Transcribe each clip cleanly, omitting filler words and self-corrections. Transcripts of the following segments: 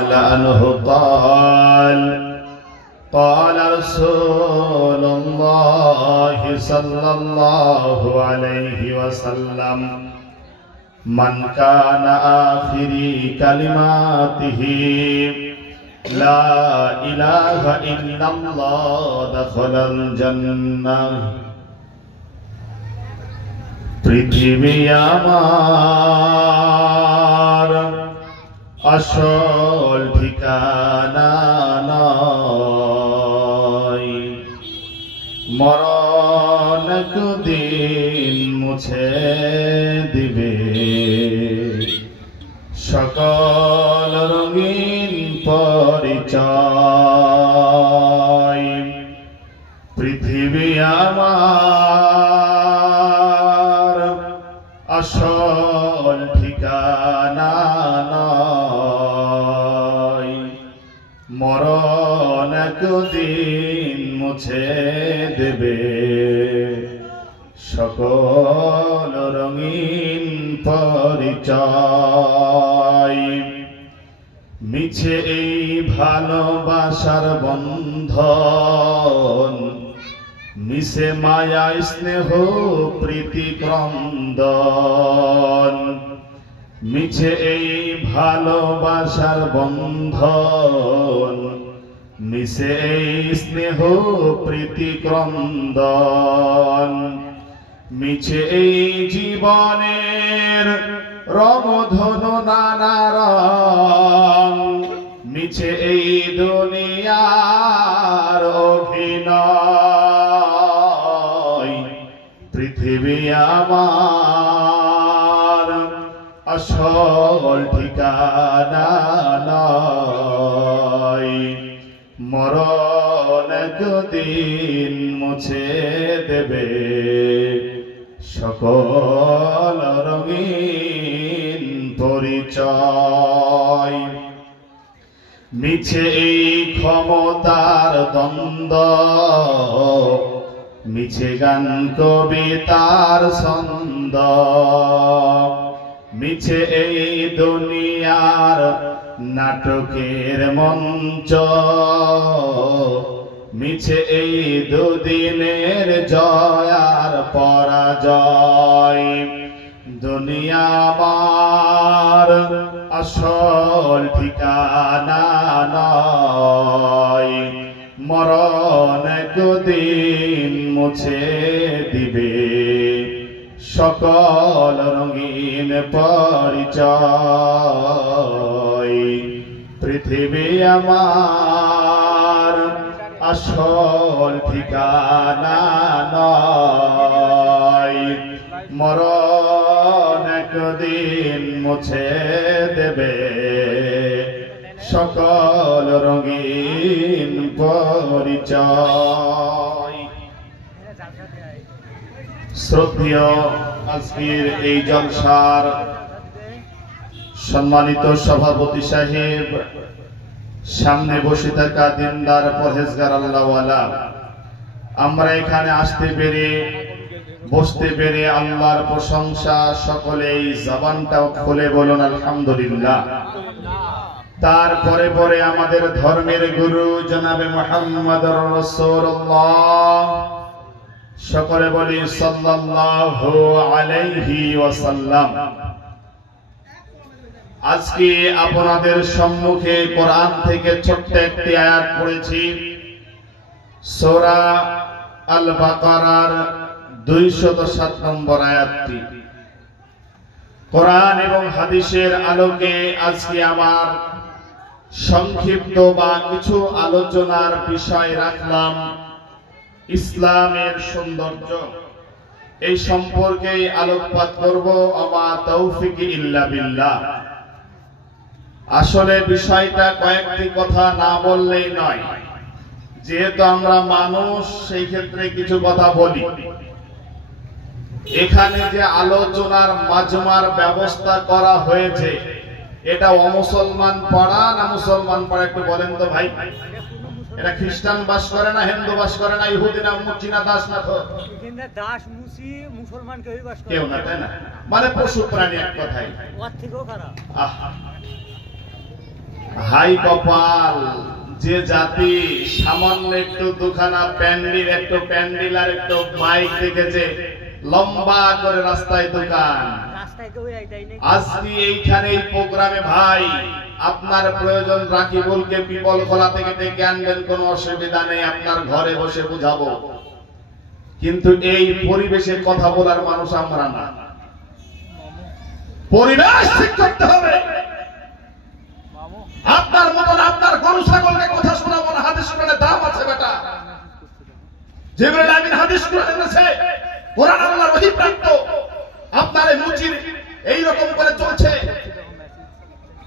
عنه قال قال رسول الله صلى الله عليه وسلم من كان آخر كلماته لا إله إلا الله دخل الجنة পৃথিবী আমার আসল ঠিকানা নয়, মরণ একদিন মুছে দিবে সকল রঙিন পরিচয়। পৃথিবী আমার আসল ঠিকানা নয়, মরণ একদিন মুছে দেবে সকল রঙিন পরিচয়। মিছে এই ভালোবাসার বন্ধন, মিছে মায়া স্নেহ প্রীতি ক্রন্দন। মিছে এই ভালোবাসার বন্ধন, মিছে এই স্নেহ প্রীতি ক্রন্দন। মিছে এই জীবনের রমধনু নানা রং, মিছে এই দুনিয়ার অভিনয়। পৃথিবী আমার আসল ঠিকানা নয়, মরণ একদিন মুছে দেবে সকল রঙিন পরিচয়। মিছে এই ক্ষমতার দ্বন্দ্ব, মিছে গান কবিতার ছন্দ। মিছে এই দুনিয়ার নাটকের মঞ্চ, মিছে এই দুদিনের জয় আর পরাজয়। দুনিয়া আমার আসল ঠিকানা নয়, মরণ একদিন মুছে দিবে সকল রঙিন পরিচয়। পৃথিবী আমার আসল ঠিকানা নয়, মরণ একদিন মুছে দেবে সকল রঙিন পরিচয়। শ্রদ্ধেয় আজকের এই জলসার সম্মানিত সভাপতি সাহেব, সামনে বসে থাকা দিনদার পরহেজগার আল্লাহওয়ালা, আমরা এখানে আসতে পেরে বসতে পেরে আল্লাহর প্রশংসা। সকলেই জবানটাও খুলে বলুন আলহামদুলিল্লাহ। তারপরে পরে আমাদের ধর্মের গুরু জনাবে মুহাম্মদুর রাসূলুল্লাহ, সকলে বলি সাল্লাল্লাহু আলাইহি ওয়াসাল্লাম। আজকে আপনাদের সম্মুখে কোরআন থেকে ছোট্ট একটি আয়াত পড়েছি, সূরা আল বাকারার 207 নম্বর আয়াতটি। কোরআন এবং হাদিসের আলোকে আজকে আমার সংক্ষিপ্ত বা কিছু আলোচনার বিষয় রাখলাম ইসলামের সৌন্দর্য। এই সম্পর্কে আলোকপাত করব, আমা তৌফিক ইল্লা বিল্লাহ। আসলে বিষয়টা কয়েকটি কথা না বললেই নয়, যেহেতু আমরা মানুষ সেই ক্ষেত্রে কিছু কথা বলি। এখানে যে আলোচনার মাজমার ব্যবস্থা করা হয়েছে, এটা অমুসলমান পাড়া না মুসলমান পাড়া একটু বলেন তো ভাই? এরা খ্রিস্টান বাস করে না, হিন্দু বাস করে না, ইহুদি না, মুচি না, দাস না? তো দাস মুসি মুসলমান কেউ বাস করে কেউ না, তাই না? মানে পশু প্রাণী এক কথাই। ওর থেকেও খারাপ। হাই কপাল যে জাতি সামান্য একটু দুখানা প্যান্ডেল, একটু প্যান্ডেল আর একটু মাইক দেখেছে, লম্বা করে রাস্তায় দোকান। আজকে এইখানে এই প্রোগ্রামে ভাই আপনার প্রয়োজন রাকিবুলকে পিপল খোলা থেকে ডেকে আনবেন, কোনো অসুবিধা নেই, আপনার ঘরে বসে বুঝাবো। কিন্তু এই পরিবেশে কথা বলার মানুষ আমরা না। পরিবেশ ঠিক করতে হবে। আপনার মতন আপনার গরু ছাগলকে কথা শোনাবো না, হাদিস কোরআনের দাম আছে বেটা। জিবরাইল আমিন হাদিস কোরআন এনেছে, কোরআন আল্লাহর ওহী প্রাপ্ত। আপনার এই মুচির এই রকম করে চলছে,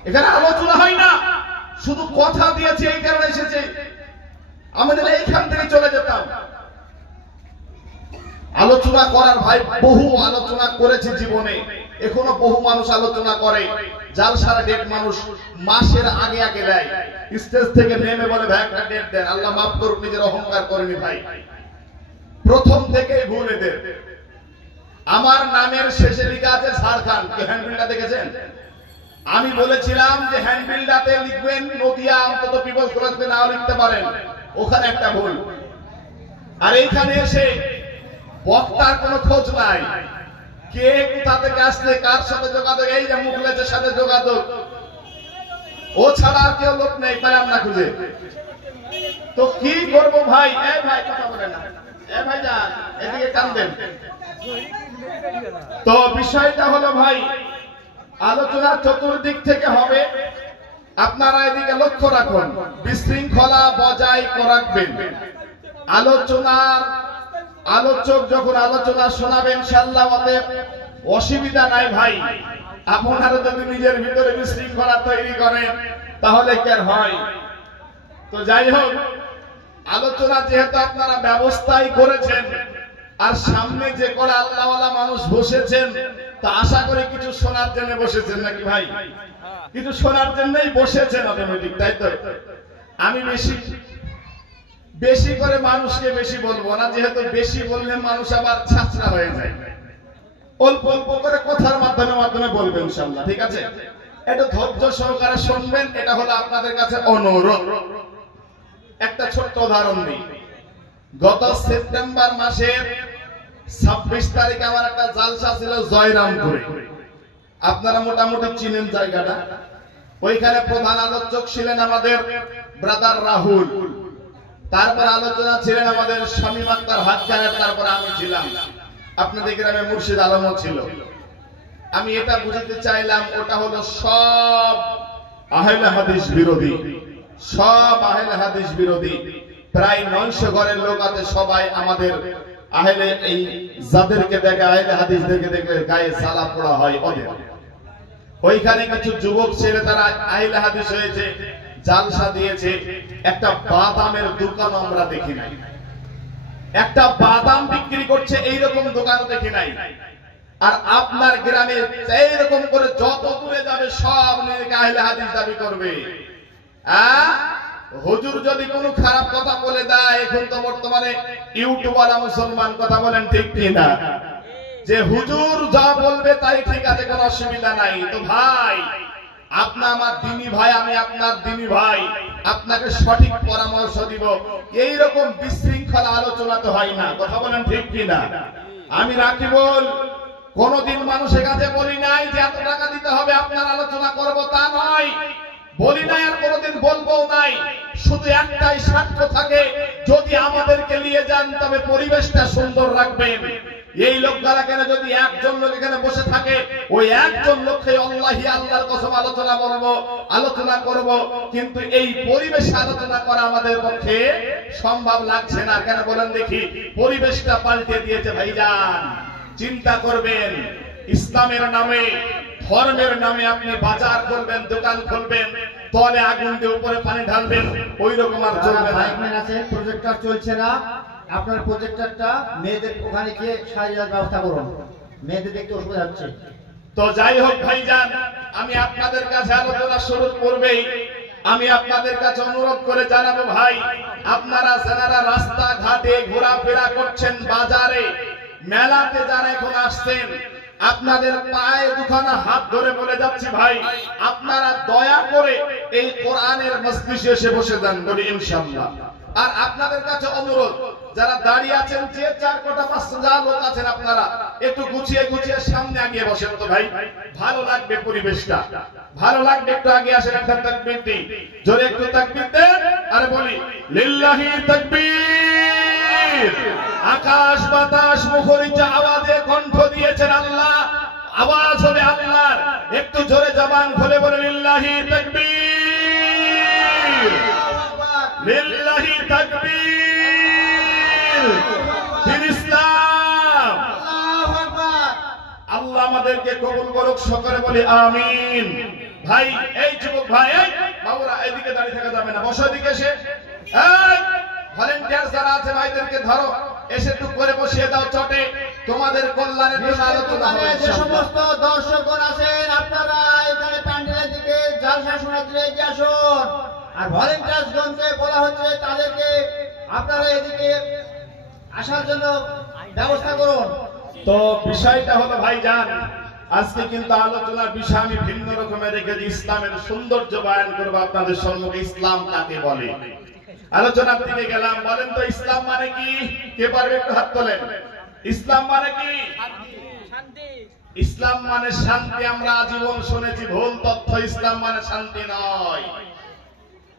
এখানে আলোচনা হয় না, শুধু কথা দিয়েছে, এই কারণে এসেছে। আমাদের এইখান থেকে চলে যেতাম। আলোচনা করার ভাই বহু আলোচনা করেছে জীবনে, এখনো বহু মানুষ আলোচনা করে। জালসার ডেট মানুষ মাসের আগে আগে দেয়, স্টেজ থেকে নেমে বলে ভাই একটা ডেট দেন। আল্লাহ মাফ করুক, নিজের অহংকার করেনি ভাই, প্রথম থেকেই ভুল এদের। আমার নামের শেষে লেখা আছে ঝাড়খণ্ড, কি হ্যান্ডবিলটা দেখেছেন? আমি বলেছিলাম যে হ্যান্ডবিলটাতে লিখবেন নদিয়া, অন্তত পিপলস কলেজ নাও লিখতে পারেন, ওখানে একটা ভুল। আর এইখানে এসে বক্তার কোনো খোঁজ নাই, কে কোথা থেকে আসছে, কার সাথে যোগাযোগ, এই যে মুখলেজের সাথে যোগাযোগ, ও ছাড়া আর কেউ লোক নেই, পাই আমরা খুঁজে। তো কি করবো ভাই? এই ভাই কথা বলে না, এই ভাই যা এদিকে কান দেন। তো বিষয়টা হলো ভাই, আলোচনা চতুর্দিক থেকে হবে, আপনারা এদিকে লক্ষ্য রাখুন, বিশৃঙ্খলা বজায় রাখবেন। আলোচনার আলোচক যখন আলোচনা শোনাবেন ইনশাআল্লাহ অতএব অসুবিধা নাই ভাই। আপনারা যদি নিজের ভিতরে বিশৃঙ্খলা তৈরি করেন তাহলে কি আর হয়? তো যাই হোক, আলোচনা যেহেতু আপনারা ব্যবস্থাই করেছেন, আর সামনে যে করে আল্লাহওয়ালা মানুষ বসেছেন, তা আশা করি কিছু শোনার জন্য বসেছেন নাকি ভাই? কিছু শোনার জন্যই বসেছেন অটোমেটিক, তাই তো? আমি বেশি করে মানুষকে বেশি বলবো না, যেহেতু বেশি বললে মানুষ আবার ছাত্রা হয়ে যায়। অল্প অল্প করে কথার মাধ্যমে বলবেন ইনশাআল্লাহ, ঠিক আছে? একটু ধৈর্য সহকারে শুনবেন, এটা হলো আপনাদের কাছে অনুরোধ। একটা ছোট্ট উদাহরণ দিই। গত সেপ্টেম্বর মাসের 26 তারিখে আমার একটা জালসা ছিল জয়রামপুরে, আপনারা মোটামুটি চিনেন জায়গাটা। ওইখানে প্রধান আলোচক ছিলেন আমাদের ব্রাদার রাহুল, তারপর আলোচনা ছিলেন আমাদের শামীম আক্তার হাক্কারের, তারপর আমি ছিলাম, আপনাদের গ্রামে মুর্শিদ আলমও ছিল। আমি এটা বুঝাতে চাইলাম, ওটা হলো সব আহলে হাদিস বিরোধী, সব আহলে হাদিস বিরোধী। প্রায় 900 ঘরের লোক আছে, সবাই আমাদের আহলে, এই যাদেরকে দেখে আহলে হাদিস দেখে গায়ে সালা পড়া হয় ওদের। ওইখানে কিছু যুবক ছেলে তারা আহলে হাদিস হয়েছে, জালসা দিয়েছে। একটা বাদামের দোকান আমরা দেখি নাই, একটা বাদাম বিক্রি করছে এইরকম দোকান দেখি নাই। আর আপনার গ্রামে এইরকম করে যত দূরে যাবে সব নিজেকে আহলে হাদিস দাবি করবে। হুজুর যদি কোনো খারাপ কথা বলে দেয়, এখন তো বর্তমানে ইউটিউবার মুসলমান, কথা বলেন ঠিক কিনা? যে হুজুর যা বলবে তাই ঠিক আছে, কোনো অসুবিধা নাই। তো ভাই, আপনি আমার দিনী ভাই, আমি আপনার দিনী ভাই, আপনাকে সঠিক পরামর্শ দিব। এইরকম বিশৃঙ্খলা আলোচনা তো হয় না, কথা বলেন ঠিক কিনা? আমি রাকিবুল কোনদিন মানুষের কাছে বলি নাই যে এত টাকা দিতে হবে আপনার আলোচনা করব, তা নয়, বলি নাই, আর কোনদিন বলবো নাই। শুধু একটাই স্বার্থ থাকে, যদি আমাদেরকে নিয়ে যান তবে পরিবেশটা সুন্দর রাখবেন। এই লোকগুলা কেন যদি একজন লোক এখানে বসে থাকে, ওই একজন লোককে আল্লাহি আল্লাহর কসম আলোচনা করব, কিন্তু এই পরিবেশে আলোচনা করা আমাদের পক্ষে সম্ভব লাগছে না। কেন বলেন দেখি? পরিবেশটা পাল্টে দিয়েছে ভাইজান। চিন্তা করবেন, ইসলামের নামে, ধর্মের নামে আপনি বাজার খুলবেন, দোকান খুলবেন, তলে আগুন দিয়ে উপরে পানি ঢালবেন, ওই রকম আর চলবে না। প্রজেক্টর চলছে না, আপনার প্রজেক্টরটা মেয়েদের ওখানে গিয়ে সাজানোর ব্যবস্থা করুন, মেয়েদের দেখতে অসুবিধা হচ্ছে। তো যাই হোক ভাইজান, আমি আপনাদের কাছে আলোচনা শুরু করবেই, আমি আপনাদের কাছে অনুরোধ করে জানাবো ভাই, আপনারা যারা রাস্তা ঘাটে ঘোরাফেরা করছেন, বাজারে মেলাতে যারা এখন আসছেন, আপনাদের পায়ে দুখানা হাত ধরে বলে যাচ্ছি ভাই, আপনারা দয়া করে এই কোরআনের মজলিসে এসে বসে যান, বলি ইনশাআল্লাহ। আর আপনাদের কাছে অনুরোধ, যারা দাঁড়িয়ে আছেন, যে 4-5 যা লোক আছেন, আপনারা একটু গুছিয়ে গুছিয়ে সামনে আগিয়ে বসেন তো ভাই, ভালো লাগবে পরিবেশটা, ভালো লাগবে। একটু আগে আসেন, একটা তাকবীর দিই, জোরে একটু তাকবীর দেন, আরে বলি লিল্লাহি তাকবীর। আকাশ বাতাস মুখরিত আওয়াজে কণ্ঠ দিয়েছেন আল্লাহ, আওয়াজ হবে আল্লাহর, একটু জোরে জবান খুলে বলে লিল্লাহি তাকবীর, লিল্লাহি তাকবীর। দিন ইসলাম, আল্লাহু আকবার। আল্লাহ আমাদেরকে কবুল করুক, সকলে বলি আমিন। ভাই, এই যুবক ভাই, এই বাবুরা, এইদিকে দাঁড়িয়ে থাকা যাবে না, বসো এদিকে এসে। এই ভলেন্টিয়ার যারা আছে ভাইদেরকে ধরো, এসে টুক করে বসিয়ে দাও চটে, তোমাদের কল্যাণের জন্য আলোচনা হবে। যে সমস্ত দর্শকগণ আছেন, আপনারা এখানে প্যান্ডেলের দিকে জালসা শোনার জন্য এগিয়ে আসুন। আর ভলেন্টিয়ার্সগণকে বলা হচ্ছে তাদেরকে আপনারা এদিকে আসার জন্য ব্যবস্থা করুন। তো বিষয়টা হলো ভাইজান, আজকে কিন্তু আলোচনার বিষয় আমি ভিন্ন রকমের রেখেছি, ইসলামের সৌন্দর্য বয়ান করবো আপনাদের সম্মুখে। ইসলাম কাকে বলে আলোচনার দিকে গেলাম। বলেন তো ইসলাম মানে কি? কে পারবে একটু হাত তোলেন। ইসলাম মানে কি? ইসলাম মানে শান্তি। আমরা আজীবন শুনেছি ভুল তথ্য, ইসলাম মানে শান্তি নয়।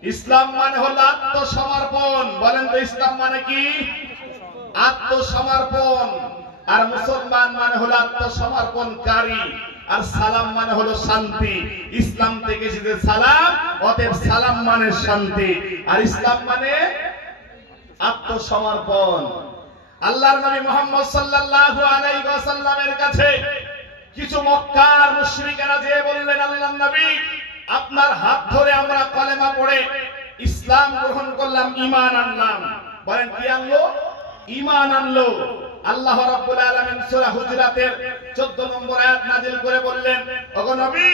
ইসলাম মানে হলো আত্মসমর্পণ। বলেন তো ইসলাম মানে কি? আত্মসমর্পণ। আর মুসলমান মানে হলো আত্মসমর্পণকারী। আর সালাম মানে হলো শান্তি। ইসলাম থেকে এসেছে সালাম, অতএব সালাম মানে শান্তি, আর ইসলাম মানে আত্মসমর্পণ। আল্লাহর নবী মুহাম্মদ সাল্লাল্লাহু আলাইহি ওয়াসাল্লামের কাছে কিছু মক্কার মুশরিকেরা যে বললেন, আল্লাহর নবী, আপনার হাত ধরে আমরা কলেমা পড়ে ইসলাম গ্রহণ করলাম, ঈমান আনলাম। বলেন কি আনলো? ঈমান আনলো। আল্লাহ রাব্বুল আলামিন সূরা হুজরাতের 14 নম্বর আয়াত নাযিল করে বললেন, ওগো নবী,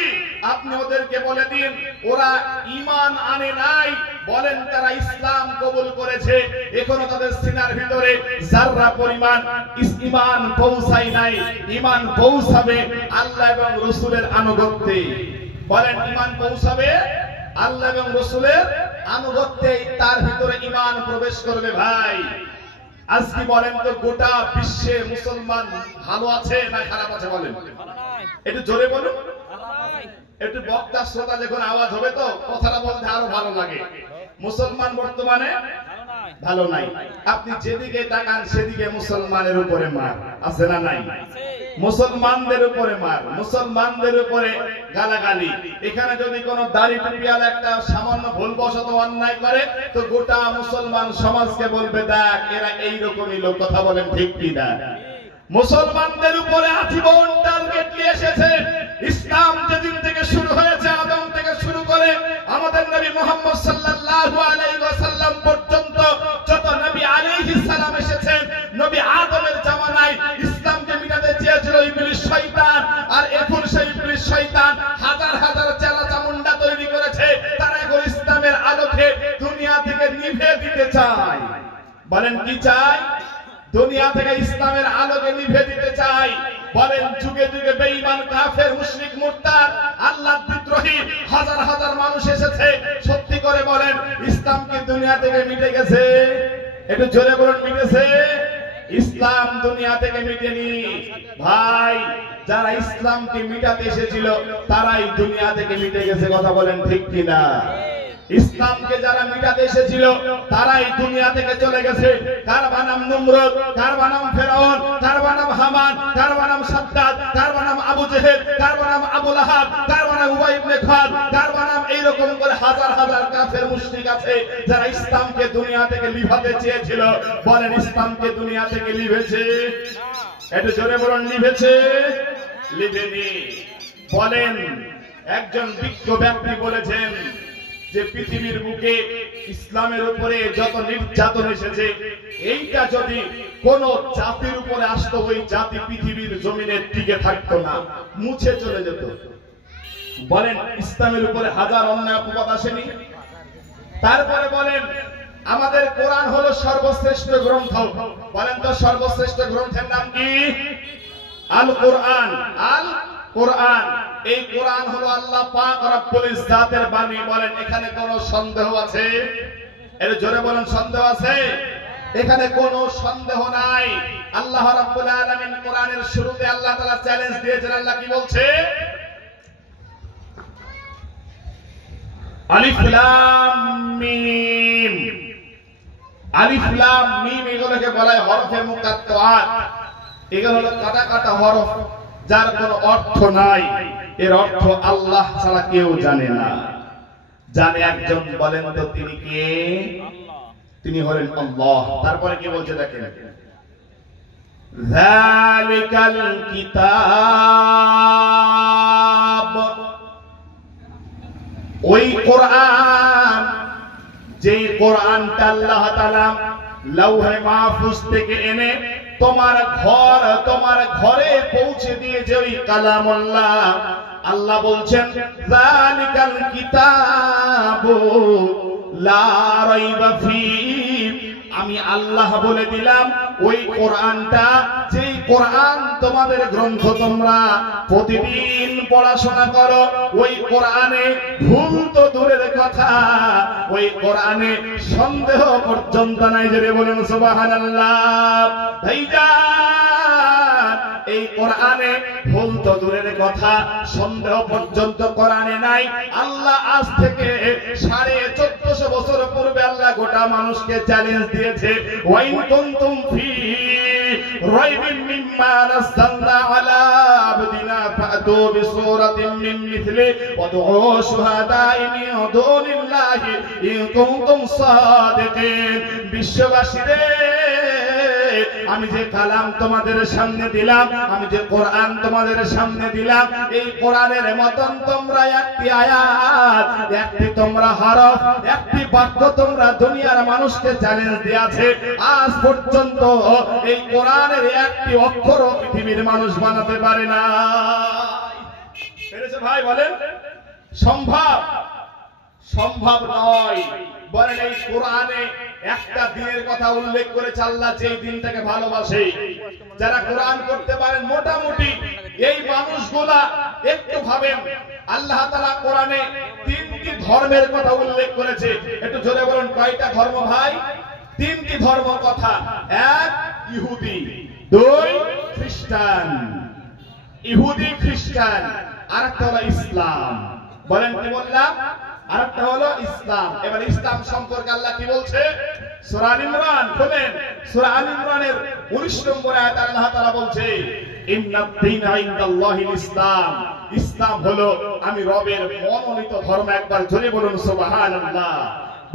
আপনি ওদেরকে বলে দিন, ওরা ঈমান আনে নাই, বলেন তারা ইসলাম কবুল করেছে, এখনো তাদের সিনার ভিতরে যাররা পরিমাণ ঈমান পৌঁছায় নাই। ঈমান পৌঁছাবে আল্লাহ এবং রাসূলের আনুগত্যে। বলেন ঈমান পৌঁছাবে আল্লাহ এবং রাসূলের আনুগত্যে, তার ভিতরে ঈমান প্রবেশ করবে। ভাই, আজকে বলেন তো গোটা বিশ্বে মুসলমান ভালো আছে না খারাপ আছে? বলেন একটু জোরে বলুন। একটু বক্তা শ্রোতা যখন আওয়াজ হবে তো কথাটা বলতে আরো ভালো লাগে। মুসলমান বর্তমানে ভালো নাই। আপনি যেদিকে তাকান সেদিকে মুসলমানের উপরে মার আছে না নাই? মুসলমানদের উপরে মার, মুসলমানদের উপরে গালাগালি। এখানে যদি কোনো দাড়ি টুপিওয়ালা একটা সামান্য ভুলবশত অন্যায় করে তো গোটা মুসলমান সমাজকে বলবে, দেখ এরা এইরকমই লোক। কথা বলেন ঠিক কি না? মুসলমানদের উপরে আজীবন টার্গেট নিয়ে এসেছে। ইসলাম যেদিন থেকে শুরু হয়েছে, আদম থেকে শুরু করে আমাদের নবী মুহাম্মদ সাল্লাল্লাহু আলাইহি ওয়াসাল্লাম পর্যন্ত যত নবী আলাইহিস সালাম এসেছেন, নবী আদমের জামানায় ইসলামকে মিটাতে চেয়েছিল ইবলিস শয়তান। আর এখন সেই ইবলিস শয়তান হাজার হাজার চেলা চামুন্ডা তৈরি করেছে, তারা এখন ইসলামের আলোকে দুনিয়া থেকে নিভে দিতে চায়। বলেন কি চাই? দুনিয়া থেকে ইসলামের আলোকে নিভে দিতে চাই। বলেন যুগে যুগে বেঈমান কাফের মুশরিক মুরতাদ আল্লাহ বিদ্রোহী হাজার হাজার মানুষ এসেছে। সত্যি করে বলেন ইসলাম কি দুনিয়া থেকে মিটে গেছে? একটু জোরে বলুন, মিটেছে? ইসলাম দুনিয়া থেকে মিটেনি ভাই। যারা ইসলামকে মিটাতে এসেছিল তারাই দুনিয়া থেকে মিটে গেছে। কথা বলেন ঠিক কিনা? ইসলামকে যারা মিটাতে এসেছিল তারাই দুনিয়া থেকে চলে গেছে। কার বানাম নমরুদ, কার বানাম ফেরাউন, কার বানাম হামান, কার বানাম সাদ্দাদ, কার বানাম আবু জেহেল, কার বানাম আবু লাহাব, কার বানাম উবাই ইবনে খালদ, কার বানাম এইরকম করে হাজার হাজার কাফের মুশরিক আছে যারা ইসলামকে দুনিয়া থেকে লিভাতে চেয়েছিল। বলেন ইসলামকে দুনিয়া থেকে লিভেছে? একটু জোরে বলুন, লিভেছে? লিভেনি। বলেন একজন বিজ্ঞ ব্যক্তি বলেছেন যে পৃথিবীর বুকে ইসলামের উপরে যত নির্যাতন এসেছে, এইটা যদি কোন জাতির উপরে আসতো, ওই জাতি পৃথিবীর জমিনে টিকে থাকতো না, মুছে চলে যেত। বলেন ইসলামের উপরে হাজার অন্যায় অপবাদ আসেনি? তারপরে বলেন আমাদের কোরআন হলো সর্বশ্রেষ্ঠ গ্রন্থ। বলেন তো সর্বশ্রেষ্ঠ গ্রন্থের নাম কি? আল কোরআন, আল কোরআন, এই কোরআন হলো আল্লাহ পাক রব্বুল ইজ্জাতের বাণী। বলেন এখানে কোনো সন্দেহ আছে? এর জোরে বলেন সন্দেহ আছে? এখানে কোনো সন্দেহ নাই। আল্লাহ রাব্বুল আলামিন কোরআনের শুরুতে আল্লাহ তাআলা চ্যালেঞ্জ দিয়েছেন। আল্লাহ কি বলছে? আলিফ লাম মিম। আলিফ লাম মিম এগুলোকে বলা হয় হরফে মুকাত্তাআত। এগুলো হলো কাটা কাটা হরফ, যার কোনো অর্থ নাই। এর অর্থ আল্লাহ ছাড়া কেউ জানে না। জানে একজন, বলেন তো তিনি কে? তিনি হলেন আল্লাহ। তারপরে কি বলছে দেখেন, যালিকাল কিতাব, ওই কোরআন, যে কোরআনটা আল্লাহ তাআলা লাউহে মাহফুজ থেকে এনে তোমার ঘর, তোমার ঘরে পৌঁছে দিয়েছে, ওই কালামুল্লাহ। আল্লাহ বলছেন যালিকাল কিতাবু লা রাইবা ফীহি, আমি আল্লাহ বলে দিলাম ওই কোরআনটা, যেই কোরআন তোমাদের গ্রন্থ, তোমরা প্রতিদিন পড়াশোনা করো, ওই কোরআনে ভুল তো দূরের কথা, ওই কোরআনে সন্দেহ পর্যন্ত নাই। যে বলুন সুবহানাল্লাহ। ভাইজান, এই কোরআনে ভুল তো দূরের কথা, সন্দেহ পর্যন্ত কোরআনে নাই। আল্লাহ আজ থেকে 1450 বছর পূর্বে আল্লাহ গোটা মানুষকে চ্যালেঞ্জ দিয়েছে, ওয়াইন কুনতুম ফি রাইবিন মিম্মা নাযালনা আলা আবদিনা ফাতু বিসূরাতিন মিন মিথলি ওয়াদউ শুহাদা'a মিন দুনিল্লাহি ইন কুনতুম সাদিকিন। বিশ্ববাসীরে, আমি যে কালাম তোমাদের সামনে দিলাম, আমি যে কোরআন তোমাদের সামনে দিলাম, এই কোরআনের মতন তোমরা একটি আয়াত, একটি তোমরা হরফ, একটি বাক্য তোমরা দুনিয়ার মানুষকে চ্যালেঞ্জ দিয়েছে, আজ পর্যন্ত এই কোরআনের একটি অক্ষর পৃথিবীর মানুষ বানাতে পারে না। পেরেছে ভাই? বলেন সম্ভব? সম্ভব নয়। বলেন এই কোরআনে একটা দিনের কথা উল্লেখ করেছে আল্লাহ, যে দিনটাকে ভালোবাসে। যারা কোরআন করতে পারেন মোটামুটি, এই মানুষগুলা একটু ভাবেন, আল্লাহ তাআলা কোরআনে 3টি ধর্মের কথা উল্লেখ করেছে। একটু জোরে বলুন কয়টা ধর্ম ভাই? 3টি ধর্ম কথা। 1 ইহুদি, 2 খ্রিস্টান, ইহুদি খ্রিস্টান, আরেকটা হলো ইসলাম। বলেন কি বললাম? আরেকটা হলো ইসলাম। এবার ইসলাম সম্পর্কে আল্লাহ কি বলছে? সূরা আল ইমরান খুলেন। সূরা আল ইমরানের 19 নম্বর আয়াতে আল্লাহ তাআলা বলছে, ইন্নাদ দীনা ইনদাল্লাহিল ইসলাম, ইসলাম হলো আমি রবের মনোনীত ধর্ম। একবার জোরে বলুন সুবহানাল্লাহ।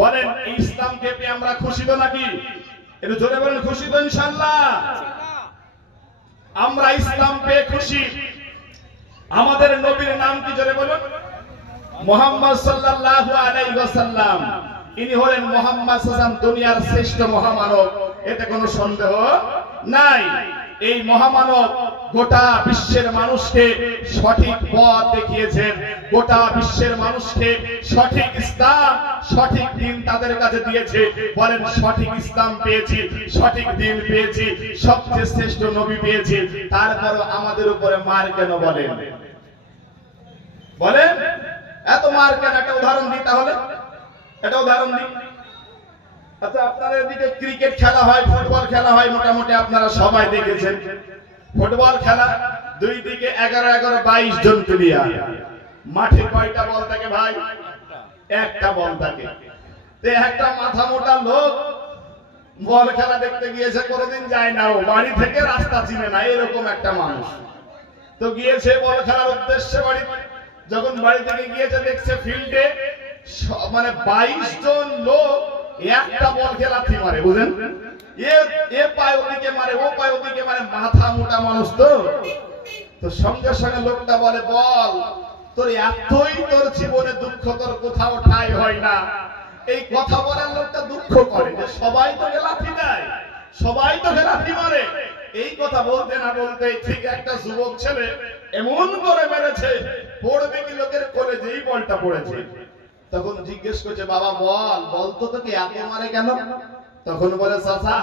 বলেন এই ইসলামকে পেয়ে আমরা খুশি তো নাকি? একটু জোরে বলুন খুশি তো ইনশাআল্লাহ? আমরা ইসলাম পেয়ে খুশি। আমাদের নবীর নাম কি? জোরে বলুন মুহাম্মদ সাল্লাল্লাহু আলাইহি ওয়াসাল্লাম। ইনি হলেন মুহাম্মদ সাল্লাল্লাহু দুনিয়ার শ্রেষ্ঠ মহামানব, এতে কোনো সন্দেহ নাই। এই মহামানব গোটা বিশ্বের মানুষকে সঠিক পথ দেখিয়েছেন, গোটা বিশ্বের মানুষকে সঠিক ইসলাম, সঠিক দিন তাদের কাছে দিয়েছে। বলেন সঠিক ইসলাম পেয়েছি, সঠিক দিন পেয়েছি, সবচেয়ে শ্রেষ্ঠ নবী পেয়েছি, তারপরও আমাদের উপরে মার কেন? বলেন বলেন এত মার কেন? একটা উদাহরণ দিই তাহলে, একটা উদাহরণ দিই। আচ্ছা, আপনাদের এদিকে ক্রিকেট খেলা হয়, ফুটবল খেলা হয়, মোটামুটি আপনারা সবাই দেখেছেন। ফুটবল খেলা, দুই দিকে 11-11, 22 জন প্লেয়ার। মাঠে কয়টা বল থাকে ভাই? একটা বল থাকে। একটা মাথা মোটা লোক বল খেলা দেখতে গিয়েছে, কোনোদিন যায় না, ও বাড়ি থেকে রাস্তা চিনে না, এরকম একটা মানুষ। তো গিয়েছে বল খেলার উদ্দেশ্যে বাড়ি। যখন বাড়ি থেকে গিয়েছে, দেখছে ফিল্ডে মানে 22 জন লোক একটা বল খেলাতে মারে। বুঝেন? এ পায় ওদিকে মারে, ও পায় ওদিকে মারে, মাথা মোটা মানুষ তো। তো সঙ্গে সঙ্গে লোকটা বলে, বল তোর এতই তোর জীবনে দুঃখ তোর কোথাও ঠাঁই হয় না। এই কথা বলার লোকটা দুঃখ করে যে সবাই তোকে লাথি দেয়, সবাই তোকে লাথি মারে। এই কথা বলতে না বলতে ঠিক একটা যুবক ছেলে এমন করে মেরেছে, পড়বে কি লোকের কোলে, যেই বলটা পড়েছে। তখন জিজ্ঞেস করছে, বাবা বল, বল তো তোকে এত মারে কেন? তখন বলে, চাচা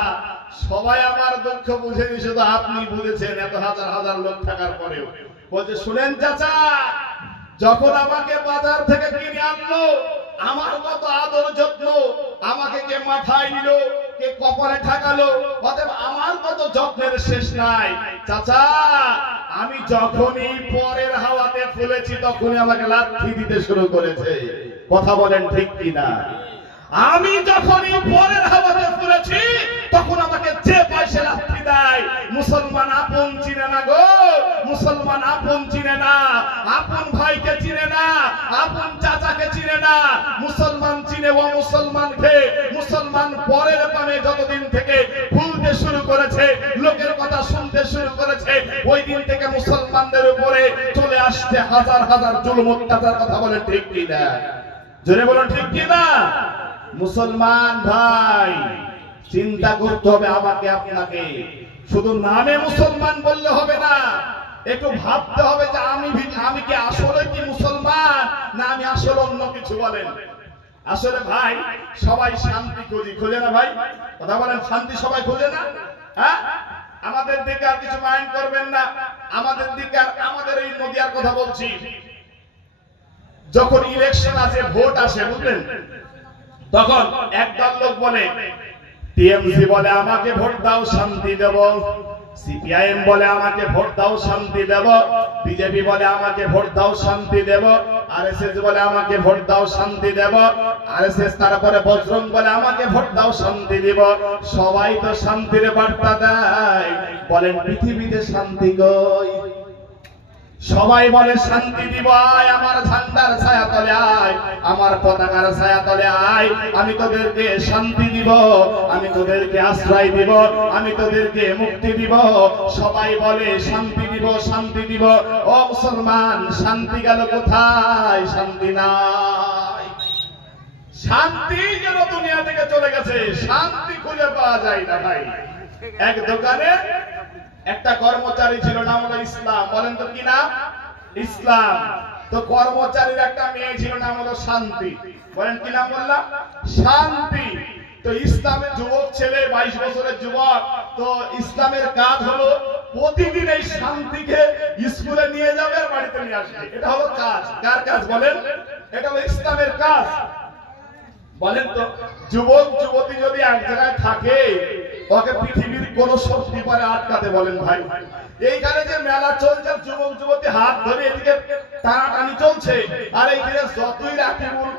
সবাই আমার দুঃখ বুঝেনি, শুধু আপনি বুঝেছেন, এত হাজার হাজার লোক থাকার পরেও। বলছে শুনেন চাচা, যখন আমাকে বাজার থেকে কিনে আনলো, আমার কত আদর যত্ন, আমাকে কে মাথায় নিল, কে কপালে ঠাকালো, অতএব আমার কত যত্নের শেষ নাই। চাচা, আমি যখনই পরের হাওয়াতে ফুলেছি তখনই আমাকে লাথি দিতে শুরু করেছে। কথা বলেন ঠিক কিনা? আমি যখনই পরের হাওয়াতে ফুলেছি তখন আমাকে যে পাশে লাথি দেয়। মুসলমান আপন চিনে না গো, মুসলমান আপন চিনে না, আপন ভাইকে চিনে না, আপন চাচাকে চিনে না। মুসলমান চিনে ও মুসলমানকে। মুসলমান পরের পানে যতদিন থেকে ফুলতে শুরু করেছে, লোকের কথা শুনতে শুরু করেছে, ওই দিন থেকে মুসলমানদের উপরে চলে আসছে হাজার হাজার জুলুম অত্যাচার। কথা বলে ঠিক কিনা? জোরে বলুন ঠিক কিনা? মুসলমান ভাই, চিন্তা করতে হবে আমাকে আপনাকে। শুধু নামে মুসলমান বললে হবে না, একটু ভাবতে হবে যে আমি কি আসলে কি মুসলমান, না আমি আসলে অন্য কিছু। বলেন আসলে ভাই সবাই শান্তি খোঁজে না ভাই? কথা বলেন, শান্তি সবাই খোঁজে না? হ্যাঁ, আমাদের দিকে আর কিছু মাইন্ড করবেন না, আমাদের দিকে আর আমাদের এই নদিয়ার কথা বলছি। যখন ইলেকশন আসে, ভোট আসে, বুঝলেন, তখন একদল লোক বলে, টিএমসি বলে আমাকে ভোট দাও শান্তি দেব, সিপিআইএম বলে আমাকে ভোট দাও শান্তি দেব, বিজেপি বলে আমাকে ভোট দাও শান্তি দেব, আরএসএস বলে আমাকে ভোট দাও শান্তি দেব, আরএসএস তারপরে বজরং বলে আমাকে ভোট দাও শান্তি দিব। সবাই তো শান্তির বার্তা দেয়, বলেন পৃথিবীতে শান্তি কই? সবাই বলে শান্তি দিব, আয় আমার ঝান্ডার ছায়া তলে আয়, আমার পতাকার ছায়া তলে আয়, আমি তোদেরকে শান্তি দিব, আমি তোদেরকে আশ্রয় দিব, আমি তোদেরকে মুক্তি দিব। সবাই বলে শান্তি দিব, শান্তি দিব। ও মুসলমান, শান্তি গেল কোথায়? শান্তি নাই। শান্তি যেন দুনিয়া থেকে চলে গেছে, শান্তি খুঁজে পাওয়া যায় না ভাই। এক দোকানে একটা কর্মচারী ছিল, নাম হলো ইসলাম। বলেন তো কি নাম? ইসলাম। তো কর্মচারীর একটা মেয়ে ছিল, নাম হলো শান্তি। বলেন কি নাম বললাম? শান্তি। তো ইসলামের যুবক ছেলে, 22 বছরের যুবক। তো ইসলামের কাজ হলো প্রতিদিন এই শান্তিকে স্কুলে নিয়ে যাবে আর বাড়িতে নিয়ে আসবে। এটা হলো কাজ। কার কাজ বলেন? এটা হলো ইসলামের কাজ। বলেন তো, যুবক যুবতী যদি এক জায়গায় থাকে, ওকে পৃথিবীর কোন শক্তি পারে আটকাতে? বলেন ভাই। এইখানে যে মেলা চলছে, যুবক যুবতী হাত ধরে এদিকে টানাটানি চলছে, আর এইখানে যতই রাখিবুল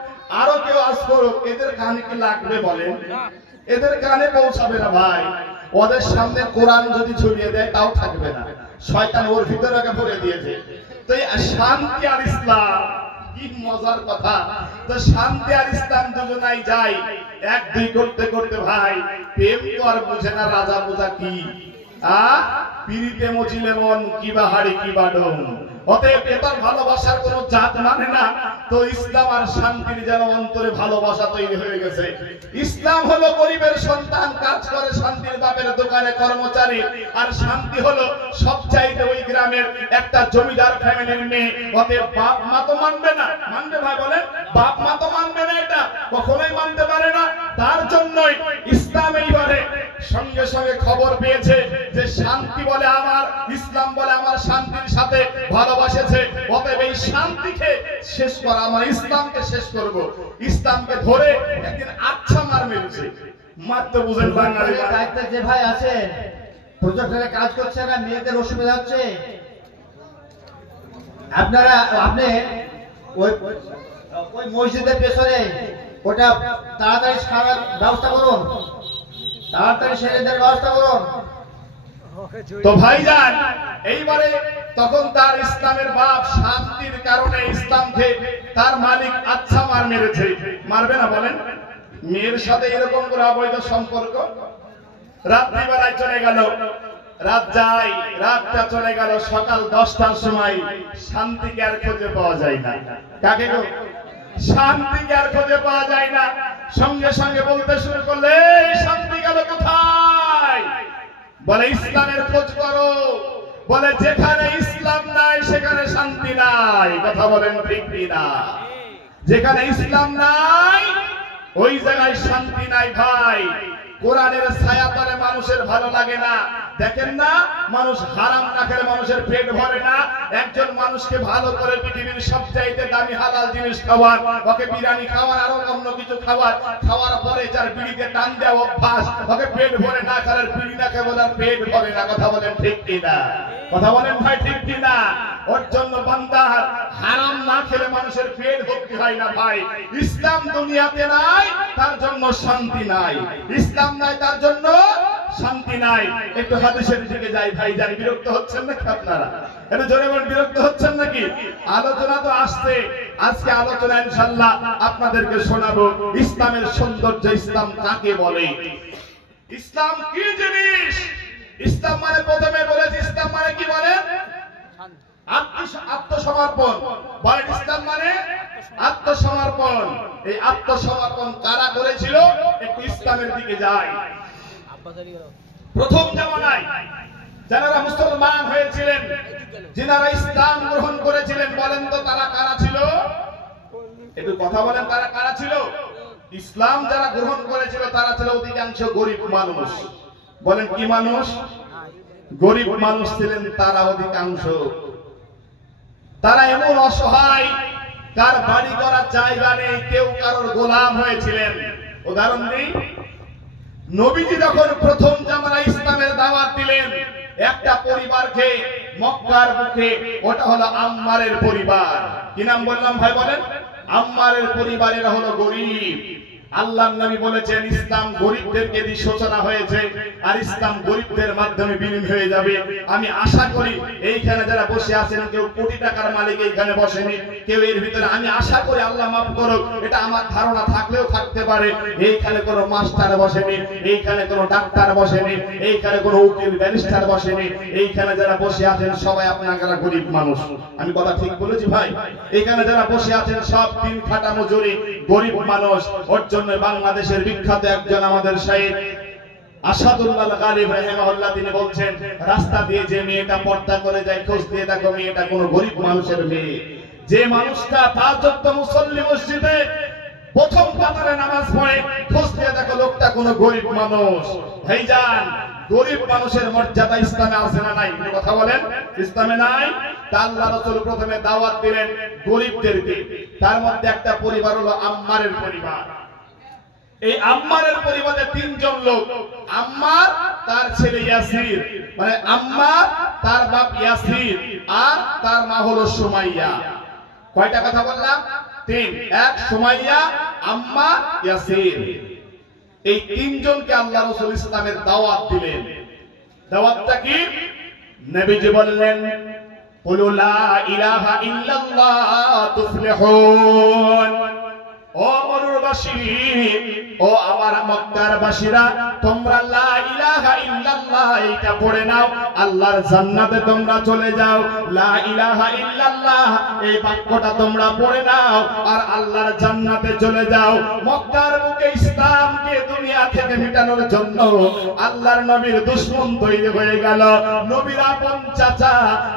আরো কেউ আজ করুক, এদের কানে কি লাগবে? বলেন, এদের কানে পৌঁছাবে না ভাই। ওদের সামনে কোরআন যদি ছড়িয়ে দেয় তাও থাকবে না, শয়তান ওর ভিতরে ওকে ভরে দিয়েছে। তো এই শান্তি আর ইসলাম, কি মজার কথা। তো শান্তি আর ইসলাম দুজনাই যায়, এক দুই করতে করতে ভাই প্রেম তো আর বুঝে না রাজা বোঝা কি। পিড়িতে মজিলে মন কিবা হাড়ি কিবা ডোম। অতএব এটার ভালোবাসার কোন জাত মানে না। তো ইসলাম আর শান্তির যেন অন্তরে ভালোবাসা তৈরি হয়ে গেছে। ইসলাম হলো গরিবের সন্তান, কাজ করে শান্তির বাপের দোকানে কর্মচারী, আর শান্তি হলো সবচাইতে ওই গ্রামের একটা জমিদার ফ্যামিলির মেয়ে। অতএব বাপ মা তো মানবে না, মানবে ভাই? বলেন, বাপ মা তো মানবে না, এটা কখনোই মানতে পারে না। তার জন্যই ইসলাম এইবারে সঙ্গে সঙ্গে খবর পেয়েছে যে শান্তি বলে আমার, ইসলাম বলে আমার শান্তির সাথে ভালোবাসেছে। অতএব এই শান্তিকে শেষ করা, আমার ইসলামকে শেষ করব। ইসলামকে ধরে একদিন আচ্ছা মার মেরেছে। মারতে বুঝেন বাঙালি দায়িত্বে যে ভাই আছেন, প্রজেক্টরে কাজ করছে না, মেয়েদের অসুবিধা হচ্ছে, আপনারা আপনি ওই মসজিদের পেছনে ওটা তাড়াতাড়ি সারার ব্যবস্থা করুন, তাড়াতাড়ি সেরে দেওয়ার ব্যবস্থা করুন। তো ভাইজান, এইবারে তখন তার ইসলামের বাপ শান্তির কারণে ইসলামকে তার মালিক আচ্ছা মার মেরেছে। মারবে না? বলেন, মেয়ের সাথে এরকম করে অবৈধ সম্পর্ক। রাত্রিবেলায় চলে গেল, রাত যায়, রাতটা চলে গেল, সকাল 10টার সময় শান্তিকে আর খুঁজে পাওয়া যায় না। কাকে গো? শান্তিকে আর খুঁজে পাওয়া যায় না। সঙ্গে সঙ্গে বলতে শুরু করলে, শান্তি গেল কোথায়? বলে ইসলামের খোঁজ করো। বলে যেখানে ইসলাম নাই সেখানে শান্তি নাই। কথা বলেন ঠিক কিনা? যেখানে ইসলাম নাই ওই জায়গায় শান্তি নাই ভাই। কোরআনের ছায়া তলে মানুষের ভালো লাগে না। দেখেন না, মানুষ হারাম না খেলে মানুষের পেট ভরে না। একজন মানুষকে ভালো করে পৃথিবীর সবচাইতে দামি হালাল জিনিস খাওয়ার, ওকে বিরিয়ানি খাওয়ার, আরো অন্য কিছু খাওয়ার, খাওয়ার পরে যার বিড়িতে টান দেওয়া অভ্যাস, ওকে পেট ভরে না খাওয়ার, বিড়ি না খেয়ে বলার পেট ভরে না। কথা বলেন ঠিক কিনা? কথা বলেন ভাই ঠিক কিনা? ওর জন্য বান্দার হারাম না খেলে মানুষের পেট ভর্তি হয় না ভাই। ইসলাম দুনিয়াতে নাই, তার জন্য শান্তি নাই। ইসলাম নাই, তার জন্য শান্তি নাই। একটু হাদিসের দিকে যাই ভাই, জানি বিরক্ত হচ্ছেন নাকি আপনারা? একটু জোরে বলেন, বিরক্ত হচ্ছেন নাকি? আলোচনা তো আসছে, আজকে আলোচনা ইনশাআল্লাহ আপনাদেরকে শোনাবো ইসলামের সৌন্দর্য, ইসলাম কাকে বলে, ইসলাম কি জিনিস। ইসলাম মানে প্রথমে বলেছি, ইসলাম মানে কি বলেন? আত্মসমর্পণ। বলেন ইসলাম মানে আত্মসমর্পণ। এই আত্মসমর্পণ কারা করেছিল? একটু ইসলামের দিকে যাই। প্রথম জামানায় যারা মুসলমান হয়েছিলেন, যারা ইসলাম গ্রহণ করেছিলেন, বলেন তো তারা কারা ছিল? একটু কথা বলেন, তারা কারা ছিল? ইসলাম যারা গ্রহণ করেছিল তারা ছিল অধিকাংশ গরিব মানুষ। বলেন কি মানুষ? গরিব মানুষ ছিলেন তারা অধিকাংশ। তারা এমন অসহায়, কার বাড়ি করার জায়গা নেই, কেউ কারোর গোলাম হয়েছিলেন। উদাহরণ দিই, নবীজি যখন প্রথম জামানায় ইসলামের দাওয়াত দিলেন একটা পরিবারকে মক্কার মুখে, ওটা হলো আম্মারের পরিবার। কি নাম বললাম ভাই বলেন? আম্মারের পরিবারের হলো গরিব। আল্লাহর নবী বলেছেন ইসলাম গরিবদেরকে দিয়ে সূচনা হয়েছে, আর ইসলাম গরিবদের মাধ্যমে বিলীন হয়ে যাবে। আমি আশা করি এইখানে যারা বসে আছেন, কেউ কোটি টাকার মালিক এইখানে বসেনি, কেউ এর ভিতরে, আমি আশা করি আল্লাহ মাফ করুক, এটা আমার ধারণা থাকলেও থাকতে পারে, এইখানে কোনো মাস্টার বসেনি, এইখানে কোনো ডাক্তার বসেনি, এইখানে কোনো উকিল ব্যারিস্টার বসেনি। এইখানে যারা বসে আছেন সবাই আপনারা গরিব মানুষ। আমি কথা ঠিক বলেছি ভাই? এখানে যারা বসে আছেন সব দিন খাটা মজুরি, গরিব মানুষ। ওর জন্য বাংলাদেশের বিখ্যাত একজন আমাদের শাইখ আসাদুল্লাহ গালিব রাহিমাহুল্লাহ, তিনি বলছেন রাস্তা দিয়ে যে মেয়েটা পর্দা করে যায়, খোঁজ দিয়ে দেখো মেয়েটা কোনো গরিব মানুষের মেয়ে। যে মানুষটা পাঁচ ওয়াক্ত মুসল্লি, মসজিদে প্রথম কাতারে নামাজ পড়ে, খোঁজ দিয়ে দেখো লোকটা কোনো গরিব মানুষ। ভাইজান, গরিব মানুষের মর্যাদা ইসলামে আছে না নাই? কথা বলেন, ইসলামে নাই? তা আল্লাহ রাসূল প্রথমে দাওয়াত দিলেন গরিবদেরকে। তার মধ্যে একটা পরিবার হলো আম্মারের পরিবার। এই আম্মারের পরিবারে তিনজন লোক, আম্মার, তার ছেলে ইয়াসির, মানে আম্মার, তার বাপ ইয়াসির, আর তার মা হলো সুমাইয়া। কয়টা কথা বললাম? তিন। এক সুমাইয়া, আম্মা, ইয়াসির। এই তিনজনকে আল্লাহ রাসূল ইসলামের দাওয়াত দিলেন। দাওয়াতটা কি? নবীজি বললেন কুলু লা ইলাহা ইল্লাল্লাহ তুফলিহুন। ও মরুবাসী, ও আমার মক্কার বাসীরা, তোমরা লা ইলাহা ইল্লাল্লাহ এটা পড়ে নাও, আল্লাহর জান্নাতে তোমরা চলে যাও। লা ইলাহা ইল্লাল্লাহ এই বাক্যটা তোমরা পড়ে নাও আর আল্লাহর জান্নাতে চলে যাও। মক্কার বুকে ইসলামকে দুনিয়া থেকে মিটানোর জন্য আল্লাহর নবীর দুশমন তৈরি হয়ে গেল। নবীর আপন চাচা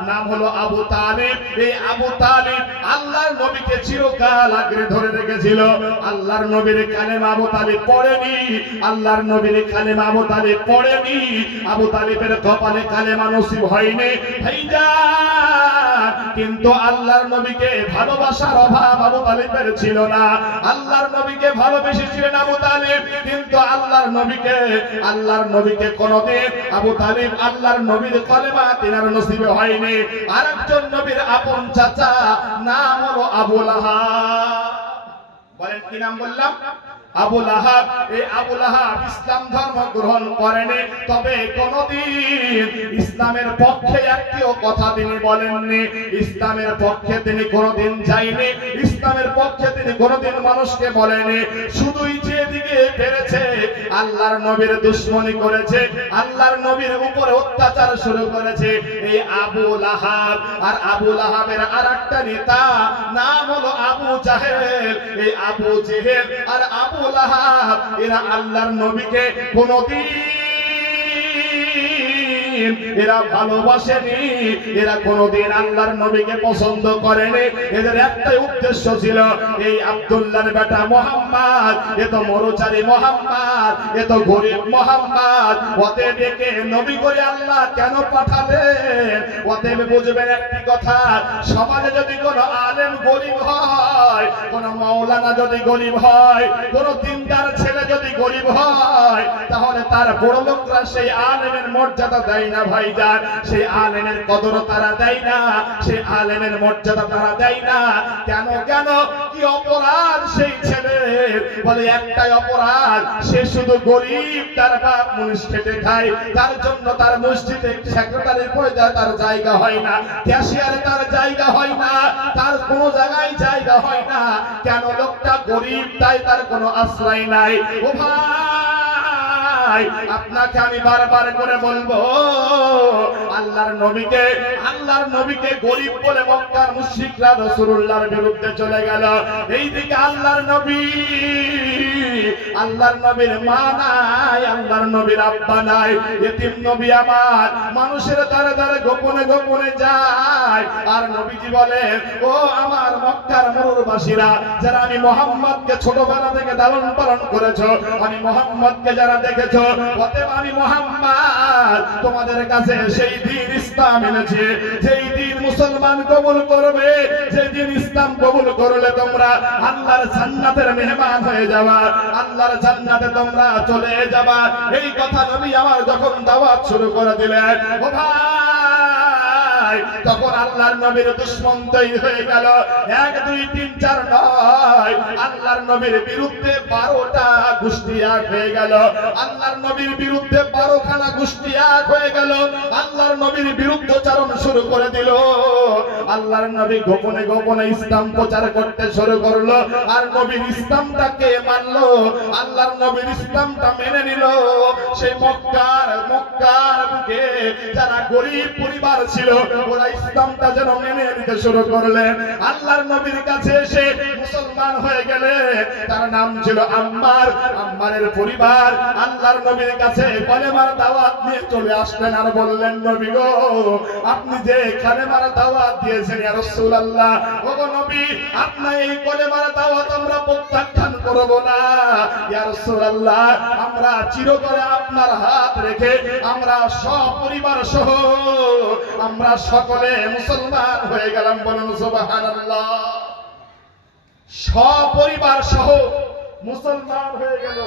নাম হলো আবু তালিব। এই আবু তালিব আল্লাহর নবীকে চিরকাল আগলে ধরে রেখেছিল। আল্লাহর নবীর কালেমা আবু তালিব পড়েনি, আল্লাহর নবীর কালেমা আবু তালিব পড়েনি। আবু তালিবের কপালে কালেমা নসিব হয়নি ভাইজান। কিন্তু আল্লাহর নবীকে ভালোবাসার অভাব আবু তালিবের ছিল না। আল্লাহর নবীকে ভালোবেসেছিলেন আবু তালিব, কিন্তু আল্লাহর নবীকে কোনদিন আবু তালিব আল্লাহর নবীর কালেমা তিনার নসিবে হয়নি। আরেকজন নবীর আপন চাচা নাম হলো আবু লাহাব। বলেন কি নাম বললাম? আবু লাহাব। এই আবু লাহাব ইসলাম ধর্ম গ্রহণ করেনি, তবে কোনদিন ইসলামের পক্ষে একটিও কথা তিনি বলেননি। ইসলামের পক্ষে তিনি কোনদিন যায়নি, ইসলামের পক্ষে তিনি কোনদিন মানুষকে বলেনি। শুধুই যেদিকে পেরেছে আল্লাহর নবীর দুশমনি করেছে, আল্লাহর নবীর উপরে অত্যাচার শুরু করেছে এই আবু লাহাব। আর আবু লাহাবের আরেকটা নেতা নাম হলো আবু জাহেল। এই আবু জেহেল আর আবু লাহাব এরা আল্লাহর নবীকে কোনদিন এরা ভালোবাসেনি, এরা কোনোদিন আল্লাহর নবীকে পছন্দ করেনি। এদের একটাই উদ্দেশ্য ছিল, এই আব্দুল্লাহর বেটা মুহাম্মদ, এ তো মরুচারী মুহাম্মদ, এ তো গরিব মুহাম্মদ, ওতে ডেকে নবী করে আল্লাহ কেন পাঠালেন? অতএব বুঝবেন একটি কথা, সমাজে যদি কোনো আলেম গরিব হয়, কোন মাওলানা যদি গরিব হয়, কোন দিনদার ছেলে যদি গরিব হয়, তাহলে তার বড় লোকরা সেই আলেমের মর্যাদা দেয় না ভাইজান, সেই আলেমের কদর তারা দেয় না, সেই আলেমের মর্যাদা তারা দেয় না। কেন কেন কি অপরাধ সেই ছেলে? বলে একটাই অপরাধ, সে শুধু গরিব, তার বাপ মুনিশ খেটে খায়, তার জন্য তার মসজিদে সেক্রেটারির পর্যায়ে তার জায়গা হয় না, ক্যাশিয়ারে তার জায়গা হয় না, তার কোনো জায়গায় জায়গা হয় না। কেন? লোকটা গরিব, তাই তার কোনো আশ্রয় নাই। ও ভাই, আপনাকে আমি বারবার করে বলবো, আল্লাহর নবীকে গরিব বলে মক্কার মুশরিকরা রাসূলুল্লাহর বিরুদ্ধে চলে গেল। এইদিকে আল্লাহর নবীর মা নাই, আল্লাহর নবীর আব্বা নাই, এতিম নবী আমার মানুষের দ্বারে দ্বারে গোপনে গোপনে যায়। আর নবীজি বলেন, ও আমার মক্কার মরুবাসীরা, যারা আমি মুহাম্মদকে ছোটবেলা থেকে লালন পালন করেছো, আমি মুহাম্মদকে যারা দেখেছো, অতএব আমি মুহাম্মদ তোমাদের কাছে সেই দিন ইসলাম এনেছি, যেই দিন মুসলমান কবুল করবে, যেই দিন ইসলাম কবুল করলে তোমরা আল্লাহর জান্নাতের মেহমান হয়ে যাবা, আল্লাহর জান্নাতে তোমরা চলে যাবা। এই কথা নবী আমার যখন দাওয়াত শুরু করে দিলেন, ও ভাই, তখন আল্লাহর নবীর দুশমন তৈরি হয়ে গেল। 1 2 3 4 নয়, আল্লাহর নবীর বিরুদ্ধে 12টা গোষ্ঠী এক হয়ে গেল, আল্লাহর নবীর বিরুদ্ধে 12খানা গোষ্ঠী এক হয়ে গেল, আল্লাহর নবীর বিরুদ্ধচারণ শুরু করে দিল। আল্লাহর নবী গোপনে গোপনে ইসলাম প্রচার করতে শুরু করলো, আর নবীর ইসলামটাকে মানলো, আল্লাহর নবীর ইসলামটা মেনে নিল। সেই মক্কার বুকে যারা গরিব পরিবার ছিল, ওরা ইসলামটা যেন মেনে নিতে শুরু করলেন। আল্লাহর নবীর কাছে এসে মুসলমান হয়ে গেলে, তার নাম ছিল আম্মার। আম্মারের পরিবার আল্লাহর নবীর কাছে কলেমার দাওয়াত নিয়ে চলে আসলেন, আর বললেন, নবী গো, আপনি যে কলেমার দাওয়াত দিয়েছেন ইয়া রাসূলুল্লাহ, ওগো নবী, আপনার এই কলেমার দাওয়াত আমরা প্রত্যাখ্যান করব না ইয়া রাসূলুল্লাহ, আমরা চিরতরে আপনার হাত রেখে আমরা সপরিবার সহ আমরা সকলে মুসলমান হয়ে গেলাম। বলুন সুবহানাল্লাহ। সপরিবার সহ মুসলমান হয়ে গেল।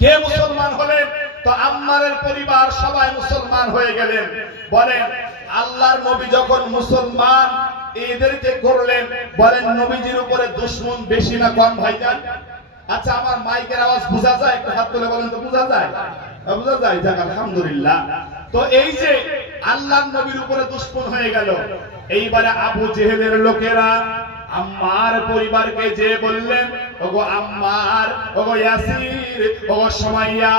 কে মুসলমান হলেন? তো আম্মারের পরিবার সবাই মুসলমান হয়ে গেলেন। বলেন, আল্লাহর নবী যখন মুসলমান এদেরকে করলেন, বলেন নবীজির উপরে দুশমন বেশি না কম ভাইজান? আচ্ছা, আমার মাইকের আওয়াজ বোঝা যায়? একটু হাত তুলে বলেন তো, বোঝা যায়? বোঝা যায়, যাক আলহামদুলিল্লাহ। তো এই যে আল্লাহর নবীর উপরে দুশমন হয়ে গেল, এইবারে আবু জেহেলের লোকেরা আম্মার পরিবারকে যে বললেন, ওগো আম্মার, ওগো ইয়াসির, ওগো সুমাইয়া,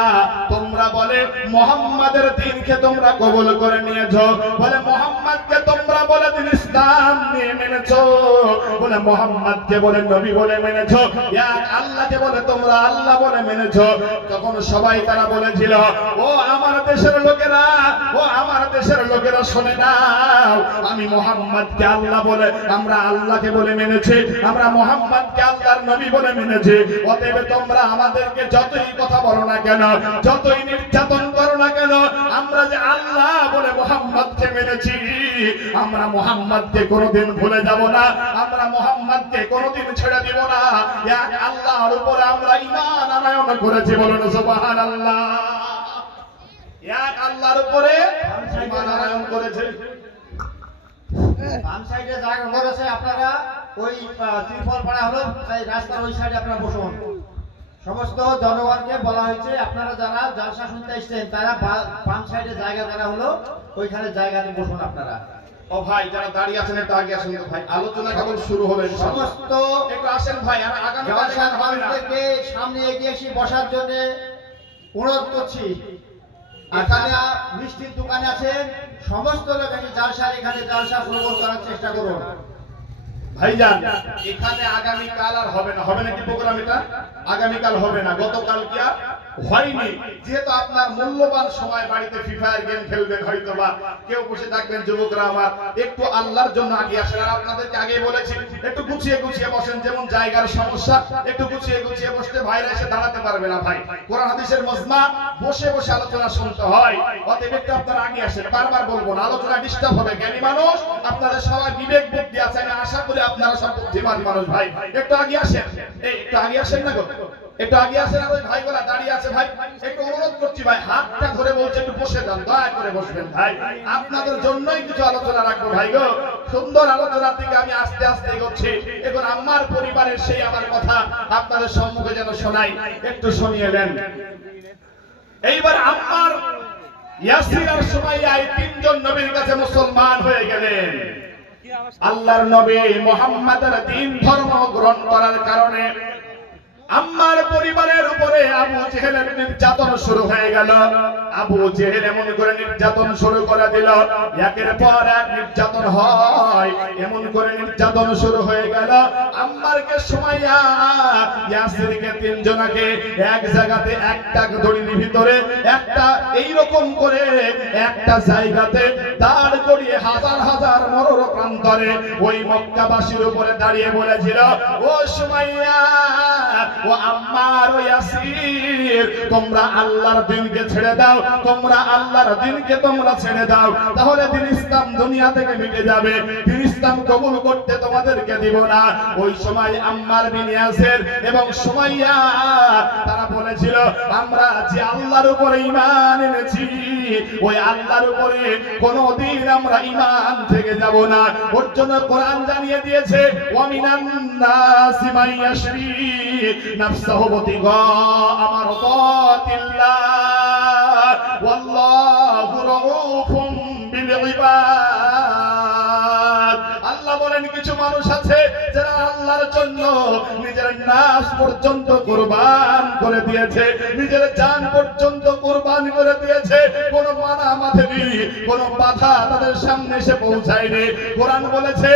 তোমরা বলে মুহাম্মাদের দ্বীনকে তোমরা কবুল করে নিয়েছো, বলে মুহাম্মদকে তোমরা বলে দিন ইসলাম নিয়ে মেনেছো, বলে মুহাম্মদকে বলে নবী বলে মেনেছো, এক আল্লাহকে বলে তোমরা আল্লাহ বলে মেনেছো। তখন সবাই তারা বলেছিল, ও আমার দেশের লোকেরা, ও আমার দেশের লোকেরা, শুনে নাও, আমি মুহাম্মদকে আল্লাহ বলে, আমরা আল্লাহকে বলে মেনেছি, আমরা মুহাম্মদকে আল্লাহর নবী বলে মেনেছি। অতএব তোমরা আমাদেরকে যতই কথা বলো না কেন, যতই নির্যাতন করো না কেন, আমরা যে আল্লাহ বলে মুহাম্মদকে মেনেছি, আমরা মুহাম্মদকে কোনোদিন ভুলে যাব না, আমরা মুহাম্মদকে কোনোদিন ছেড়ে দিব না। এক আল্লাহর উপরে আমরা ঈমান আনয়ন করেছি। বলুন সুবহানাল্লাহ। এক আল্লাহর উপরে ঈমান আনয়ন করেছে। বাম সাইডে জায়গা ঘর আছে, আপনারা ওই ত্রিফল পাড়া হলো, এই রাস্তার ওই সাইডে আপনারা বসুন। সমস্ত জনগণকে বলা হয়েছে, আপনারা যারা জলসা শুনতে এসেছেন, তারা বাম সাইডে জায়গা যারা হলো, ওইখানে জায়গাতে বসুন আপনারা। ও ভাই, যারা দাঁড়িয়ে আছেন একটু আগে আসুন তো ভাই, আলোচনা কেবল শুরু হবে। সমস্ত একটু আসেন ভাই, আমি আগামী জলসাকে সামনে এগিয়ে এসে বসার জন্য অনুরোধ করছি। এখানে মিষ্টির দোকানে আছেন, সমস্ত লোক এসে জলসা, এখানে জলসা শ্রবণ করার চেষ্টা করুন। ভাইজান, এখানে আগামীকাল আর হবে না, হবে নাকি প্রোগ্রাম? এটা আগামীকাল হবে না, গতকাল কি হয়নি। যেহেতু আপনার মূল্যবান সময় বাড়িতে ফ্রি ফায়ার গেম খেলবেন, হয়তো বা কেউ বসে থাকবেন, যুবকরা আমার একটু আল্লাহর জন্য আগে আসেন। আর আপনাদেরকে আগে বলেছি একটু গুছিয়ে গুছিয়ে বসেন, যেমন জায়গার সমস্যা, একটু গুছিয়ে গুছিয়ে বসতে ভাইরা এসে দাঁড়াতে পারবে না। ভাই কোরআন হাদিসের মজমা, বসে বসে আলোচনা শুনতে হয়, অতএব একটু আপনারা আগে আসেন। বারবার বলবো না, আলোচনা ডিস্টার্ব হবে। জ্ঞানী মানুষ, আপনাদের সবাই বিবেক বুদ্ধি আছে, আমি আশা করি আপনারা সব বুদ্ধিমান মানুষ। ভাই একটু আগে আসেন, এই একটু আগে আসেন না গো, একটু আগে আসেন। আর ওই ভাইগুলা দাঁড়িয়ে আছে, ভাই একটু অনুরোধ করছি, ভাই হাতটা ধরে বলছে একটু বসে যান, দয়া করে বসবেন। ভাই আপনাদের জন্যই কিছু আলোচনা রাখবো ভাই গো, সুন্দর আলোচনার দিকে আমি আস্তে আস্তে এগোচ্ছি। এখন আমার পরিবারের সেই আমার কথা আপনাদের সম্মুখে যেন শোনাই, একটু শুনিয়ে দেন। এইবার আম্মার, ইয়াসির আর সুমাইয়া এই তিনজন নবীর কাছে মুসলমান হয়ে গেলেন। আল্লাহর নবী মুহাম্মাদের দ্বীন ধর্ম গ্রহণ করার কারণে আম্মার পরিবারের উপরে আবু জেহেলের নির্যাতন শুরু হয়ে গেল। আবু জেহেল এমন করে নির্যাতন শুরু করে দিল, একের পর এক নির্যাতন হয়, এমন করে নির্যাতন শুরু হয়ে গেল। আম্মারকে সুমাইয়া, ইয়াসিরকে, তিনজনকে এক জায়গাতে একটা দড়ির ভিতরে একটা এইরকম করে একটা জায়গাতে দাঁড় করিয়ে হাজার হাজার মরর প্রান্তরে ওই মক্কাবাসীর উপরে দাঁড়িয়ে বলেছিল, ও সুমাইয়া, ও আম্মার, ও ইয়াসির, তোমরা আল্লাহর দ্বীনকে ছেড়ে দাও, তোমরা আল্লাহর দ্বীনকে তোমরা ছেড়ে দাও, তাহলে দ্বীন ইসলাম দুনিয়া থেকে মিটে যাবে, দ্বীন ইসলাম কবুল করতে তোমাদেরকে দিব না। ওই সময় আম্মার বিন ইয়াসির এবং সুমাইয়া তারা বলেছিল, আমরা যে আল্লাহর উপরে ঈমান এনেছি, ওই আল্লাহর উপরে কোনদিন আমরা ঈমান থেকে যাব না। ওর জন্য কোরআন জানিয়ে দিয়েছে, ওয়া মিনান নাসি মান ইয়াশরি নাফসাহু বিতিগা মারদাতিল্লাহ ওয়াল্লাহু রাউফুম বিল ইবাদ। আল্লাহ বলেন, কিছু মানুষ আছে যারা আল্লাহর জন্য নিজের নাস পর্যন্ত কুরবান করে দিয়েছে, নিজের জান পর্যন্ত কুরবান করে দিয়েছে, কোনো মানা মাথেনি, কোনো বাধা তাদের সামনে এসে পৌঁছায়নি। কোরআন বলেছে,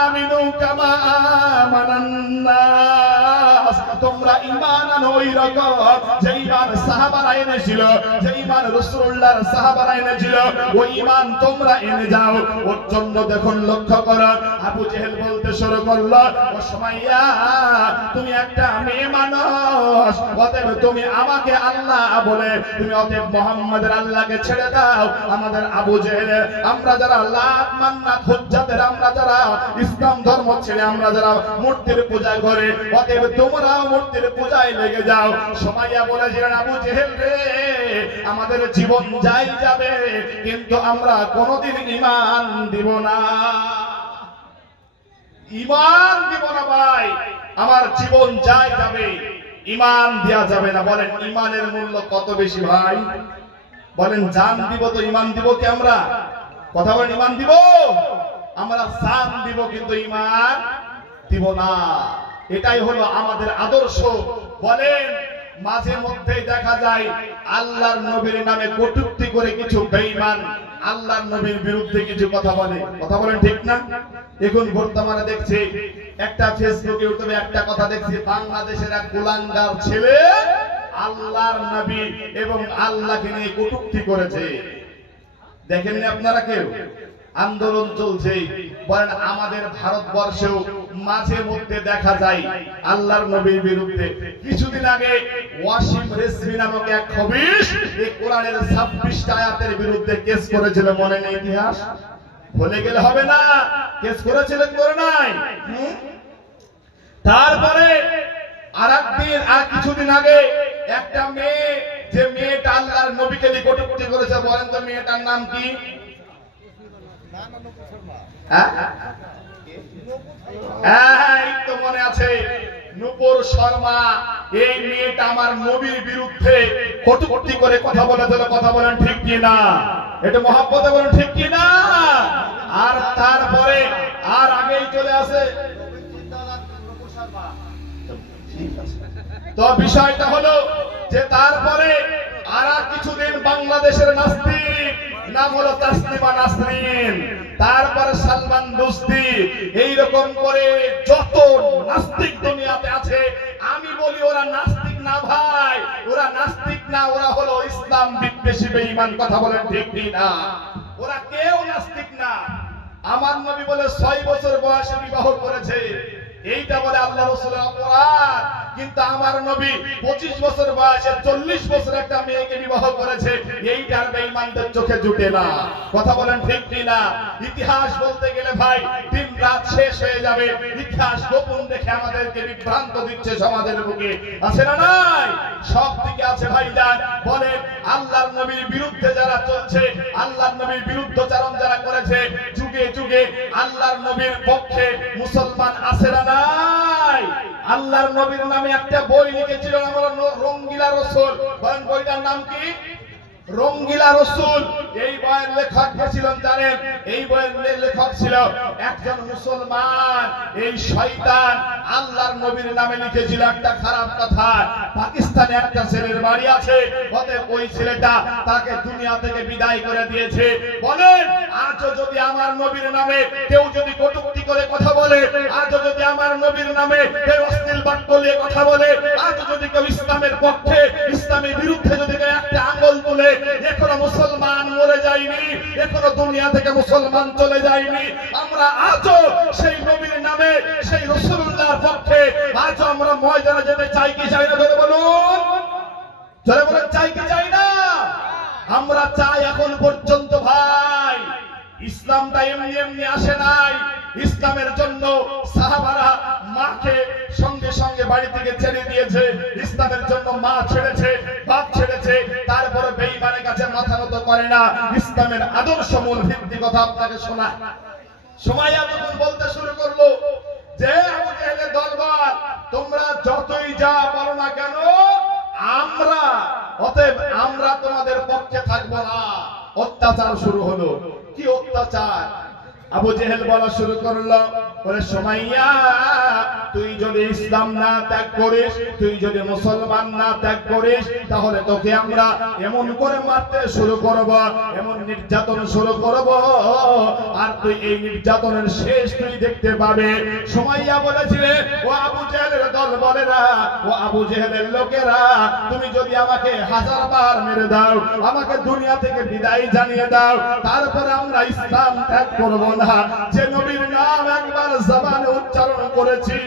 আমিনু কামা আমানান নাস, তোমরা ঈমান আনো ওই রকম যে ঈমান সাহাবারা এনেছিল, যে ঈমান রাসূলুল্লাহর সাহাবারা এনেছিল, ওই ঈমান তোমরা এনে যাও। ওর জন্য দেখুন, লক্ষ্য করো, আবু জেহেল বলতে শুরু করলো, ও সুমাইয়া, তুমি একটা মেয়ে মানুষ, অতএব তুমি আমাকে আল্লাহ বলে তুমি অতএব মুহাম্মাদের আল্লাহকে ছেড়ে দাও। আমাদের আবু জেহেল, আমরা যারা লাত মান্নাত হুজ্জাতের, আমরা যারা ইসলাম ধর্ম ছেড়ে আমরা যারা মূর্তির পূজা করে, অতএব তোমরাও মূর্তির পূজায় লেগে যাও। সুমাইয়া বলেছিলেন, আবু জেহেল রে, আমাদের জীবন যাই যাবে, কিন্তু আমরা কোনোদিন ঈমান দিব না, ঈমান দিব না ভাই, আমার জীবন যাই যাবে, ঈমান দেয়া যাবে না। বলেন ঈমানের মূল্য কত বেশি ভাই? বলেন জান দিব তো ঈমান দিব কি আমরা? কথা বলেন, ঈমান দিব, আমরা জান দিব কিন্তু ঈমান দিব না। এটাই হলো আমাদের আদর্শ। বলেন মাঝে মধ্যে দেখা যায় আল্লাহর নবীর নামে কটূক্তি করে কিছু বেঈমান আল্লাহর নবীর বিরুদ্ধে কিছু কথা বলে, কথা বলেন ঠিক না? এখন বর্তমানে দেখছি একটা ফেসবুকে ইউটিউবে একটা কথা দেখছি, বাংলাদেশের এক কুলাঙ্গার ছেলে আল্লাহর নবী এবং আল্লাহকে নিয়ে কটূক্তি করেছে। দেখেননি আপনারা কেউ? আন্দোলন চলছে। বলেন আমাদের ভারতবর্ষেও মাঝে মধ্যে দেখা যায় আল্লাহর নবীর বিরুদ্ধে। কিছুদিন আগে ওয়াসিম রেজভী নামক এক খবিশ এই কোরআনের 26টা আয়াতের বিরুদ্ধে কেস করেছিল, মনে নেই ইতিহাস? ভুলে গেলে হবে না, কেস করেছিল, করে নাই? তারপরে আরেকদিন, আর কিছুদিন আগে একটা মেয়ে, যে মেয়েটা আল্লাহর নবীকে নিয়ে কটূক্তি করেছে, বলেন তো মেয়েটার নাম কি? এই তো মনে আছে, নূপুর শর্মা। এই মেয়েটা আমার নবীর বিরুদ্ধে কটূক্তি করে কথা বলে দিল, কথা বলেন ঠিক কি না? এটা মহব্বতে বলেন ঠিক কি না? আর তারপরে আর আগেই চলে আসে। তো বিষয়টা হলো যে তারপরে আর কিছুদিন বাংলাদেশের নাস্তিক, নাম হলো তাসলিমা নাসরিন, তারপরে সালমান রুশদি, এইরকম করে যত নাস্তিক দুনিয়াতে আছে, আমি বলি ওরা নাস্তিক না ভাই, ওরা নাস্তিক না, ওরা হলো ইসলাম বিদ্বেষী বেঈমান। কথা বলেন ঠিক কি না? ওরা কেউ নাস্তিক না। আমার নবী বলে 6 বছর বয়সে বিবাহ করেছে, এইটা বলে আল্লাহ রাসূলের অপরাধ। কিন্তু আমার নবী 25 বছর বয়সে 40 বছর একটা মেয়েকে বিবাহ করেছে, এইটার বেঈমানদের চোখে জুটে না। কথা বলেন ঠিক কি না? ইতিহাস বলতে গেলে ভাই দিন রাত শেষ হয়ে যাবে। ইতিহাস গোপন দেখে আমাদেরকে বিভ্রান্ত দিচ্ছে সমাজের বুকে, আছে না নাই? সব দিকে আছে ভাইজান। বলেন আল্লাহর নবীর বিরুদ্ধে যারা চলছে, আল্লাহর নবীর বিরুদ্ধচারণ যারা করেছে, যুগে যুগে আল্লাহর নবীর পক্ষে মুসলমান আছে না নাই? আল্লাহর নবীর নামে একটা বই লিখেছিল আমরা রঙ্গিলা রসুল। বলেন বইটার নাম কি? রঙ্গিলা রসুল। এই বইয়ের লেখক কে ছিলেন জানেন? এই বইয়ের লেখক ছিল একজন মুসলমান। এই শয়তান আল্লাহর নবীর নামে লিখেছিল একটা খারাপ কথা। পাকিস্তানে একটা ছেলের বাড়ি আছে, অতএব ওই ছেলেটা তাকে দুনিয়া থেকে বিদায় করে দিয়েছে। বলেন আজও যদি আমার নবীর নামে কেউ যদি কটূক্তি করে কথা বলে, আজও যদি আমার নবীর নামে কেউ অশ্লীল বাক্য নিয়ে কথা বলে, আজও যদি কেউ ইসলামের পক্ষে ইসলামের বিরুদ্ধে যদি কেউ একটা আঙ্গুল তুলে, এখনো মুসলমান মরে যায়নি, এখনো দুনিয়া থেকে মুসলমান চলে যায়নি। আমরা আজও সেই নবীর নামে সেই রাসূলুল্লাহর পক্ষে আজও আমরা ময়দানে যেতে চাই কি চাই না? ধরে বলুন, ধরে বলুন, চাই কি চাই না? আমরা চাই। এখন পর্যন্ত ভাই ইসলামটা এমনি এমনি আসে নাই। ইসলামের জন্য সাহাবারা মাকে সঙ্গে সঙ্গে বাড়ি থেকে ছেড়ে দিয়েছে। ইসলামের জন্য মা ছেড়েছে, বাপ ছেড়েছে, তারপরে বেঈমানের কাছে মাথা নত করে না। ইসলামের আদর্শ মূল ভিত্তি কথা আপনাকে শোনা। সুমাইয়া যখন বলতে শুরু করলো যে আবু জেহেলের দরবার, তোমরা যতই যা বলো না কেন, অতএব আমরা তোমাদের পক্ষে থাকবো না। অত্যাচার শুরু হলো। কি অত্যাচার? আবু জেহেল বলা শুরু করলো, বলে সুমাইয়া তুই যদি ইসলাম না ত্যাগ করিস, তুই যদি মুসলমান না ত্যাগ করিস, তাহলে তোকে আমরা এমন করে মারতে শুরু করব, এমন নির্যাতন শুরু করব, আর তুই এই নির্যাতনের শেষ তুই দেখতে পাবে। সুমাইয়া বলেছিলে, ও আবু জেহেলের দলবলেরা, ও আবু জেহেলের লোকেরা, তুমি যদি আমাকে 1000 বার মেরে দাও, আমাকে দুনিয়া থেকে বিদায় জানিয়ে দাও, তারপরে আমরা ইসলাম ত্যাগ করব না। যে নবীর নাম একবার জবানে উচ্চারণ করেছি,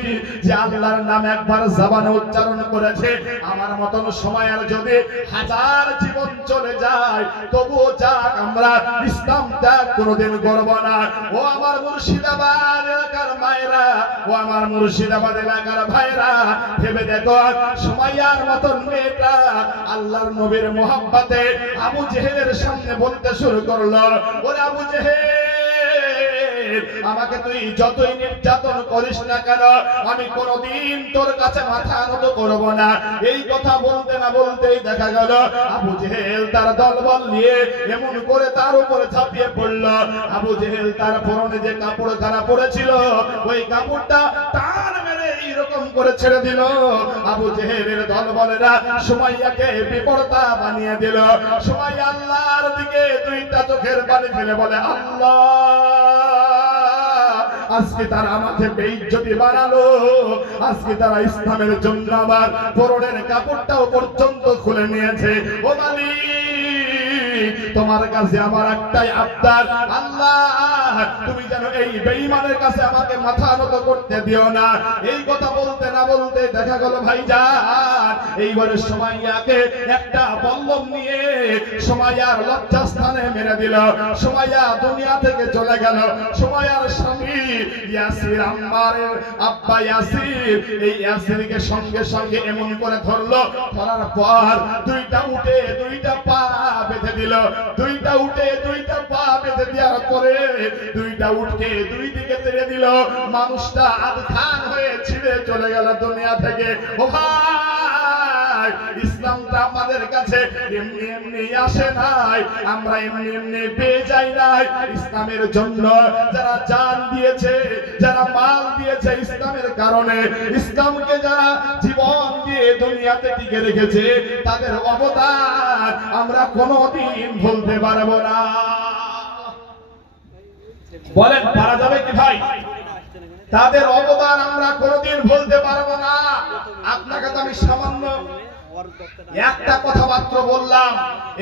যে আল্লাহর নাম একবার জবানে উচ্চারণ করেছে, আমার মতন সময়ের যদি 1000 জীবন চলে যায়, তবুও যাক আমরা ইসলাম ত্যাগ কোনোদিন করব না। ও আমার মুর্শিদাবাদ এলাকার মায়েরা, ও আমার মুর্শিদাবাদ এলাকার ভাইরা, ভেবে দেখো সুমাইয়ার মতন মেয়েটা আল্লাহর নবীর মোহাব্বতে আবু জেহেলের সামনে বলতে শুরু করলো, ওরে আবু জেহেল, আমাকে তুই যতই নির্যাতন করিস না কেন, আমি কোনদিন তোর কাছে মাথা নত করব না। এই কথা বলতে না বলতেই দেখা গেল আবু জেহেল তার দলবল নিয়ে এমন করে তার উপরে ঝাঁপিয়ে পড়ল। আবু জেহেল তার পরনে যে কাপড়খানা পরেছিল, ওই কাপড়টা টান মেরে এইরকম করে ছেড়ে দিল। আবু জেহেলের দলবলেরা সুমাইয়াকে বিপর্দা বানিয়ে দিল। সুমাইয়া আল্লাহর দিকে 2টা চোখের পানি ফেলে বলে, আল্লাহ, আজকে তারা আমাকে বেইজ্জতি বানালো, আজকে তারা ইসলামের জন্য আমার পরনের কাপড়টাও পর্যন্ত খুলে নিয়েছে। ও মালিক, তোমার কাছে আমার একটাই আবদার, আল্লাহ তুমি যেন এই বেঈমানের কাছে আমাকে মাথা নত করতে দিও না। এই কথা বলতে না বলতে দেখা গেল ভাইজান এইবারে সুমাইয়াকে একটা বল্লম নিয়ে সুমাইয়ার লজ্জাস্থানে মেরে দিল। সুমাইয়া দুনিয়া থেকে চলে গেল। সুমাইয়ার স্বামী ইয়াসির, আম্মারের আব্বা ইয়াসির, এই ইয়াসিরকে সঙ্গে সঙ্গে এমন করে ধরলো, ধরার পর 2টা উঠে 2টা পা বেঁধে দিল। 2টা উঠে 2টা পা বেঁধে দেওয়ার পরে 2টা উঠকে 2 দিকে তেড়ে দিল। মানুষটা আধখান হয়ে ছিঁড়ে চলে গেল দুনিয়া থেকে। ও ভাই, ইসলামটা আমাদের কাছে এমনি এমনি আসে নাই, আমরা এমনি এমনি পেয়ে যাই নাই। ইসলামের জন্য যারা জান দিয়েছে, যারা মাল দিয়েছে ইসলামের কারণে, ইসলামকে যারা জীবন দিয়ে দুনিয়াতে টিকে রেখেছে, তাদের অবদান আমরা কোনোদিন ভুলতে পারবো না। বলেন পারা যাবে কি ভাই? তাদের অবদান আমরা কোনোদিন ভুলতে পারবো না। আপনাকে তো আমি সামান্য একটা কথামাত্র বললাম,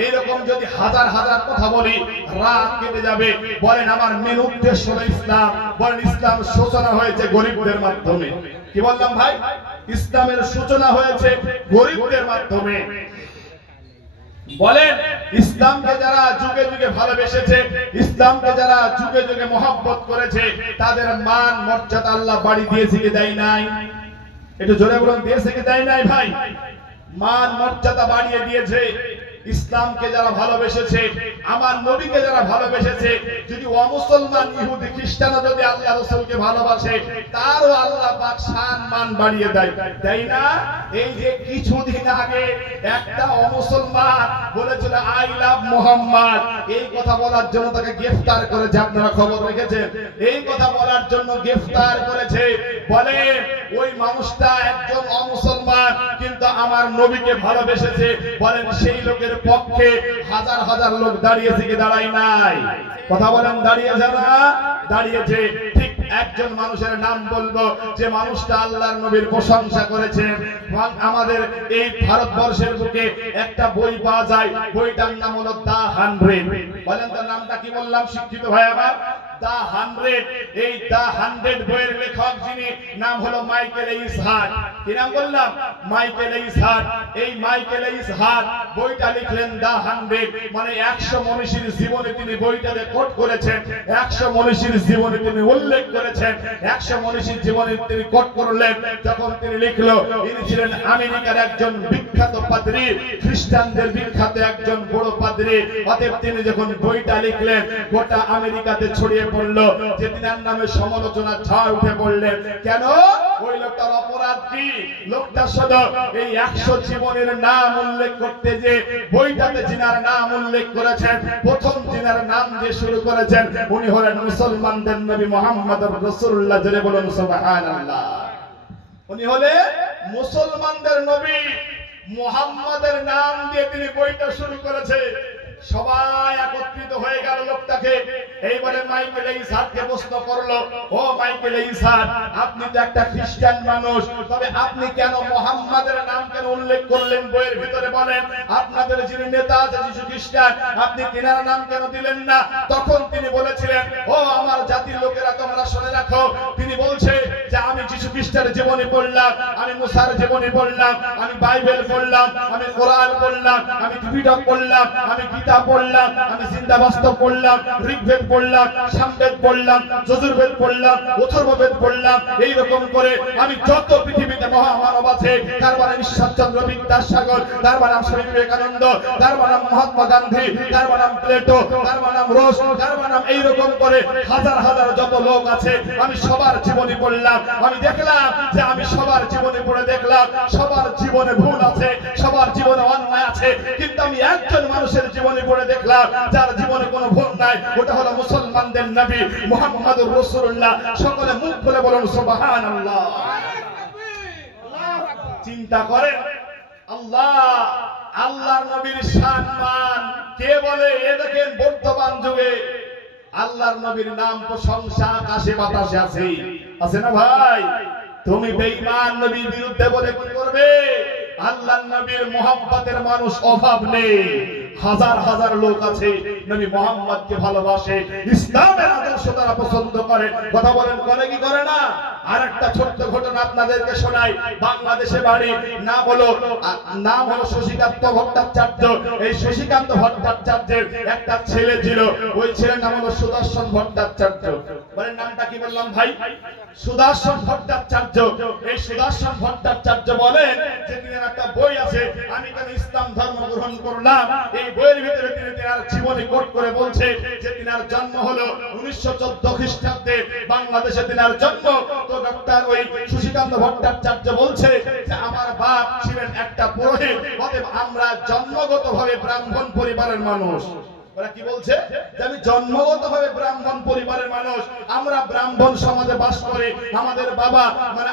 এইরকম যদি হাজার হাজার কথা বলি রাত কেটে যাবে। বলেন আমার মেন উদ্দেশ্য হলো ইসলাম। বলেন ইসলাম সূচনা হয়েছে গরিবদের মাধ্যমে। কি বললাম ভাই? ইসলামের সূচনা হয়েছে গরিবদের মাধ্যমে। বলেন ইসলামকে যারা যুগে যুগে ভালোবেসেছে, ইসলামকে যারা যুগে যুগে মহব্বত করেছে, তাদের মান মর্যাদা আল্লাহ বাড়ি দিয়েছে কি দেয় নাই? একটু জোরে বলুন, দিয়েছে কি দেয় নাই ভাই? মান মর্যাদা বাড়িয়ে দিয়েছে। ইসলামকে যারা ভালোবেসেছে, আমার নবীকে যারা ভালোবেসেছে, যদি অমুসলমান ইহুদি খ্রিস্টানও যদি আল্লাহ রাসূলকে ভালোবাসে, তারও আল্লাহ পাক শান মান বাড়িয়ে দেয়, তাই না? এই যে কিছুদিন আগে একটা অমুসলমান বলেছিল আই লাভ মুহাম্মদ, এই কথা বলার জন্য তাকে গ্রেফতার করেছে। আপনারা খবর রেখেছেন? এই কথা বলার জন্য গ্রেফতার করেছে। বলেন ওই মানুষটা একজন অমুসলমান, কিন্তু আমার নবীকে ভালোবেসেছে। বলেন সেই লোকের পক্ষে হাজার হাজার লোক দাঁড়িয়েছে কি দাঁড়ায় নাই? কথা বলেন, দাঁড়িয়েছে না? দাঁড়িয়েছে। ঠিক একজন মানুষের নাম বলবো যে মানুষটা আল্লাহর নবীর প্রশংসা করেছেন। আমাদের এই ভারতবর্ষের বুকে একটা বই পাওয়া যায়, বইটার নাম হলো দা 100। বলেন তার নামটা কি? বললাম শিক্ষিত ভাই আমার, দা 100। এই দা 100 বইয়ের লেখক যিনি, নাম হলো মাইকেল এইস হার্ট। কি নাম বললাম? মাইকেল এইস হার্ট। এই মাইকেল এইস হার্ট বইটা লিখলেন দা 100, মানে 100 মনীষীর জীবনে তিনি বইটাতে কোট করেছেন। 100 মনীষীর জীবনে তিনি উল্লেখ করেছেন। 100 মনীষীর জীবনে তিনি কোট করলেন। যখন তিনি লিখলো, ইনি ছিলেন আমেরিকার একজন বিখ্যাত পাদ্রী, খ্রিস্টানদের বিখ্যাত একজন বড় পাদ্রী। অতএব তিনি যখন বইটা লিখলেন, গোটা আমেরিকাতে ছড়িয়ে পড়লো যে তিনার নামে সমালোচনা ঝড় উঠে পড়লেন। কেন? ওই লোকটার অপরাধ কি? লোকটা শুধু এই 100 জীবনের নাম উল্লেখ করতে যে বইটাতে যিনার নাম উল্লেখ করেছেন, প্রথম যিনার নাম দিয়ে শুরু করেছেন, উনি হলেন মুসলমানদের নবী মুহাম্মদুর রাসূলুল্লাহ। জোরে বলুন সুবহানাল্লাহ। উনি হলেন মুসলমানদের নবী মুহাম্মদের নাম দিয়ে তিনি বইটা শুরু করেছে। সবাই একত্রিত হয়ে গেল লোকটাকে। এইবারে মাইকেল এইস হার্টকে প্রশ্ন করলো, ও মাইকেল এইস হার্ট, আপনি তো একটা খ্রিস্টান মানুষ, তবে আপনি কেন মুহাম্মাদের নাম কেন উল্লেখ করলেন বইয়ের ভিতরে? বলেন আপনাদের যিনি নেতা আছে যিশু খ্রিস্টান, আপনি তিনার নাম কেন দিলেন না? তখন তিনি বলেছিলেন, ও আমার জাতির লোকেরা তোমরা শুনে রাখো, তিনি বলছে যে আমি যিশু খ্রিস্টের জীবনী পড়লাম, আমি মুসার জীবনী পড়লাম, আমি বাইবেল পড়লাম, আমি কোরআন পড়লাম, আমি ত্রিপিটক পড়লাম, আমি গীতা পড়লাম, আমি জিন্দা বাস্তব পড়লাম, ঋগ্বেদ পড়লাম, সামবেদ পড়লাম, যজুর্বেদ পড়লাম, অথর্ববেদ পড়লাম। এইরকম করে আমি যত পৃথিবীতে মহামানব আছে, তার মানে ঈশ্বরচন্দ্র বিদ্যাসাগর, তার নাম স্বামী বিবেকানন্দ, তার নাম মহাত্মা গান্ধী, তার নাম প্লেটো, তার নাম রোস, তার নাম এইরকম করে হাজার হাজার যত লোক আছে, আমি সবার জীবনী পড়লাম। আমি দেখলাম যে আমি সবার জীবনী পড়ে দেখলাম সবার জীবনে ভুল আছে, সবার জীবনে অন্যায় আছে, কিন্তু আমি একজন মানুষের জীবনী পড়ে দেখলাম যার জীবনে কোনো ভুল নাই। ওটা হলো মুসলমানদের নবী মুহাম্মদুর রাসূলুল্লাহ। সকলে মুখ খুলে বলুন সুবহানাল্লাহ। চিন্তা করেন, আল্লাহর নবীর সম্মান কে বলে? এ দেখেন বর্তমান যুগে আল্লাহর নবীর নাম প্রশংসা আকাশে বাতাসে আছে, আছে না ভাই? তুমি বেঈমান নবীর বিরুদ্ধে বলে কি করবে? আল্লাহর নবীর মুহাব্বতের মানুষ অভাব নেই, হাজার হাজার লোক আছে নবী মুহাম্মদকে ভালোবাসে, ইসলামের আদর্শ তারা পছন্দ করে। কথা বলেন, করে কি করে না? আর একটা ছোট্ট ঘটনা আপনাদেরকে শোনাই। বাংলাদেশে বাড়ি, নাম হলো শশীকান্ত ভট্টাচার্য। এই শশীকান্ত ভট্টাচার্যের একটা ছেলে ছিল, ওই ছেলের নাম হলো সুদর্শন ভট্টাচার্য। বলেন নামটা কি বললাম ভাই? সুদর্শন ভট্টাচার্য। এই সুদর্শন ভট্টাচার্য বলেন যে তিনি একটা বই আছে, আমি কেন ইসলাম ধর্ম গ্রহণ করলাম। এই বইয়ের ভিতরে তিনি তার জীবনী কোট করে বলছে যে তিনার জন্ম হলো 1914 খ্রিস্টাব্দে, বাংলাদেশে তিনার জন্ম। তো ডক্টর ওই শশীকান্ত ভট্টাচার্য বলছে যে আমার বাপ ছিলেন একটা পুরোহিত, অতএব আমরা জন্মগতভাবে ব্রাহ্মণ পরিবারের মানুষ। ওরা কি বলছে? যে আমি জন্মগতভাবে ব্রাহ্মণ পরিবারের মানুষ, আমরা ব্রাহ্মণ সমাজে বাস করে। আমাদের বাবা মানে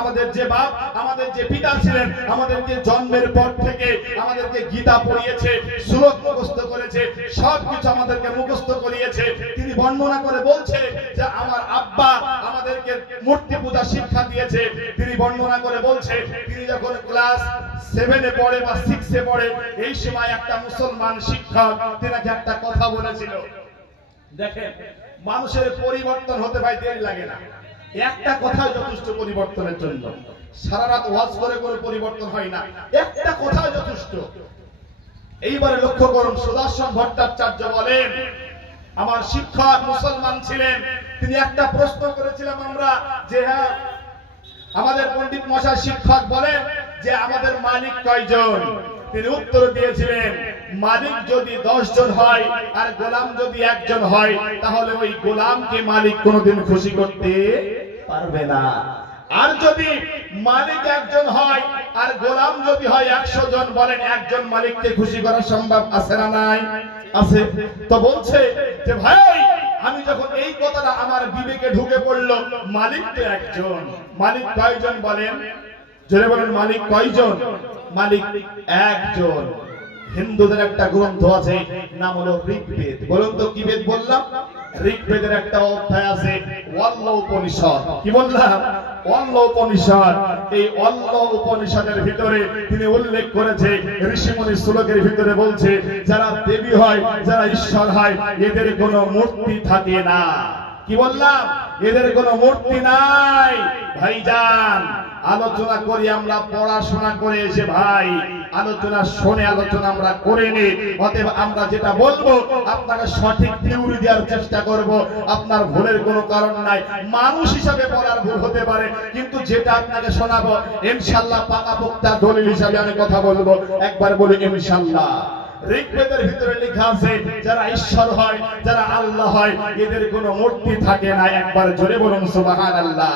আমাদের যে বাপ, আমাদের যে পিতা ছিলেন, আমাদেরকে জন্মের পর থেকে আমাদেরকে গীতা পড়িয়েছে, শ্লোক মুখস্থ করেছে, সবকিছু আমাদেরকে মুখস্থ করিয়েছে। তিনি বর্ণনা করে বলছে যে আমার আব্বা আমাদের আমাদেরকে মূর্তি পূজা শিক্ষা দিয়েছে। তিনি বর্ণনা করে বলছে, তিনি যখন ক্লাস 7-এ পড়ে বা 6-এ পড়ে, এই সময় একটা মুসলমান শিক্ষক তিনাকে একটা কথা বলেছিল। দেখেন, মানুষের পরিবর্তন হতে ভাই দেরি লাগে না, একটা কথা যথেষ্ট পরিবর্তনের জন্য। সারা রাত ওয়াজ করে কোনো পরিবর্তন হয় না, একটা কথা যথেষ্ট। এইবারে লক্ষ্য করুন, সুদর্শন ভট্টাচার্য বলেন, আমার শিক্ষক মুসলমান ছিলেন, তিনি একটা প্রশ্ন করেছিলাম আমরা যে হ্যাঁ, আমাদের পণ্ডিত মশাই শিক্ষক বলেন যে আমাদের মালিক কয়জন? তিনি উত্তর দিয়েছিলেন, মালিক যদি 10 জন হয় আর গোলাম যদি 1 জন হয়, তাহলে ওই গোলামকে মালিক কোনোদিন খুশি করতে পারবে না। আর যদি মালিক 1 জন হয় আর গোলাম যদি হয় 100 জন, বলেন 1 জন মালিককে খুশি করা সম্ভব আছে না নাই? আছে। তো বলছে যে ভাই, আমি যখন এই কথাটা আমার বিবেকে ঢুকে পড়লো, মালিক তো 1 জন, মালিক কয়জন বলেন? জোরে বলেন, মালিক কয়জন? মালিক 1 জন। হিন্দুদের একটা গ্রন্থ আছে, নাম হলো ঋগ্বেদ। বলুন তো কি বেদ বললাম? ঋগ্বেদের একটা অধ্যায় আছে ওয়াল্ল উপনিষদ। কি বললাম? ওয়াল্ল উপনিষদ। এই ওয়াল্ল উপনিষদের ভিতরে তিনি উল্লেখ করেছে, ঋষিমুনি শ্লোকের ভিতরে বলছে, যারা দেবী হয়, যারা ঈশ্বর হয়, এদের কোনো মূর্তি থাকে না। কি বললাম? এদের কোনো মূর্তি নাই। ভাইজান, আলোচনা করি আমরা পড়াশোনা করে এসে, ভাই আলোচনা শুনে আলোচনা আমরা করে নি। অতএব আমরা যেটা বলবো আপনাকে সঠিক থিওরি দেওয়ার চেষ্টা করব। আপনার ভুলের কোনো কারণ নাই, মানুষ হিসাবে বলার ভুল হতে পারে, কিন্তু যেটা আপনাকে শোনাবো ইনশাআল্লাহ পাকাপোক্তা দলিল হিসাবে আমি কথা বলবো। একবার বলি ইনশাআল্লাহ। ঋগ্বেদের ভিতরে লেখা আছে, যারা ঈশ্বর হয়, যারা আল্লাহ হয়, এদের কোনো মূর্তি থাকে না। একবার জোরে বলুন সুবহানাল্লাহ।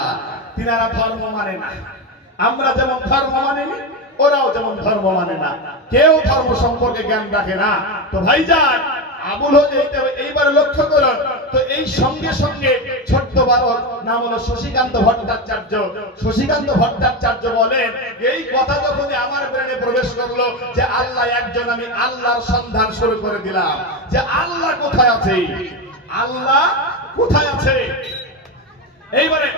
তিনারা ধর্ম মানে না, আমরা যেমন ধর্ম মানি, ওরাও যেমন ধর্ম মানে না, কেউ ধর্ম সম্পর্কে জ্ঞান রাখে না। তো ভাইজান, আবুল এইবার লক্ষ্য করুন তো, এই সঙ্গে সঙ্গে ছোট্ট বালক নাম হলো শশীকান্ত ভট্টাচার্য। শশীকান্ত ভট্টাচার্য বলেন, এই কথা যখন আমার ব্রেনে প্রবেশ করলো যে আল্লাহ 1 জন, আমি আল্লাহর সন্ধান শুরু করে দিলাম যে আল্লাহ কোথায় আছে, আল্লাহ কোথায় আছে। এইবারে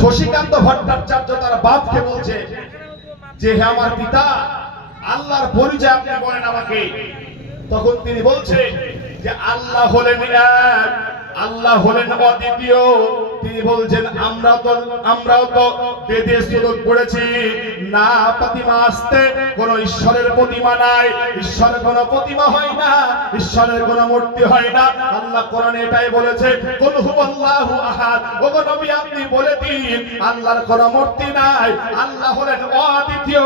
শশীকান্ত ভট্টাচার্য তার বাপকে বলছে যে হে আমার পিতা, আল্লাহর পরিচয় আপনি বলেন আমাকে। তখন তিনি বলছে যে আল্লাহ হলেন এক, আল্লাহ হলেন অদ্বিতীয়। তিনি বলছেন আমরাও তো বেদে সুরত পড়েছি, না প্রতিমা আসতে কোন ঈশ্বরের প্রতিমা নাই, ঈশ্বরের কোন প্রতিমা হয় না, ঈশ্বরের কোন মূর্তি হয় না। আল্লাহ কোরআনে এটাই বলেছে, কুল হুয়াল্লাহু আহাদ। ওগো নবী, আপনি বলে দিন আল্লাহর কোন মূর্তি নাই, আল্লাহ হলেন অদ্বিতীয়,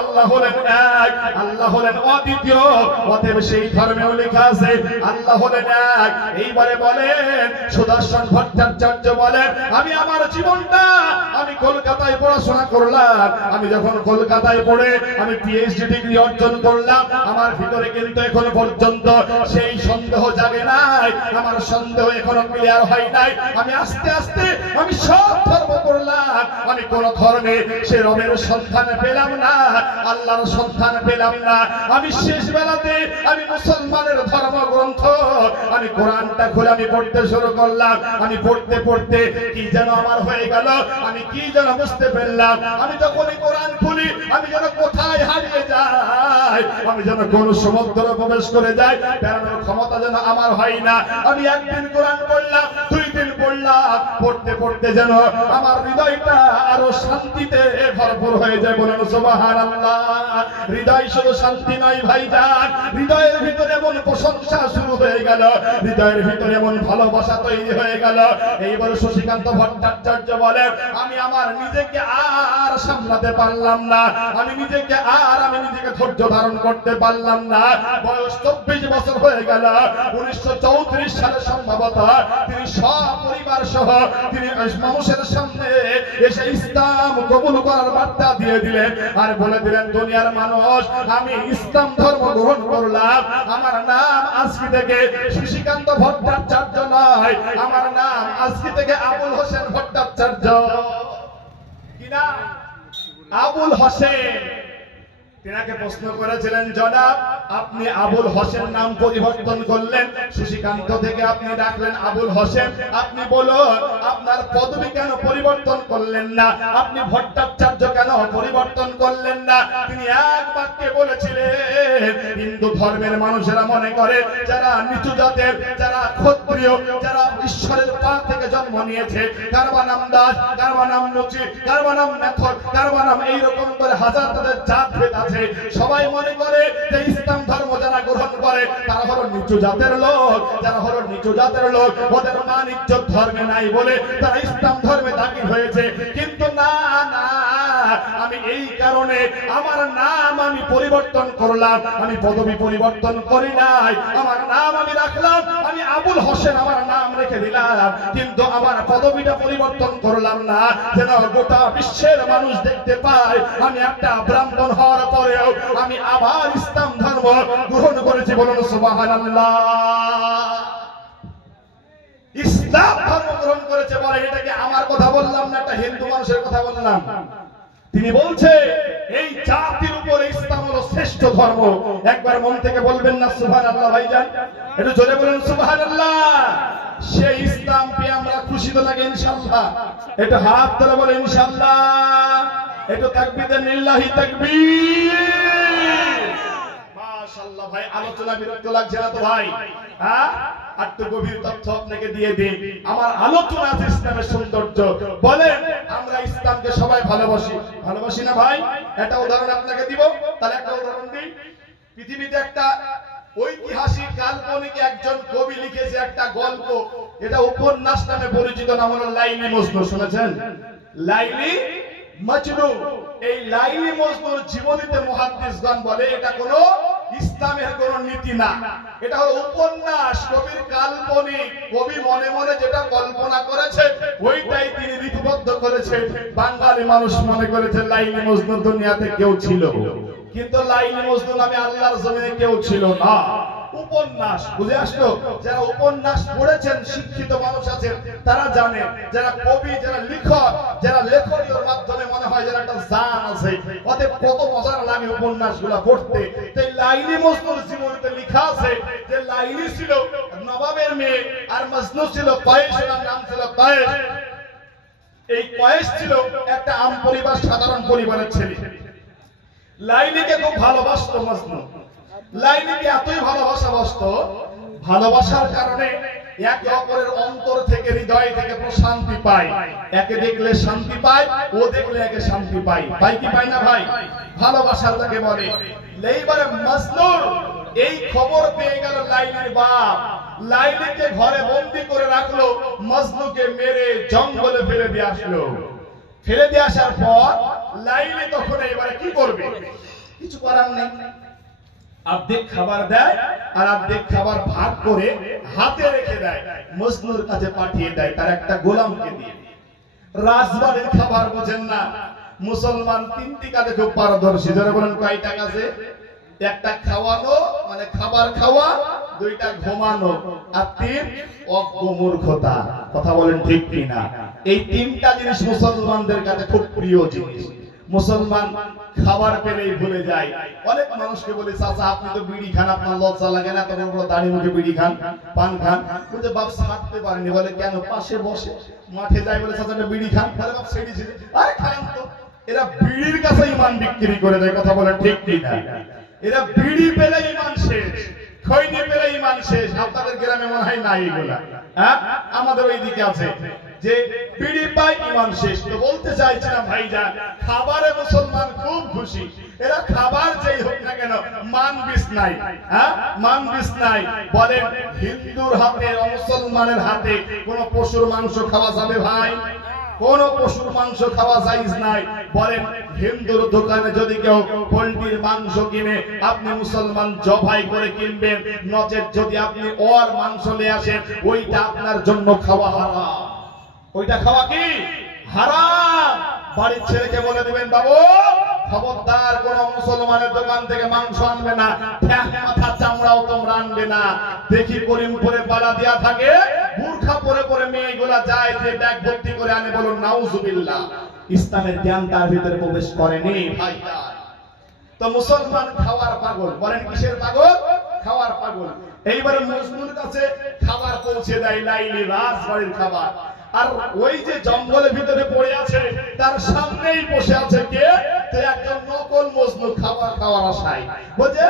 আল্লাহ হলেন এক, আল্লাহ হলেন অদ্বিতীয়। অতএব সেই ধর্মেও লেখা আছে আল্লাহ হলেন এক। এইবারে বলেন সুদর্শন ভট্টাচার্য বলেন, আমি আমার জীবনটা আমি কলকাতায় পড়াশোনা করলাম। আমি যখন কলকাতায় পড়ে আমি পিএইচডি ডিগ্রি অর্জন করলাম, আমার ভিতরে কিন্তু এখন পর্যন্ত সেই সন্দেহ জাগে নাই, আমার সন্দেহ এখনো ক্লিয়ার হয় নাই। আমি আস্তে আস্তে আমি সব ধর্ম করলাম, আমি কোন ধর্মে সে রবের সন্ধান পেলাম না, আল্লাহর সন্ধান পেলাম না। আমি শেষ বেলাতে আমি মুসলমানের ধর্মগ্রন্থ আমি কোরআনটা খুলে আমি পড়তে শুরু করলাম। আমি পড়তে পড়তে কি যেন আমার হয়ে গেল, আমি কি যেন বুঝতে পারলাম, আমি যখনই কোরআন খুলি আমি যেন কোথায় হারিয়ে যাই, আমি যেন কোন সমুদ্রে প্রবেশ করে যাই, বেরোনোর ক্ষমতা যেন আমার হয় না। আমি একদিন কোরআন পড়লাম, 2 দিন পড়লাম, পড়তে পড়তে যেন আমার হৃদয়টা আরো শান্তিতে ভরপুর হয়ে যায়। বলেন সুবহানাল্লাহ। হৃদয় শুধু শান্তি নয় ভাইজান, হৃদয়ের ভিতরে এমন প্রশংসা শুরু হয়ে গেল, হৃদয়ের ভিতরে এমন ভালোবাসা তৈরি হয়ে গেল। এইবার শশীকান্ত ভট্টাচার্য বলেন, আমি আমার নিজেকে আর সামলাতে পারলাম না, আমি নিজেকে ধৈর্য ধারণ করতে পারলাম না। বয়স 24 বছর হয়ে গেল। 1934 সালে সম্ভবত তিনি সপরিবার সহ তিনি মানুষের সামনে এসে ইসলাম কবুল করার বার্তা দিয়ে দিলেন আর বলে দিলেন, দুনিয়ার মানুষ, আমি ইসলাম ধর্ম গ্রহণ করলাম। আমার নাম আজকে থেকে শশীকান্ত ভট্টাচার্য নয়, আমার নাম আজকে থেকে আবুল হোসেন ভট্টাচার্য। কি নাম? আবুল হোসেন। তিনাকে প্রশ্ন করেছিলেন, জনাব আপনি আবুল হোসেন নাম পরিবর্তন করলেন, শশীকান্ত থেকে আপনি ডাকলেন আবুল হোসেন, আপনি বলুন আপনার পদবি কেন পরিবর্তন করলেন না, আপনি ভট্টাচার্য কেন পরিবর্তন করলেন না? তিনি এক বাক্যে বলেছিলেন, হিন্দু ধর্মের মানুষেরা মনে করে যারা নিচু জাতের, যারা ক্ষত্রিয়, যারা ঈশ্বরের পা থেকে জন্ম নিয়েছে, কারবা নাম দাস, কারবা নাম মুচি, কারবা নাম নেথর, কারবা নাম এইরকম করে হাজার তাদের জাত ভেদ আছে, সবাই মনে করে যে ইসলাম ধর্ম যারা গ্রহণ করে তারা হলো নিচু জাতের লোক, যারা হলো নিচু জাতের লোক ওদের মান ইজ্জত ধর্মে নাই বলে তারা ইসলাম ধর্মে দাখিল হয়েছে। কিন্তু না না, আমি এই কারণে আমার নাম আমি পরিবর্তন করলাম, আমি পদবি পরিবর্তন করি নাই, আমার নাম আমি রাখলাম, আমি আবুল হোসেন আমার নাম রেখে দিলাম, কিন্তু আমার পদবিটা পরিবর্তন করলাম না, যেন গোটা বিশ্বের মানুষ দেখতে পায় আমি একটা ব্রাহ্মণ হওয়ার পরেও আমি আবার ইসলাম ধর্ম গ্রহণ করেছি। বলুন সুবহানাল্লাহ। ইসলাম ধর্ম গ্রহণ করেছে বলে, এটাকে আমার কথা বললাম না, একটা হিন্দু মানুষের কথা বললাম। তিনি বলছে এই জাতির উপরে ইসলাম হলো শ্রেষ্ঠ ধর্ম। একবার মন থেকে বলবেন না সুবহানাল্লাহ ভাইজান? একটু জোরে বলুন সুবহানাল্লাহ। সেই ইসলাম পেয়ে আমরা খুশি তো লাগে ইনশাআল্লাহ? একটু হাত তুলে বলে ইনশাআল্লাহ। একটু তাকবীর দেন, লিল্লাহি তাকবীর। মাশাআল্লাহ ভাই, আলোচনা বিরক্ত লাগছে না তো ভাই? হ্যাঁ, একটু গভীর তথ্য আপনাকে দিয়ে দিই। আমার আলোচনা আছে ইসলামের সৌন্দর্য। বলেন আমরা ইসলামকে সবাই ভালোবাসি, ভালোবাসি না ভাই? একটা উদাহরণ আপনাকে দিব, তাহলে একটা উদাহরণ দিই। পৃথিবীতে একটা ঐতিহাসিক কাল্পনিক একজন কবি লিখেছে একটা গল্প, এটা উপন্যাস নামে পরিচিত, নাম হলো লাইলি মজনু। শুনেছেন লাইলি মজনু? এই লাইলি মজনুর জীবনীতে মুহাদ্দিসগণ বলে এটা কোনো ইসলামের কোন নীতি না, এটা হলো উপন্যাস, কবির কাল্পনিক। কবি মনে মনে যেটা কল্পনা করেছে ওইটাই তিনি লিপিবদ্ধ করেছে। বাঙালি মানুষ মনে করেছে লাইলি মজনু দুনিয়াতে কেউ ছিল, কিন্তু লাইলি মজনু নামে আল্লাহর জমিনে কেউ ছিল না। উপন্যাস, বুঝে আসলো? যারা উপন্যাস পড়েছেন, শিক্ষিত মানুষ আছেন, তারা জানে, যারা কবি, যারা লেখক, যারা লেখনীর মাধ্যমে মনে হয় যারা একটা জান আছে, অতএব কত মজার লাগে উপন্যাসগুলো পড়তে। তাই লাইলি মজনুর জীবনীতে লেখা আছে যে লাইলি ছিল নবাবের মেয়ে আর মজনু ছিল কয়েস, ওর নাম ছিল কয়েস। এই কয়েস ছিল একটা আম পরিবার, সাধারণ পরিবারের ছেলে। লাইলিকে খুব ভালোবাসতো মজনু। লাইলিকে এতই ভালোবাসতো, ভালোবাসার কারণে একে অপরের অন্তর থেকে, হৃদয় থেকে প্রশান্তি পায়। একে দেখলে শান্তি পায়, ও দেখলে একে শান্তি পায়। পাই কি পায় না ভাই? ভালোবাসা তাকে বলে। এইবারে মজনুর এই খবর পেয়ে গেল লাইলির বাপ, লাইলিকে ঘরে বন্দি করে রাখলো, মজনুকে মেরে জঙ্গলে ফেলে দিয়ে আসলো। ফেলে দিয়ে আসার পর লাইলি তখন এবারে কি করবে? কিছু করার নেই, অর্ধেক খাবার দেয় আর অর্ধেক খাবার ভাগ করে হাতে রেখে দেয়, মজনুর কাছে পাঠিয়ে দেয় তার একটা গোলামকে দিয়ে। রাজবাড়ির খাবার বোঝেন না মুসলমান, তিনটি কাজে খুব পারদর্শী। যারা বলেন কয়টা কাজে? একটা খাওয়ানো মানে খাবার খাওয়া, দুইটা ঘুমানো, আর তিন অজ্ঞমূর্খতা। কথা বলেন ঠিক কিনা? এই তিনটা জিনিস মুসলমানদের কাছে খুব প্রিয় জিনিস। মুসলমান খাবার পেলেই ভুলে যায়। অনেক মানুষকে বলে, চাচা আপনি তো বিড়ি খান, আপনার লজ্জা লাগে না? তখন বড় দাড়ি মুখে বিড়ি খান, পান খান। বলতে বাপ ছাড়তে পারেনি। বলে কেন? পাশে বসে মাঠে যায়, বলে চাচা বিড়ি খান। বলে বাপ ছেড়েছে। আরে খান তো। এরা বিড়ির কাছে ইমান বিক্রি করে দেয়। কথা বলে ঠিক কিনা? এরা বিড়ি পেলে ইমান শেষ, খৈনি পেলে ইমান শেষ। আপনাদের গ্রামে মনে হয় নাই এগুলা? হ্যাঁ, আমাদের ওই দিকে আছে যে বিড়ি পাই ইমান শেষ। তো বলতে চাইছিলাম ভাইজান, খাবারে মুসলমান খুব খুশি। এরা খাবার যেই হোক না কেন মান বিষ নাই। হ্যাঁ, মান বিষ নাই। বলেন হিন্দুর হাতে, মুসলমানের হাতে কোন পশুর মাংস খাওয়া যাবে ভাই? কোন পশুর মাংস খাওয়া জায়েজ নাই। বলেন হিন্দুর দোকানে যদি কেউ পোল্ট্রির মাংস কিনে, আপনি মুসলমান জবাই করে কিনবেন, নচেত যদি আপনি ওর মাংস নিয়ে আসেন, ওইটা আপনার জন্য খাওয়া হারাম। ওইটা খাওয়া কি হারাম। বাড়ির ছেলেকে বলে দিবেন, বাবু খবরদার কোন মুসলমানের দোকান থেকে মাংস আনবে না, মাথা চামড়াও তোমরা আনবে না। দেখি করিমপুরে বালা দিয়া থাকে, বুরখা পরে পরে মেয়েগুলা যায়, যে ব্যাগ ভর্তি করে আনে। বলুন নাউজুবিল্লাহ। ইসলামের জ্ঞান তার ভিতরে প্রবেশ করেনি ভাইয়া। তো মুসলমান খাওয়ার পাগল, বলেন কিসের পাগল? খাওয়ার পাগল। এইবারে মজনুর কাছে খাবার পৌঁছে দেয়, লাইলি রাজবাড়ির খাবার। আর ওই যে জঙ্গলের ভিতরে পড়ে আছে তার সামনেই বসে আছে কে? তো একজন নকল মজনু খাবার খাওয়ার আশায় বলছে,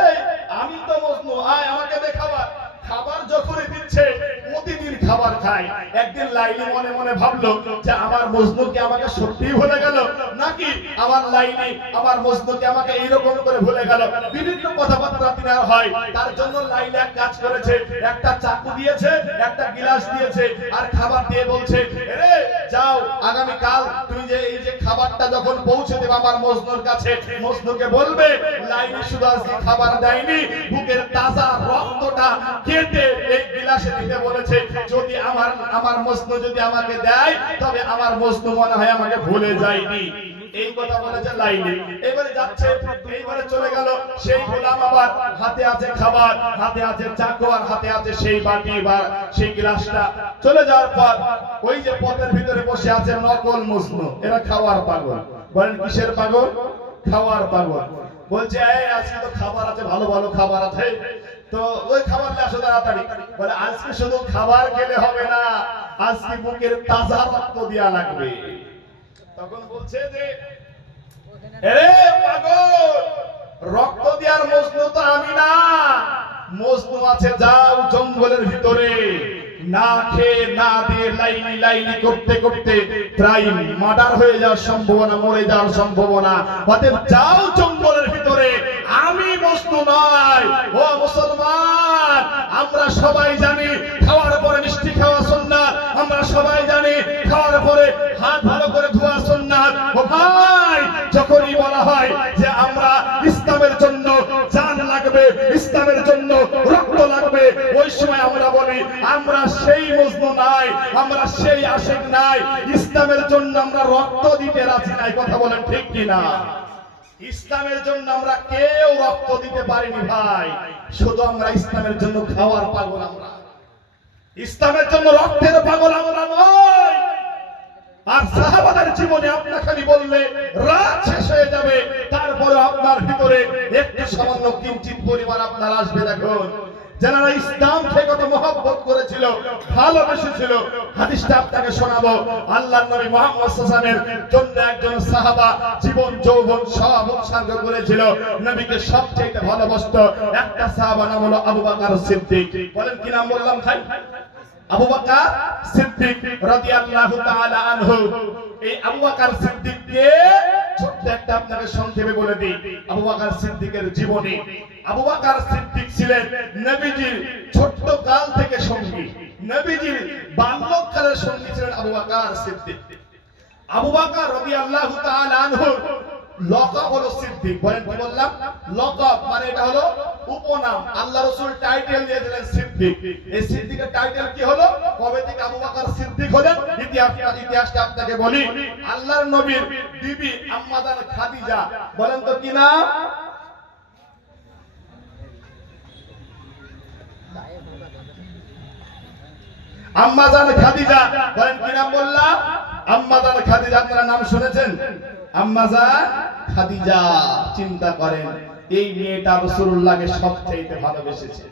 আমি তো মজনু, আয় আমাকে দে খাবার। খাবার যখনই দিচ্ছে প্রতিদিন খাবার খায়। একদিন লাইলি মনে মনে ভাবলো যে আমার মজনুকে আমাকে সত্যিই ভুলে গেল, নাকি আমার লাইলি আমার মজনুকে আমাকে এইরকম করে ভুলে গেল। বিভিন্ন কথাবার্তা তিনার হয়। তার জন্য লাইলি এক কাজ করেছে, একটা চাকু দিয়েছে, একটা গিলাস দিয়েছে, আর খাবার দিয়ে বলছে, এরে যাও, আগামী কাল তুমি যে এই যে খাবারটা যখন পৌঁছে দেবে আমার মজনুর কাছে, মজনুকে বলবে লাইলি শুধু আজকে খাবার দেয়নি, বুকের তাজা রক্তটা কেটে এই গিলাসে দিতে বলেছে। যদি আমার মজনু যদি আমাকে দেয় তবে আমার মজনু মনে হয় আমাকে ভুলে যায়নি। এই কথা বলেছে লাইলি। এবারে যাচ্ছে, এইবারে চলে গেল। সেই গোলাম আবার হাতে আছে খাবার, হাতে আছে চাকু, আর হাতে আছে সেই বাটি বা সেই গ্লাসটা। চলে যাওয়ার পর ওই যে পথের ভিতরে বসে আছে নকল মজনু, এরা খাওয়ার পাগল। বলেন কিসের পাগল? খাওয়ার পাগল। বলছে, এই আজকে তো খাবার আছে, ভালো ভালো খাবার আছে, তো ওই খাবার নিয়ে আসো তাড়াতাড়ি। বলে, আজকে শুধু খাবার খেলে হবে না, আজকে বুকের তাজা রক্ত দেয়া লাগবে। তখন বলছে যে, আরে পাগল, রক্ত দেওয়ার মজনু তো আমি না, মজনু আছে যাও জঙ্গলের ভিতরে। না খেয়ে না দিয়ে লাইনি লাইনি করতে করতে প্রায় মার্ডার হয়ে যাওয়ার সম্ভাবনা, মরে যাওয়ার সম্ভাবনা। অতএব যাও জঙ্গলের ভিতরে, আমি মজনু নয়। ও মুসলমান, আমরা সবাই জানি খাওয়ার পরে মিষ্টি খাওয়া সুন্নাত, আমরা সবাই জানি খাওয়ার পরে হাত ভালো করে ধোয়া সুন্নাত। ও ভাই, যখনই বলা হয় যে আমরা ইসলামের জন্য জান লাগবে, ইসলামের জন্য রক্ত লাগবে, ওই সময় আমরা বলি আমরা সেই মজনু নাই, আমরা সেই আশিক নাই, ইসলামের জন্য আমরা রক্ত দিতে রাজি নাই। কথা বলেন ঠিক কিনা? ইসলামের জন্য আমরা কেউ রক্ত দিতে পারিনি ভাই, শুধু আমরা ইসলামের জন্য খাওয়ার পাগল। আমরা ইসলামের জন্য রক্তের পাগল আমরা নয়। আর সাহাবাদের জীবনে আপনার খালি বললে রাত শেষ হয়ে যাবে, তারপরে আপনার ভিতরে একটু সামান্য কিঞ্চিত পরিমাণ আপনার আসবে। দেখুন, যারা ইসলামকে কত মহব্বত করেছিল, ভালোবেসেছিল। হাদিসটা আপনাকে শোনাবো। আল্লাহর নবী মুহাম্মদ সাল্লাল্লাহু আলাইহি ওয়াসাল্লামের জন্য একজন সাহাবা জীবন যৌবন সব উৎসর্গ করেছিল। নবীকে সবচেয়ে ভালোবাসতো একটা সাহাবা, নাম হলো আবু বকর সিদ্দিক। বলেন কি নাম বললাম ভাই? আবু বকর সিদ্দিক রাদিয়াল্লাহু তাআলা আনহু। এই আবু বকর সিদ্দিককে ছোট্ট একটা আপনাকে সংক্ষেপে বলে দিই আবু বকর সিদ্দিকের জীবনী। আবু বকর সিদ্দিক ছিলেন নবীজির ছোট্ট কাল থেকে সঙ্গী, নবীজির বাল্যকালের সঙ্গী ছিলেন আবু বকর সিদ্দিক। আবু বকর রাদিয়াল্লাহু তাআলা আনহু লকব হলো সিদ্দিক। বলেন কি বললাম? লকব মানে এটা হলো উপনাম। আল্লাহ রাসূল টাইটেল দিয়ে দিলেন সিদ্দিক। এই সিদ্দিকের টাইটেল কি হলো? কবে থেকে আবু বকর সিদ্দিক হলেন? ইতিহাসটা আপনাকে বলি। আল্লাহর নবীর বিবি আম্মা জান খাদিজা, বলেন তো কি নাম? আম্মা জান খাদিজা। বলেন কি নাম বললাম? আম্মা জান খাদিজা। আপনারা নাম শুনেছেন? আম্মা জান খাদিজা। চিন্তা করেন, এই মেয়েটা রাসূলুল্লাহকে সবচাইতে ভালোবেসেছে,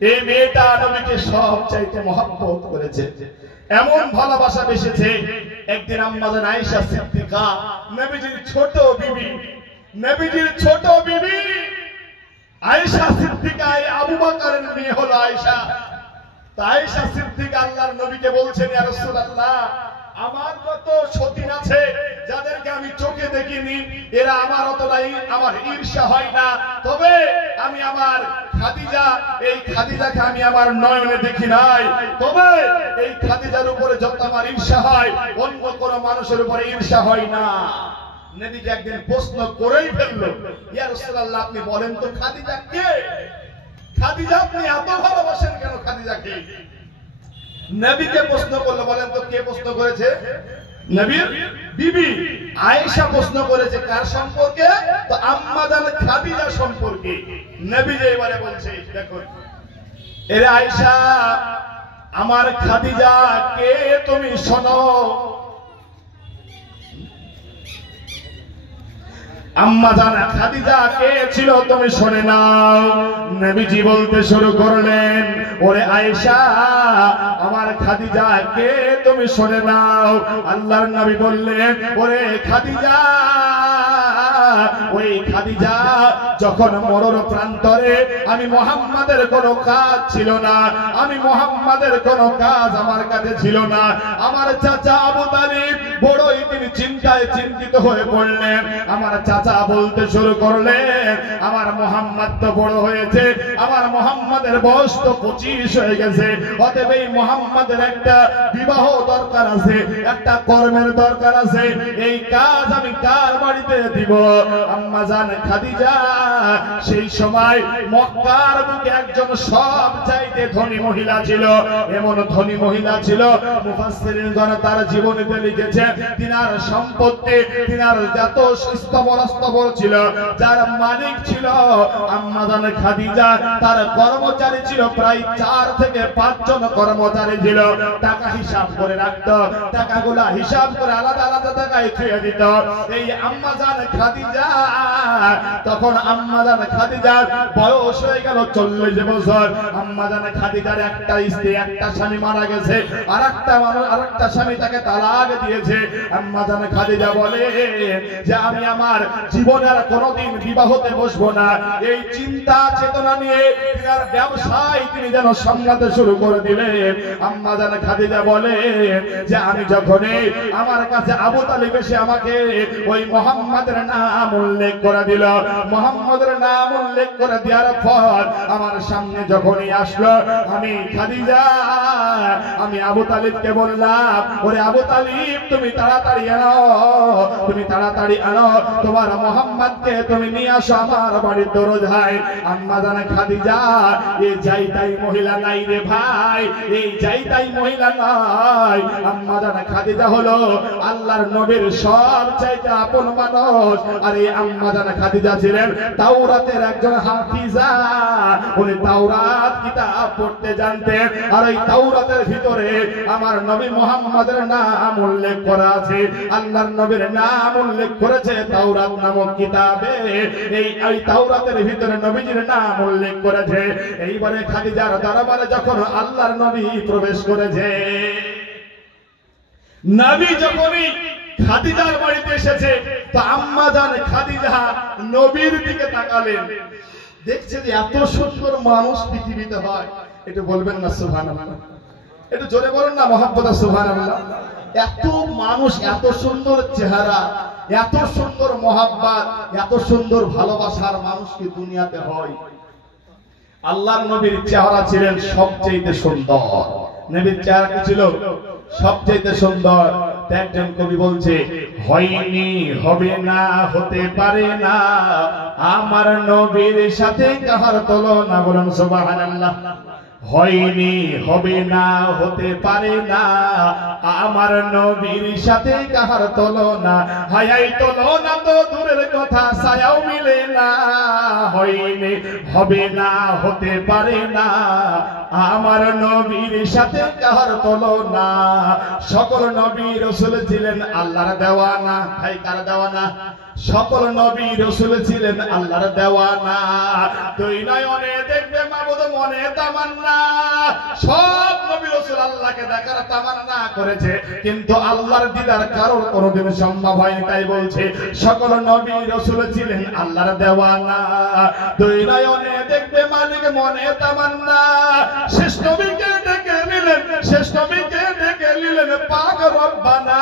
এই মেয়েটা নবীকে সবচাইতে মহব্বত করেছে। এমন ভালোবাসা বেসেছে, একদিন আম্মা জান আয়েশা সিদ্দিকা, নবীজির ছোট বিবি, নবীজির ছোট বিবি আয়েশা সিদ্দিকা, আবু বকরের মেয়ে হলো আয়েশা। আয়েশা সিদ্দিকা আল্লাহর নবীকে বলছেন, ইয়া রাসূলুল্লাহ, আমার কত সতীন আছে যাদেরকে আমি চোখে দেখিনি, এরা আমার অতটাই আমার ঈর্ষা হয় না, তবে আমি আমার খাদিজা, এই খাদিজাকে আমি আমার নয়নে দেখি নাই, তবে এই খাদিজার উপরে যত আমার ঈর্ষা হয় অন্য কোন মানুষের উপরে ঈর্ষা হয় না। নবীকে একদিন প্রশ্ন করেই ফেললো, ইয়া রাসূলুল্লাহ, আপনি বলেন তো খাদিজা কে? খাদিজা আপনি এত ভালোবাসেন কেন খাদিজাকে? নবীকে প্রশ্ন করলো, বলেন তো কে প্রশ্ন করেছে? নবীর বিবি আয়েশা প্রশ্ন করেছে। কার সম্পর্কে? তো আম্মা জান খাদিজা সম্পর্কে। নবী যে এবারে বলছে, দেখুন, এরে আয়েশা, আমার খাদিজা কে তুমি শোনো। আম্মা জান খাদিজা কে ছিল তুমি শুনে নাও। নবীজি বলতে শুরু করলেন, ওরে আয়েশা আমার খাদিজা কে তুমি শুনে নাও। আল্লাহর নবী বললেন, ওরে খাদিজা, ওই খাদিজা যখন মরণ প্রান্তরে আমি মুহাম্মাদের কোনো কাজ ছিল না, আমি মুহাম্মাদের কোনো কাজ আমার কাছে ছিল না, আমার চাচা আবু তালিব বড়ই তিনি চিন্তায় চিন্তিত হয়ে পড়লেন। আমার চাচা বলতে শুরু করলেন, আমার মুহাম্মদ তো বড় হয়েছে, আমার মুহাম্মাদের বয়স তো 25 হয়ে গেছে, অতএব এই মুহাম্মাদের একটা বিবাহ দরকার আছে, একটা কর্মের দরকার আছে, এই কাজ আমি কার বাড়িতে দিব? আম্মা জান খাদিজা সেই সময় মক্কার বুকে একজন সব চাইতে ধনী মহিলা ছিল। এমন ধনী মহিলা ছিল মুফাসসিরিনগণ তার জীবনীতে লিখেছে, তিনার সম্পত্তি, তিনার যত স্তবর ছিল, যার মালিক ছিল আম্মা জান খাদিজা, তার কর্মচারী ছিল প্রায় 4 থেকে 5 জন কর্মচারী ছিল। টাকা হিসাব করে রাখত, টাকাগুলা হিসাব করে আলাদা আলাদা টাকায় ছুঁয়ে দিত। এই আম্মা জান খাদিজা, তখন আম্মা জান খাদিজার বয়স হয়ে গেল 40 বছর। আম্মা জান খাদিজার একটা স্ত্রী, একটা স্বামী মারা গেছে, আরেকটা স্বামী তাকে তালাক দিয়েছে। আম্মা জান খাদিজা বলে যে আমি আমার জীবনে আর কোনোদিন বিবাহতে বসবো না। এই চিন্তা চেতনা নিয়ে তিনার ব্যবসায় তিনি যেন সামলাতে শুরু করে দিলেন। আম্মা জান খাদিজা বলে যে আমি যখনই আমার কাছে আবু তালিব এসে আমাকে ওই মুহাম্মাদের নাম উল্লেখ করে দিল, মুহাম্মাদের নাম উল্লেখ করে দেওয়ার পর আমার সামনে যখনই আসলো, আমি খাদিজা আমি আবু তালিবকে বললাম, ওরে আবু তালিব তুমি তাড়াতাড়ি আনো, তুমি তাড়াতাড়ি আনো, তোমার মুহাম্মাদকে তুমি নিয়ে আসো আমার বাড়ির দরজায়। আম্মা জান খাদিজা এই যাইতাই মহিলা নাই রে ভাই, এই যাইতাই মহিলা নাই। আম্মা জান খাদিজা হলো আল্লাহর নবীর সব চাইতে আপন মানুষ। আর এই আম্মা জান খাদিজা ছিলেন তাওরাতের একজন হাফিজা, উনি তাওরাত কিতাব পড়তে জানতেন। আর এই তাওরাতের ভিতরে আমার নবী মুহাম্মাদের নাম উল্লেখ করা আছে, আল্লাহর নবীর নাম উল্লেখ করেছে তাওরাত নামক কিতাবে। এই তাওরাতের ভিতরে নবীজির নাম উল্লেখ করেছে। এইবারে খাদিজার দরবারে যখন আল্লাহর নবী প্রবেশ করেছে, নবী যখনই খাদিজার বাড়িতে এসেছে, তো আম্মা জান খাদিজা নবীর দিকে তাকালেন, দেখছে যে এত সুন্দর মানুষ পৃথিবীতে হয়। একটু বলবেন না সুবহানাল্লাহ? একটু জোরে বলুন না মুহাম্মদ সুবহানাল্লাহ? এত মানুষ, এত সুন্দর চেহারা, এত সুন্দর মহাব্বত, এত সুন্দর ভালোবাসার মানুষ কি দুনিয়াতে হয়? আল্লাহর নবীর চেহারা ছিলেন সবচেয়ে সুন্দর। নবীর চেহারা কি ছিল? সবচেয়ে সুন্দর। একজন কবি বলছে, হয়নি হবে না হতে পারে না আমার নবীর সাথে কাহার তুলনা। বলুন সুবহানাল্লাহ। হয়নি হবে না হতে পারে না আমার নবীর সাথে কাহার তুলনা। হায় তুলনা তো দূরের কথা, ছায়াও মিলে না। হয়নি হবে না হতে পারে না আমার নবীর সাথে কাহার তুলনা। সকল নবী রাসূল ছিলেন আল্লাহর দেওয়ানা। ভাই কার দেওয়ানা? সকল নবী রাসূল ছিলেন আল্লাহর দেওয়ানা। দুই নয়নে দেখবে মাবুদ মনে তামান্না। সব নবী রাসূল আল্লাহকে দেখার তামান্না করেছে, কিন্তু আল্লাহর দিদার কারোর কোনোদিন সম্ভব হয়নি। তাই বলছে সকল নবী রাসূল ছিলেন আল্লাহর দেওয়ানা। দুই নয়নে দেখবে মালিক মনে তামান্না। শেষ নবীকে ডেকে নিলেন, শেষ নবীকে ডেকে নিলেন পাক রব্বানা।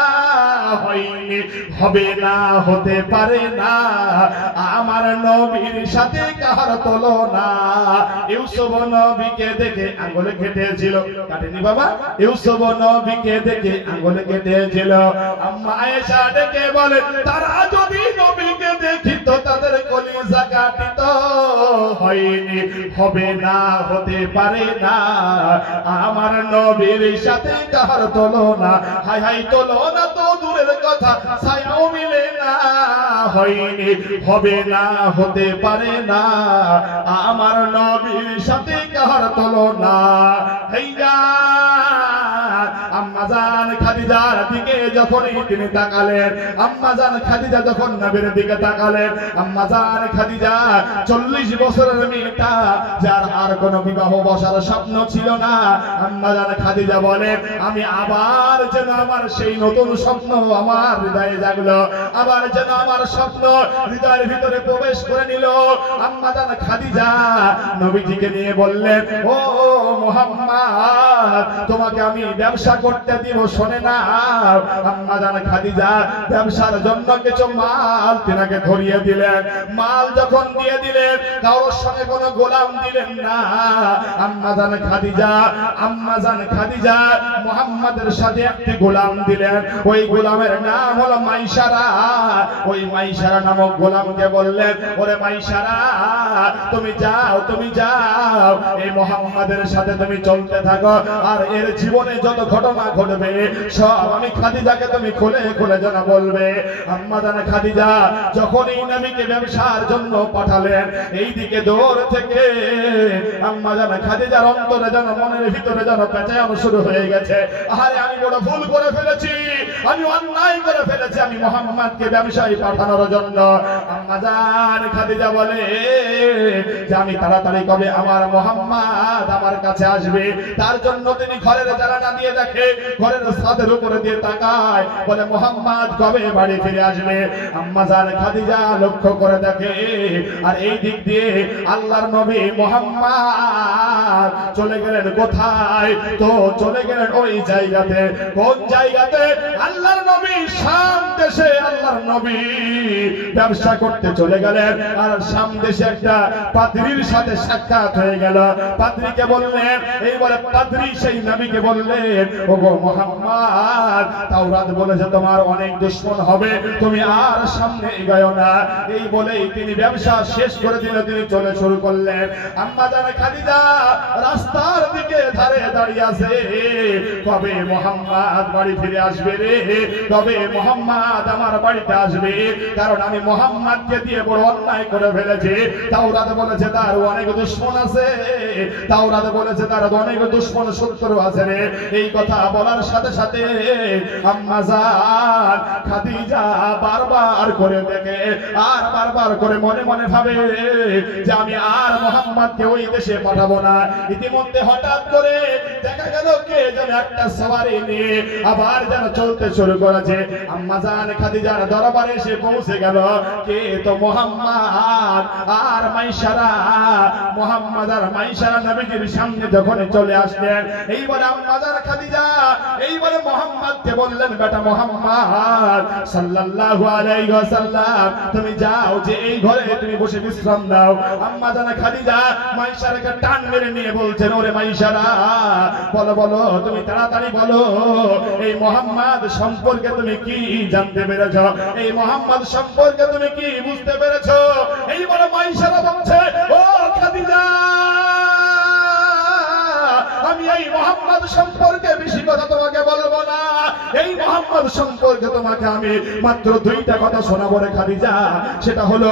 হয়নি হবে না হতে পারে না আমার নবীর সাথে কাহার তুলনা। ইউসুফ নবীকে দেখে আঙ্গুল কেটেছিল, কাটেনি বাবা? ইউসুফ নবীকে দেখে আঙ্গুল কেটেছিল। আম্মা আয়েশা ডেকে বলে, তারা যদি নবীকে দেখিত তাদের কলিজা কাটিত। হয়নি হবে না হতে পারে না আমার নবীর সাথে কাহার তুলনা। হায় হায় তুলনা তো দূরের কথা, ছায়াও মিলে না। হয়নি হবে না হতে পারে না আমার নবীর সাথে কাহার তুলনা। আম্মা জান খাদিজা খাদিজার দিকে যখনই তিনি তাকালেন, আম্মা জান খাদিজা যখন নবীর দিকে তাকালেন, আম্মা জান খাদিজা 40 বছরের মেয়েটা, যার আর কোনো বিবাহ বসার স্বপ্ন ছিল না, আম্মা জান খাদিজা বলেন আমি আবার যেন আমার সেই নতুন স্বপ্ন আমার হৃদয়ে জাগলো, আবার যেন আমার স্বপ্ন হৃদয়ের ভিতরে প্রবেশ করে নিল। আম্মা জান খাদিজা নবীজিকে নিয়ে বললেন, ও মুহাম্মদ, তোমাকে আমি ব্যবসা করতে দিব, শোনে না। আম্মা জান খাদিজা ব্যবসার জন্য কিছু মাল তিনাকে ধরিয়ে দিলেন। মাল যখন দিয়ে দিলেন, কারোর সঙ্গে কোনো গোলাম দিলেন না। আম্মা জান খাদিজা মুহাম্মাদের সাথে একটি গোলাম দিলেন। ওই গোলামের নাম হলো মাইসারা। ওই মাইসারা নামক গোলামকে বললেন, ওরে মাইসারা, তুমি যাও এই মুহাম্মাদের সাথে তুমি চলতে থাকো, আর এর জীবনে যত ঘটনা ঘটবে সব আমি খাদিজাকে তুমি খুলে খুলে জানা বলবে। আম্মা জান খাদিজা যখন এই নবীকে ব্যবসার জন্য পাঠালেন, এইদিকে দূর থেকে আম্মা জান খাদিজার অন্তরে যেন মনের ভিতরে যেন পেঁচানো শুরু হয়ে গেছে। আরে আমি বড় ভুল করে ফেলেছি, আমি অন্যায় করে ফেলেছি, আমি মুহাম্মদকে ব্যবসায় পাঠানোর জন্য। আম্মা জান খাদিজা বলে যে আমি তাড়াতাড়ি কবে আমার মুহাম্মদ আমার কাছে আসবে, তার জন্য তিনি ঘরের জানালা দিয়ে দেখে, ঘরের ছাদের উপরে দিয়ে তাকায়, বলে মুহাম্মদ কবে বাড়ি ফিরে আসবে। আম্মা জান খাদিজা লক্ষ্য করে দেখে, আর এই দিক দিয়ে আল্লাহর নবী মুহাম্মদ চলে গেলেন কোথায়? তো চলে গেলেন ওই জায়গাতে। কোন জায়গাতে? আল্লাহর নবী শাম দেশে আল্লাহর নবী ব্যবসা করতে চলে গেলেন। আর শাম দেশে একটা পাদ্রীর সাথে সাক্ষাৎ হয়ে গেল। পাদ্রীকে বললেন, এই বলে পাদ্রী সেই নবীকে বললেন, ওগো মুহাম্মদ, তাওরাত বলেছে তোমার অনেক দুশমন হবে, তুমি আর সামনে এগোও না। এই বলেই তিনি ব্যবসা শেষ করে দিলে তিনি চলে শুরু করলেন। আম্মা জান খাদিজা রাস্তার দিকে ধারে দাঁড়িয়ে আছে, কবে মুহাম্মদ বাড়ি ফিরে আসবে রে, কবে মুহাম্মদ আমার বাড়িতে আসবে, কারণ আমি মুহাম্মদকে দিয়ে বড় অন্যায় করে ফেলেছি। তাওরাত বলেছে তার অনেক দুশমন আছে, তাওরাত বলেছে তার অনেক দুশমন শত্রু আছে রে। এই কথা বলার সাথে সাথে আম্মা জান খাদিজা বারবার করে দেখে, আর বারবার করে মনে মনে ভাবে যে আমি আর মুহাম্মদকে ওই দেশে পাঠাবো না। ইতিমধ্যে হঠাৎ করে দেখা গেল কে যেন একটা সওয়ারি নিয়ে আবার যেন চলতে শুরু করেছে। আম্মা জান খাদিজার দরবারে এসে পৌঁছে গেল। কে? তো মুহাম্মদ আর মাইসারা। মুহাম্মদ আর মাইসারা নবীজির সামনে যখন চলে আসলেন, এইবারে আম্মা জান খাদিজা এইবারে মুহাম্মদকে বললেন, বেটা মুহাম্মদ সাল্লাল্লাহু আলাইহি ওয়াসাল্লাম, তুমি যাও যে এই ঘরে তুমি বসে বিশ্রাম দাও। আম্মা জান খাদিজা মাইসারাকে টান মেরে নিয়ে বলছেন, ওরে মাইসারা, বলো বলো, তুমি তাড়াতাড়ি বলো, এই মুহাম্মদ সম্পর্কে তুমি কি জানতে পেরেছো, এই মুহাম্মদ সম্পর্কে তুমি কি বুঝতে পেরেছো? এইবারে মাইসারা বলছে, ও খাদিজা, আমি এই মুহাম্মদ সম্পর্কে বেশি কথা তোমাকে বলবো না। এই মুহাম্মদ সম্পর্কে তোমাকে আমি মাত্র দুইটা কথা শোনাবো রে খাদিজা। সেটা হলো,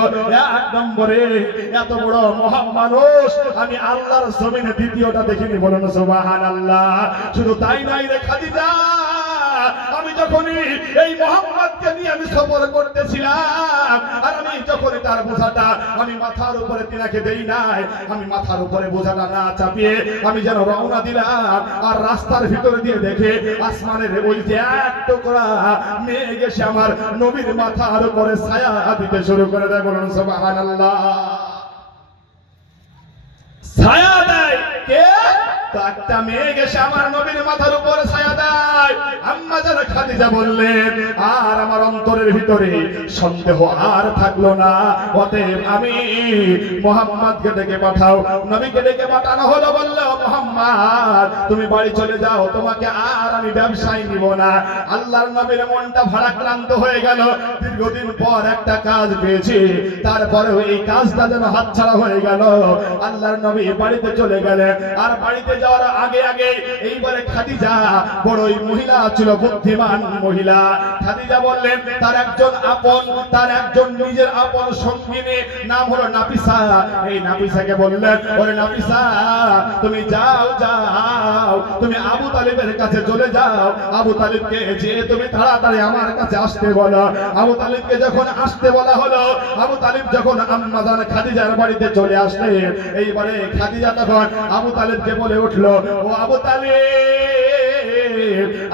এক নম্বরে এত বড় মহান মানুষ আমি আল্লাহর জমিনে দ্বিতীয়টা দেখিনি, বলুন সুবহানাল্লাহ। শুধু তাই নাই রে খাদিজা, আমি যখনই এই মুহাম্মদকে নিয়ে আমি সফর করতেছিলাম, আর আমি যখনই তার বোঝাটা আমি মাথার উপরে তিনাকে দেই নাই, আমি মাথার উপরে বোঝাটা না চাপিয়ে আমি যেন রওনা দিলাম, আর রাস্তার ভিতরে দিয়ে দেখে আসমানের ওই যে এক টুকরা মেঘ এসে আমার নবীর মাথার উপরে ছায়া দিতে শুরু করে দেয়, বলুন সুবহানাল্লাহ। ছায়া দেয় কে? তো একটা মেঘ এসে আমার নবীর মাথার উপরে ছায়া দেয়। আম্মা জান খাদিজা বললেন, আর আমার অন্তরের ভিতরে সন্দেহ আর থাকলো না। অতএব আমি মুহাম্মদকে ডেকে পাঠাও। নবীকে ডেকে পাঠানো হলো। বলল, মুহাম্মদ তুমি বাড়ি চলে যাও, তোমাকে আর আমি ব্যবসায় নিব না। আল্লাহর নবীর মনটা ভারাক্রান্ত হয়ে গেল। দীর্ঘদিন পর একটা কাজ পেয়েছি, তারপরে এই কাজটা যেন হাতছাড়া হয়ে গেল। আল্লাহর নবী বাড়িতে চলে গেলেন। আর বাড়িতে যাওয়ার আগে আগে এইবারে খাদিজা বড়ই মহিলা ছিল বুদ্ধিমান মহিলা। খাদিজা বললেন তার একজন আপন, তার একজন নিজের আপন সঙ্গিনী নাম হলো নাফিসা। এই নাফিসাকে বললেন, ওরে নাফিসা তুমি যাও যাও, তুমি আবু তালিবের কাছে চলে যাও, আবু তালিবকে যে তুমি তাড়াতাড়ি আমার কাছে আসতে বলো। আবু তালিবকে যখন আসতে বলা হলো, আবু তালিব যখন আম্মা জান খাদিজার বাড়িতে চলে আসলেন, এইবারে খাদিজা তখন আবু তালিবকে বলে উঠলো, ও আবু তালিব,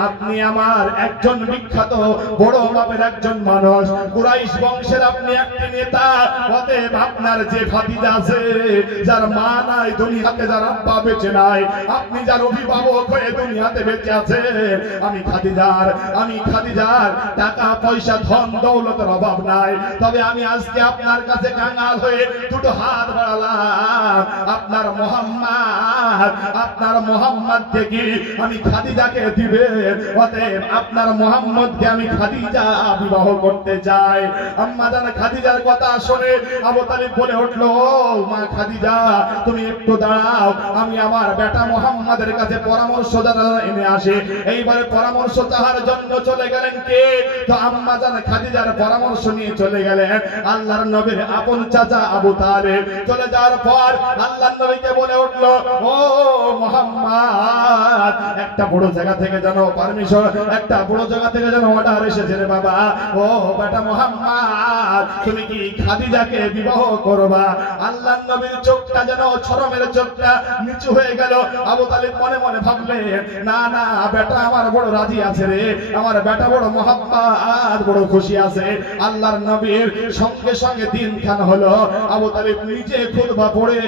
আপনি আমার একজন বিখ্যাত বড় মাপের একজন মানুষ, কুরাইশ বংশের আপনি একটি নেতা, অতএব আপনার যে ভাতিজা আছে, যার মা নাই দুনিয়াতে, যার আব্বা বেঁচে নাই, আপনি যার অভিভাবক হয়ে দুনিয়াতে বেঁচে আছেন, আমি খাদিজার টাকা পয়সা ধন দৌলতের অভাব নাই, তবে আমি আজকে আপনার কাছে কাঙাল হয়ে দুটো হাত বাড়ালাম, আপনার মোহাম্মদ থেকে আমি খাদিজাকে দিবে, অতএব আপনার মোহাম্মদকে আমি খাদিজা বিবাহ করতে চাই। আম্মা জান খাদিজার কথা শুনে আবু তালিব বলে উঠলো, মা খাদিজা তুমি একটু দাঁড়াও, আমি আমার বেটা মোহাম্মদের কাছে পরামর্শ এনে আসি। এইবারে পরামর্শ চাহার জন্য চলে গেলেন কে? তো আম্মা জান খাদিজার পরামর্শ নিয়ে চলে গেলেন আল্লাহর নবীর আপন চাচা আবু তালিব। চলে যাওয়ার পর আল্লাহর নবীকে বলে উঠলো, ও মোহাম্মদ, একটা বড় জায়গা থেকে যেন পারমিশন, একটা বড় জায়গা থেকে যেন অর্ডার এসেছে রে বাবা। ও বেটা মোহাম্মদ, তুমি কি খাদিজাকে বিবাহ করবা? আল্লাহর নবীর চোখটা যেন শরমের চোখটা নিচু হয়ে গেল। আবু তালিব মনে মনে ভাবলে, না না, বেটা আমার বড় রাজি আছে রে, আমার বেটা বড় মোহাম্মদ বড় খুশি আছে। আল্লাহর নবীর সঙ্গে সঙ্গে দিনখান হলো, আবু তালিব নিজে খুতবা পড়ে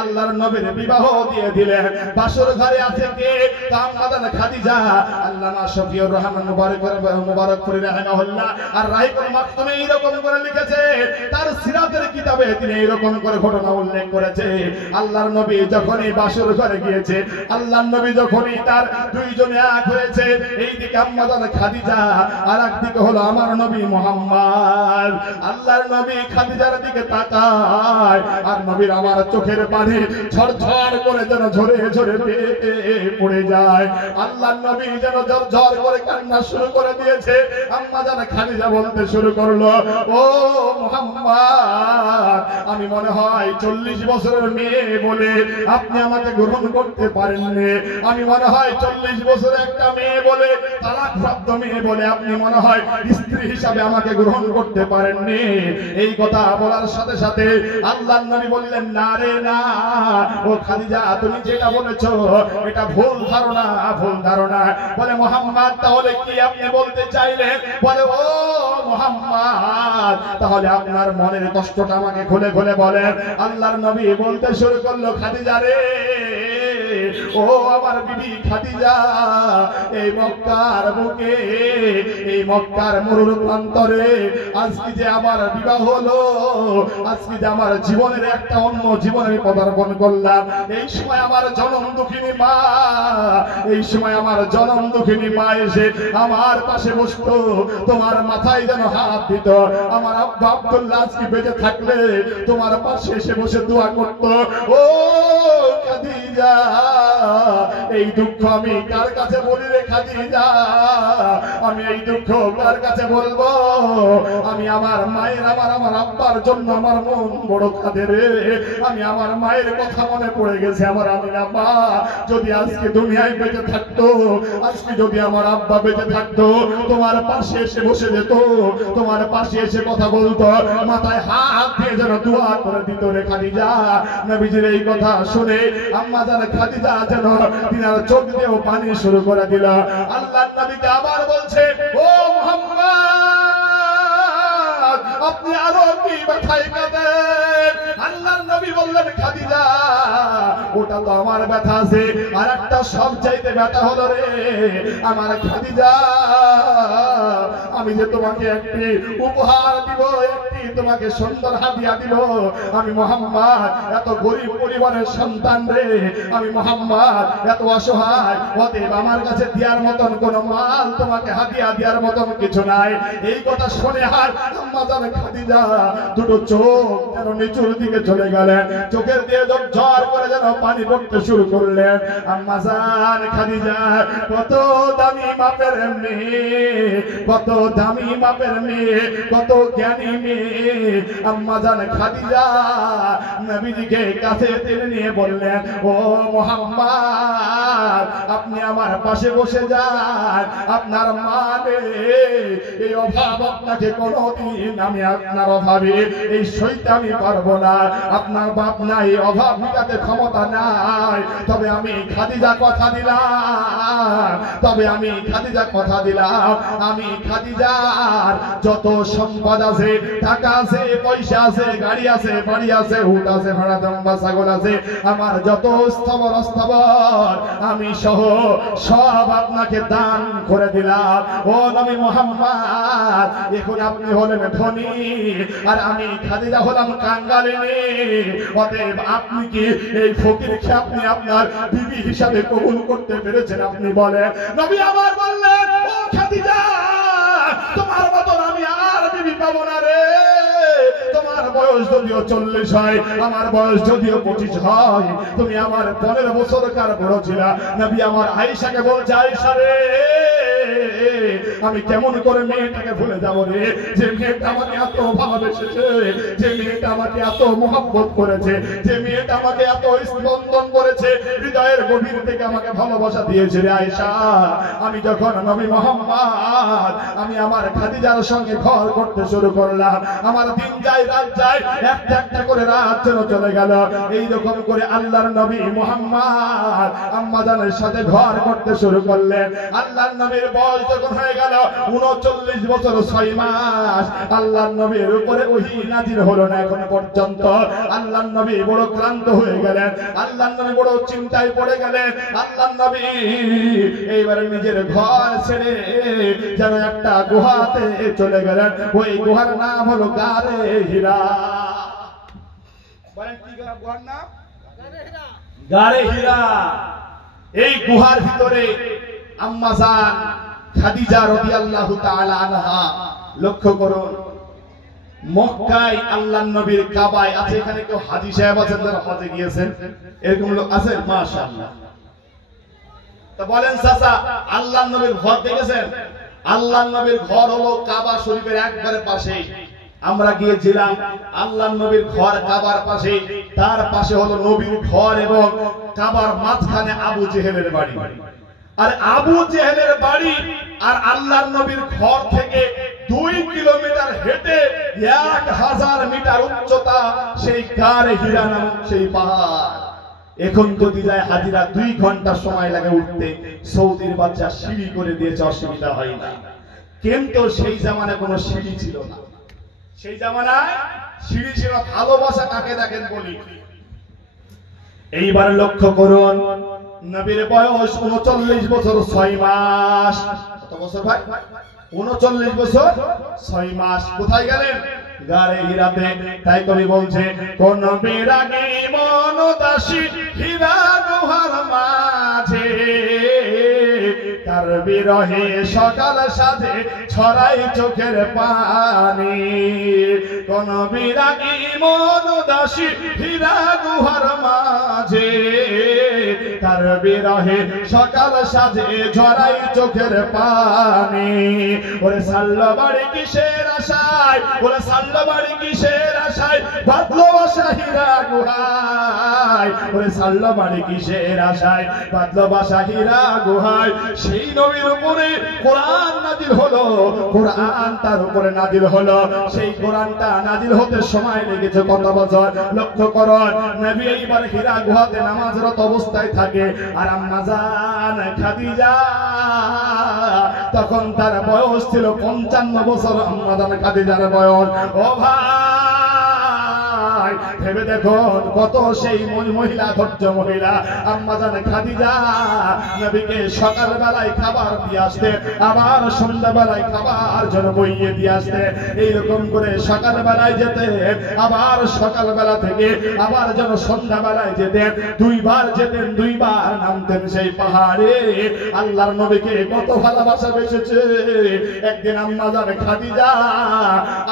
আল্লাহর নবীর বিবাহ দিয়ে দিলেন। বাসর ঘরে আছে কে? আম্মা জান খাদিজা। আল্লামা শফিউর রহমান মুবারকপুরি রাহিমাহুল্লাহ আর রাহিকুল মাকতুমে এইরকম করে লিখেছে, তার সিরাতের কিতাবে তিনি এইরকম করে ঘটনা উল্লেখ করেছে। আল্লাহর নবী যখনই বাসর ঘরে গিয়েছে, আল্লাহর নবী যখনই তার দুইজনে এক হয়েছে, এইদিকে আম্মা জান খাদিজা আর একদিকে হলো আমার নবী মুহাম্মদ। আল্লাহর নবী খাদিজার দিকে তাকায়, আর নবীর আমার চোখের পানি ঝরঝর করে যেন ঝরে ঝরে পড়ে যায়। আল্লাহর নবী যেন ঝরঝর করে কান্না শুরু করে দিয়েছে। আম্মা জান খাদিজা বলতে শুরু করলো, ও মুহাম্মদ, আমি মনে হয় 40 বছরের মেয়ে বলে আপনি আমাকে গ্রহণ করতে পারেননি, আমি মনে হয় 40 বছরের একটা মেয়ে বলে, তালাকপ্রাপ্ত মেয়ে বলে আপনি মনে হয় স্ত্রী হিসাবে আমাকে গ্রহণ করতে পারেননি। এই কথা বলার সাথে সাথে আল্লাহর নবী বললেন, না রে না, ও খাদিজা তুমি যেটা বলেছো এটা ভুল ধারণা, ভুল ধারণা। বলে মুহাম্মদ, তাহলে কি আপনি বলতে চাইলেন? বলে, ও মুহাম্মদ, তাহলে আপনার মনের কষ্টটা আমাকে খুলে খুলে বলেন। আল্লাহর নবী বলতে শুরু করলো, খাদিজা রে, ও আমার বিবি খাদিজা, এই মক্কার বুকে, এই মক্কার মরুর প্রান্তরে আজকে যে আমার বিবাহ হলো, আজকে যে আমার জীবনের একটা অন্য জীবনে আমি পদার্পণ করলাম, এই সময় আমার জনম দুঃখিনী মা, এই সময় আমার জনম দুঃখিনী মা এসে আমার পাশে বসতো, তোমার মাথায় যেন হাত দিত। আমার আব্বা আব্দুল্লাহ আজকে বেঁচে থাকলে তোমার পাশে এসে বসে দোয়া করতো। ও খাদিজা, এই দুঃখ আমি কার কাছে বলি রে খাদিজা? আমি এই দুঃখ কার কাছে বলবো? আমি আমার মায়ের, আমার আব্বার জন্য আমার মন বড় কাঁদে রে। আমি আমার মায়ের কথা মনে পড়ে গেছে। আমার আমিনা মা যদি আজকে দুনিয়ায় বেঁচে থাকতো, আজকে যদি আমার আব্বা বেঁচে থাকতো, তোমার পাশে এসে বসে যেত, তোমার পাশে এসে কথা বলতো, মাথায় হাত দিয়ে যেন দোয়া করে দিত রে খাদিজা। নবীজির এই কথা শুনে আম্মা জান খাদিজা যেন তিনার চোখ দিয়েও পানি শুরু করে দিল। আল্লাহর নবীকে আবার বলছে, ও মুহাম্মদ, আপনি আরো কি ব্যথায় কাঁদেন? আল্লাহর নবী বললেন, খাদিজা, ওটা তো আমার ব্যথা আছে, আর একটা সব চাইতে ব্যথা হলো রে আমার খাদিজা, আমি যে তোমাকে একটি উপহার দিব, একটি তোমাকে সুন্দর হাদিয়া দিল। আমি মুহাম্মদ এত গরিব পরিবারের সন্তান রে, আমি মুহাম্মদ এত অসহায়, অতএব আমার কাছে দেওয়ার মতন কোন মাল, তোমাকে হাদিয়া দেওয়ার মতন কিছু নাই। এই কথা শুনে আর আম্মা জান খাদিজা দুটো চোখ যেন নিচুর দিকে চলে গেলেন, চোখের দিয়ে ঝরঝর করে যেন পানি পড়তে শুরু করলেন। আম্মা জান খাদিজা কত দামি মাপের মেয়ে, কত দামি মাপের মেয়ে, কত জ্ঞানী মেয়ে। আম্মা জান খাদিজা নবীজিকে কাছে টেনে নিয়ে বললেন, ও মুহাম্মদ আপনি আমার পাশে বসে যান, আপনার মানে এই অভাব আপনাকে কোনদিন আমি আপনার অভাবে এই সইতে আমি পারবো না। আপনার বাপ নাই, অভাব মিটাতে ক্ষমতা নাই, তবে আমি খাদিজা কথা দিলাম, তবে আমি খাদিজা কথা দিলাম, আমি খাদিজার যত সম্পদ আছে, টাকা আছে, পয়সা আছে, গাড়ি আছে, বাড়ি আছে, উট আছে, ভেড়া দম্বা ছাগল আছে, আমার যত স্থাবর অস্থাবর আমি সহ সব আপনাকে দান করে দিলাম। ও নবী মুহাম্মদ এখন আপনি হলেন ধনী আর আমি খাদিজা হলাম কাঙ্গালিনী, অতএব আপনি কি এই ফকিরকে আপনি আপনার বিবি হিসাবে কবুল করতে পেরেছেন? আপনি বলেন। নবী আমার বললেন, ও খাদিজা তোমার মতন আমি আর বিবি পাবো না রে। তোমার বয়স যদিও 40 হয়, আমার বয়স যদিও 25 হয়, তুমি আমার 15 বছরকার বড় ছিলা। নবী আমার আয়েশাকে বলছে, আয়েশা রে আমি কেমন করে মেয়েটাকে ভুলে যাবো রে, যে মেয়েটা আমাকে এত ভালোবেসেছে, যে মেয়েটা আমাকে এত মহব্বত করেছে, যে মেয়েটা আমাকে এত স্পন্দন করেছে, হৃদয়ের গভীর থেকে আমাকে ভালোবাসা দিয়েছে রে আয়েশা। আমি যখন নবী মুহাম্মদ আমি আমার খাদিজার সঙ্গে ঘর করতে শুরু করলাম, আমার দিন যায় রাত যায়, একটা একটা করে রাত যেন চলে গেল। এইরকম করে আল্লাহর নবী মুহাম্মদ আম্মা জানের সাথে ঘর করতে শুরু করলেন। আল্লাহর নবীর বয়স যখন হয়ে গেল 39 বছর 6 মাস, আল্লাহর নবীর উপরে ওহী নাজিল হলো না এখন পর্যন্ত। আল্লাহর নবী বড় ক্লান্ত হয়ে গেলেন, আল্লাহর নবী বড় চিন্তায় পড়ে গেলেন। আল্লাহর নবী এইবার নিজের ঘর ছেড়ে যেন একটা গুহাতে চলে গেলেন। ওই গুহার নাম হলো গারে হীরা। বলেন কি গুহার নাম? গারে হীরা। এই গুহার ভিতরে আম্মা জান খাদিজা রাদিয়াল্লাহু তাআলা আনহা, লক্ষ্য করুন মক্কায় আল্লাহর নবীর কাবায় আছে। এখানে কেউ হাজী সাহেব আছেন যারা হজে গিয়েছেন? এরকম লোক আছেন? মাশাআল্লাহ। তা বলেন চাচা আল্লাহর নবীর ঘর দেখেছেন? আল্লাহর নবীর ঘর হলো কাবা শরীফের একবারে পাশে। আমরা গিয়েছিলাম, আল্লাহর নবীর ঘর কাবার পাশে, তার পাশে হলো নবীর ঘর এবং কাবার মাঝখানে আবু জেহেলের বাড়ি। আর আবু জেহেলের বাড়ি আর আল্লাহর নবীর ঘর থেকে 2 কিলোমিটার হেঁটে 1000 মিটার উচ্চতা সেই গারে হীরা নামক সেই পাহাড়। এখন যদি যায় হাজিরা 2 ঘন্টা সময় লাগে উঠতে। সৌদির বাচ্চা সিঁড়ি করে দিয়েছে, অসুবিধা হয় না, কিন্তু সেই জামানায় কোনো সিঁড়ি ছিল না। সেই জামানায় সিঁড়ি ছিল। ভালোবাসা কাকে দেখেন বলি। এইবার লক্ষ্য করুন নবীর বয়স 39 বছর 6 মাস। কত বছর ভাই? 39 বছর 6 মাস। কোথায় গেলেন? গারে হীরাতে। তাই কবি বলছে, কোন বিরাগী মন দাসী হীরা গুহার মাঝে, তার বিরহে সকাল সাজে ছড়াই চোখের পানি। কোন বিরাগী মন দাসী হীরা গুহার মাঝে, তার বিরহে সকাল সাজে ঝরাই চোখের পানি। ওরে সাল্লা বাড়ি কিসের আশায়, ওরে সাল্লা বাড়ি কিসের আশায়, ভালোবাসা হীরা গুহায়। ওরে সাল্লা বাড়ি কিসের আশায়, ভালোবাসা হীরা গুহায়। সেই নবীর উপরে কোরআন নাজিল হলো, কোরআন তার উপরে নাজিল হলো। সেই কোরআনটা নাজিল হতে সময় লেগেছে কত বছর? লক্ষ্য করুন নবী এইবার হীরা গুহাতে নামাজরত অবস্থায় থাকে, আর আম্মা জান খাদিজা তখন তার বয়স ছিল 55 বছর। আম্মা জান খাদিজার বয়স, ও ভাই ভেবে দেখুন কত সেই মহিলা ধৈর্য মহিলা আম্মা জান খাদিজা নবীকে সকাল বেলায় খাবার দিয়ে আসতে, আবার সন্ধ্যা বেলায় খাবার জন্য বইয়ে দিয়ে আসতে, এইরকম করে সকাল বেলায় যেতে, আবার সকাল বেলা থেকে আবার যেন সন্ধ্যা বেলায় যেতেন, দুইবার যেতেন, দুইবার নামতেন সেই পাহাড়ে। আল্লাহর নবীকে কত ভালোবাসা বেসেছে। একদিন আম্মা জান খাদিজা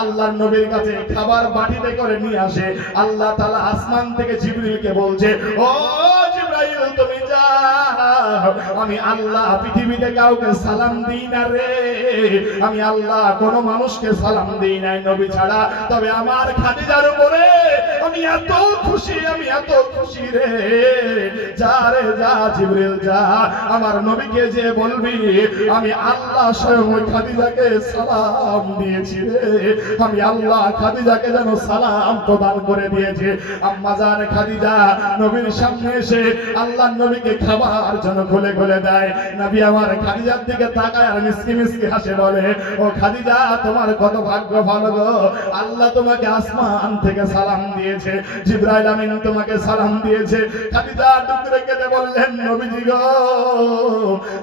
আল্লাহর নবীর কাছে খাবার বাটিতে করে নিয়ে আসে। আল্লাহ তাআলা আসমান থেকে জিবরিলকে বলছে, ও জিবরাইল তুমি যাও, আমি আল্লাহ পৃথিবীতে কাউকে সালাম দিই না রে, আমি আল্লাহ কোন মানুষকে সালাম দিই নাই নবী ছাড়া, তবে আমার খাদিজার উপরে আমি এত খুশি, আমি এত খুশি রে। যা রে যা জিবরিল যা, আমার নবীকে যে বলবি আমি আল্লাহ স্বয়ং ওই খাদিজাকে সালাম দিয়েছি রে, আমি আল্লাহ খাদিজাকে যেন সালাম প্রদান করে দিয়েছে। আম্মা জান খাদিজা নবীর সামনে এসে আল্লাহ নবীকে খাবার জন্য খুলে খুলে দেয়। নবী আমার খাদিজার দিকে তাকায় আর মিসকি মিসকি হাসে, বলে ও খাদিজা তোমার কত ভাগ্য ভালো গো, আল্লাহ তোমাকে আসমান থেকে সালাম দিয়েছে, জিবরাইল আমিন তোমাকে সালাম দিয়েছে। খাদিজা টুকরে কেটে বললেন, নবীজি গো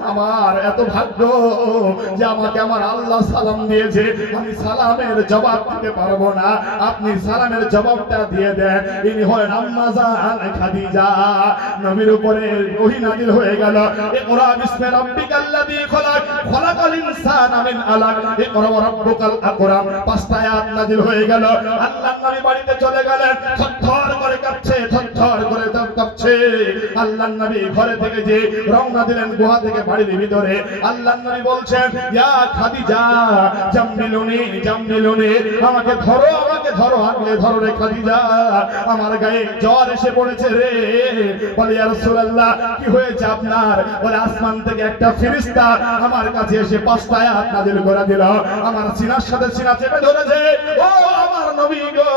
আমার এত ভাগ্য যে আমাকে আমার আল্লাহ সালাম দিয়েছে, আমি সালামের জবাব দিতে পারবো না, আপনি সালামের জবাবটা দিয়ে দেন। ইনি হলেন আম্মা জান খাদিজা। নবীর উপরে ওহী নাযিল হয়ে গেল, ইকরা বিসমি রাব্বিকাল্লাযী খলাক, খলাকাল ইনসানা মিন আলাক, ইকরা ওয়া রাব্বুকাল আকরাম। পাঁচটা আয়াত নাযিল হয়ে গেল। আল্লাহর নবী বাড়িতে চলে গেলেন, থরথর করে কাঁপছে, থরথর করে কাঁপছে। আল্লাহর নবী ঘরে থেকে যে রওনা দিলেন গুহা থেকে বাড়ির ভিতরে, আল্লাহর নবী বলছেন, ইয়া খাদিজা জাম্মিলুনি জাম্মিলুনি, আমাকে ধরো, আমাকে ধরো, আগলে ধরো রে খাদিজা, আমার গায়ে জ্বর এসে পড়েছে রে। বলে ইয়া রাসূলুল্লাহ কি হয়েছে আপনার? বলে আসমান থেকে একটা ফেরেশতা আমার কাছে এসে পাঁচটা আয়াত নাযিল করে দিল, আমার সিনার সাথে সিনা চেপে ধরেছে। ও আমার নবী গো,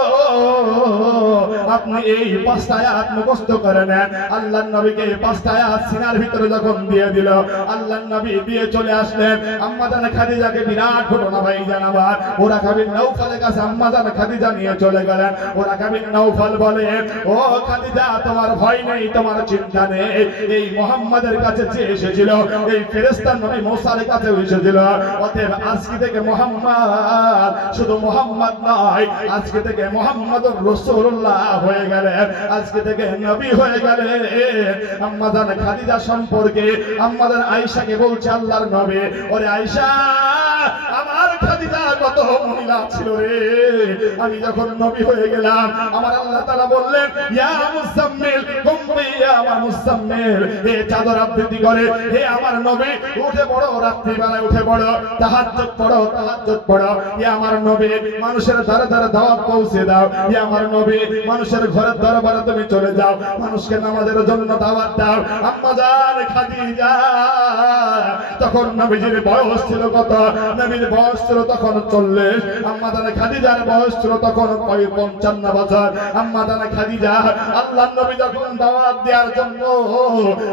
আপনি এই পাঁচটা আয়াত মুখস্থ করে নেন। আল্লাহর নবীকে এই পাঁচটা আয়াত সিনার ভিতরে যখন দিয়ে দিল, আল্লাহর নবী দিয়ে চলে আসলেন আম্মা জান খাদিজাকে। বিরাট ঘটনা ভাই জানাবার, ওরাকা বিন নওফালের কাছে আম্মা জান খাদিজা নিয়ে চলে গেলেন। ওরাকা বিন নওফাল বলে, ও খাদিজা তোমার ভয় নেই, তোমার চিন্তা নেই, এই মুহাম্মাদের কাছে যে এসেছিল এই ফেরেশতা নবী মুসার কাছে এসেছিল, অতএব আজকে থেকে মুহাম্মদ শুধু মুহাম্মদ নয়, আজকে থেকে মুহাম্মদুর রাসূলুল্লাহ হয়ে গেলেন, আজকে থেকে নবী হয়ে গেলেন। আম্মা জান খাদিজা সম্পর্কে আম্মা জান আয়েশাকে বলছে আল্লাহর নবী, ওরে আয়েশা আমার খাদিজা কত মহিলা ছিল রে, আমি যখন নবী হয়ে গেলাম আমার আল্লাহ তাআলা বললেন, ইয়া মুসাম্মিল কুমবি ইয়া মুসাম্মিল, হে চাদর আবৃত্তি করে, হে আমার নবী উঠে পড়ো, রাত্রি বেলায় উঠে পড়ো, তাহাজ্জুদ পড়ো, তাহাজ্জুদ পড়ো, হে আমার নবী মানুষের দ্বারে দ্বারে দাওয়াত পৌঁছে দাও, হে আমার নবী মানুষের ঘরের দরবারে তুমি চলে যাও, মানুষকে নামাজের জন্য দাওয়াত দাও। আম্মা জান খাদিজা তখন নবীজির বয়স ছিল কত? নবীর বয়স ছিল তখন 40, আম্মা জান খাদিজার বয়স ছিল তখন 55 বছর। আম্মা জান খাদিজা আল্লাহর নবী যখন দাওয়াত দেওয়ার জন্য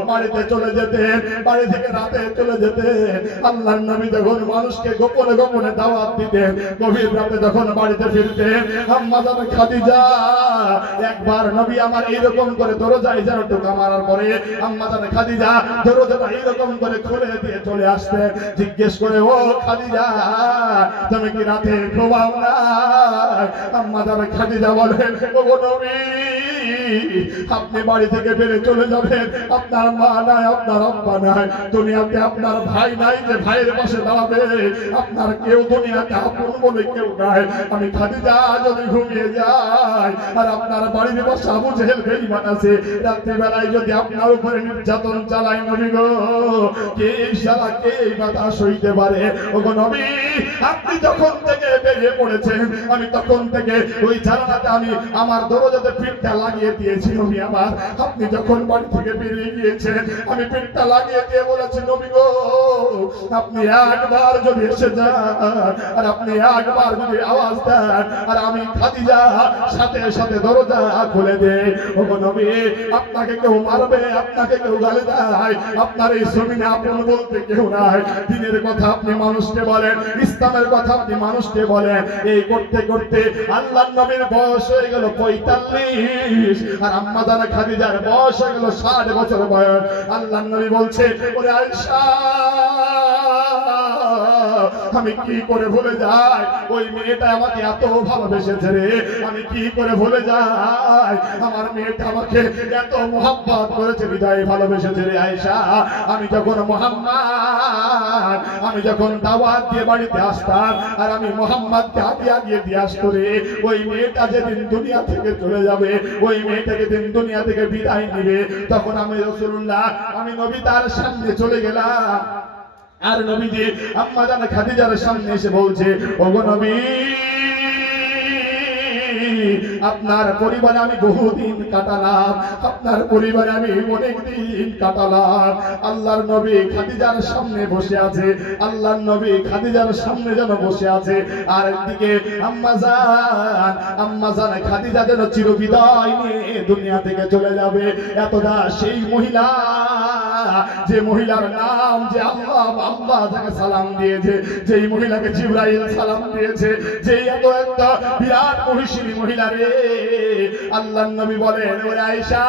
বাড়িতে চলে যেতেন, বাড়ি থেকে রাতে চলে যেতেন, আল্লাহর নবী যখন মানুষকে গোপনে গোপনে দাওয়াত দিতেন, গভীর রাতে যখন বাড়িতে ফিরতেন, আম্মা জান খাদিজা একবার নবী আমার এইরকম করে দরজায় যেন টোকা মারার পরে আম্মা জান খাদিজা দরজাটা এইরকম করে খুলে দিয়ে চলে আসতেন। জিজ্ঞেস করে, ও খাদিজা তুমি কি রাতে ঘুমাও না? আম্মা জান খাদিজা বলেন, ও নবী আপনি বাড়ি থেকে বেরে চলে যাবেন, আপনার মা নাই, আপনার আব্বা নাই, দুনিয়াতে আপনার ভাই নাই যে ভাইয়ের পাশে দাঁড়াবে, আপনার কেউ দুনিয়াতে আপন বলে কেউ নাই। আমি খাদিজা যদি ঘুমিয়ে যাই আর আপনার বাড়ির পাশে আবু জেহেল বেঈমান আছে, রাত্রি বেলায় যদি আপনার উপরে নির্যাতন চালায় নবী গো, কে শালা কে বাধা সইতে পারে? ওগো নবী আপনি যখন থেকে বেরিয়ে পড়েছেন আমি তখন থেকে ওই জানালাতে আমি আমার দরজাতে পিঠটা লাগিয়ে দিয়েছি নবী আমার। আপনি যখন বাড়ি থেকে বেরিয়ে গিয়েছেন আমি পেটটা লাগিয়ে দিয়ে বলেছি নবী গো আপনি একবার যদি এসে যান আর আপনি একবার যদি আওয়াজ দেন আর আমি খাদিজা সাথে সাথে দরজা খুলে দেই। ওগো নবী আপনাকে কেউ মারবে, আপনাকে কেউ গালি দেয়, আপনার এই জমিনে আপন বলতে কেউ নাই। দিনের কথা আপনি মানুষকে বলেন, ইসলামের কথা আপনি মানুষকে বলেন। এই করতে করতে আল্লাহর নবীর বয়স হয়ে গেল 45 আর আম্মা জানা খাদিজার বয়স হয়ে গেল 60 বছর বয়স। আল্লাহর নবী বলছে ওরে আয়েশা আমি কি করে ভুলে যাই ওই মেয়েটা আমাকে এত ভালোবেসেছে রে, আমি কি করে ভুলে যাই আমার মেয়েটা আমাকে এত মোহাব্বত করেছে, হৃদয়ে ভালোবেসেছে রে আয়েশা। আমি যখন মুহাম্মদ আমি যখন দাওয়াত দিয়ে বাড়িতে আসতাম আর আমি মুহাম্মদকে হাতিয়া দিয়ে দিয়ে আসতো রে, ওই মেয়েটা যেদিন দুনিয়া থেকে চলে যাবে, ওই মেয়েটা যেদিন দুনিয়া থেকে বিদায় নিবে, তখন আমি রাসূলুল্লাহ আমি নবী তার সামনে চলে গেলাম। আর নবীজি আম্মা জান খাদিজার সামনে এসে বলছে ওগো নবী আপনার পরিবারে আমি বহুদিন কাটালাম, আপনার পরিবারে আমি অনেক দিন কাটালাম। আল্লাহর নবী খাদিজার সামনে বসে আছে, আল্লাহর নবী খাদিজার সামনে যেন বসে আছে। আর একদিকে আম্মা জান খাদিজা যেন চিরবিদায় নিয়ে দুনিয়া থেকে চলে যাবে। এতটা সেই মহিলা যে মহিলার নাম যে আল্লাহ তাকে সালাম দিয়েছে, যেই মহিলাকে জিবরাইল সালাম দিয়েছে, যেই এত একটা বিরাট মহিষী মহিলা রে। আল্লাহর নবী বলেন ওরে আয়েশা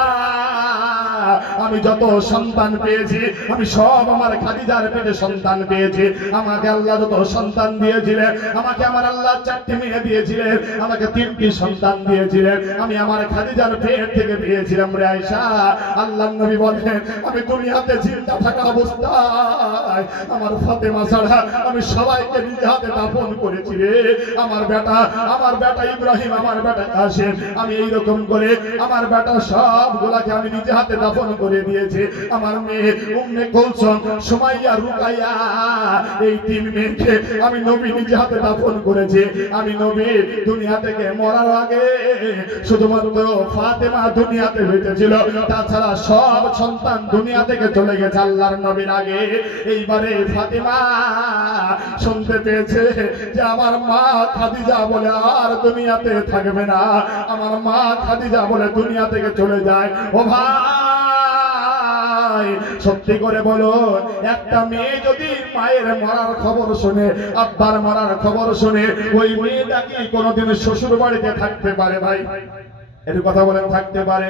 আমি যত সন্তান পেয়েছি আমি সব আমার খাদিজার পেটে সন্তান পেয়েছি। আমাকে আল্লাহ যত সন্তান দিয়েছিলেন, আমাকে আমার আল্লাহ 4টি মেয়ে দিয়েছিলেন, আমাকে 3টি সন্তান দিয়েছিলেন, আমি আমার খাদিজার পেট থেকে পেয়েছিলাম রে আয়েশা। আল্লাহর নবী বলেন আমি দুনিয়াতে জিন্দা থাকা অবস্থায় আমার ফাতেমা ছাড়া আমি সবাইকে নিজে হাতে দাফন করেছি রে। আমার বেটা ইব্রাহিম, আমার বেটা কাসেম, আমি এইরকম করে আমার বেটা সবগুলাকে আমি নিজে হাতে দাফন করে দিয়েছি। আমার মেয়ে উম্মে কুলসুম, সুমাইয়া, রুকাইয়া, এই 3 মেয়েকে আমি নবী নিজে হাতে দাফন করেছি। আমি নবী দুনিয়া থেকে মরার আগে শুধুমাত্র ফাতেমা দুনিয়াতে বেঁচেছিল, তাছাড়া সব সন্তান দুনিয়া থেকে চলে গেছে আল্লাহর নবীর আগে। এইবারে ফাতেমা শুনতে পেয়েছে যে আমার মা খাদিজা বলে আর দুনিয়াতে থাকবে না, আমার মা খাদিজা বলে দুনিয়া থেকে চলে যায়। ও ভাই সত্যি করে বলো একটা মেয়ে যদি মায়ের মরার খবর শুনে, আব্বার মরার খবর শুনে, ওই মেয়েটা কি কোনোদিন শ্বশুর বাড়িতে থাকতে পারে? ভাই এর কথা বলেন থাকতে পারে?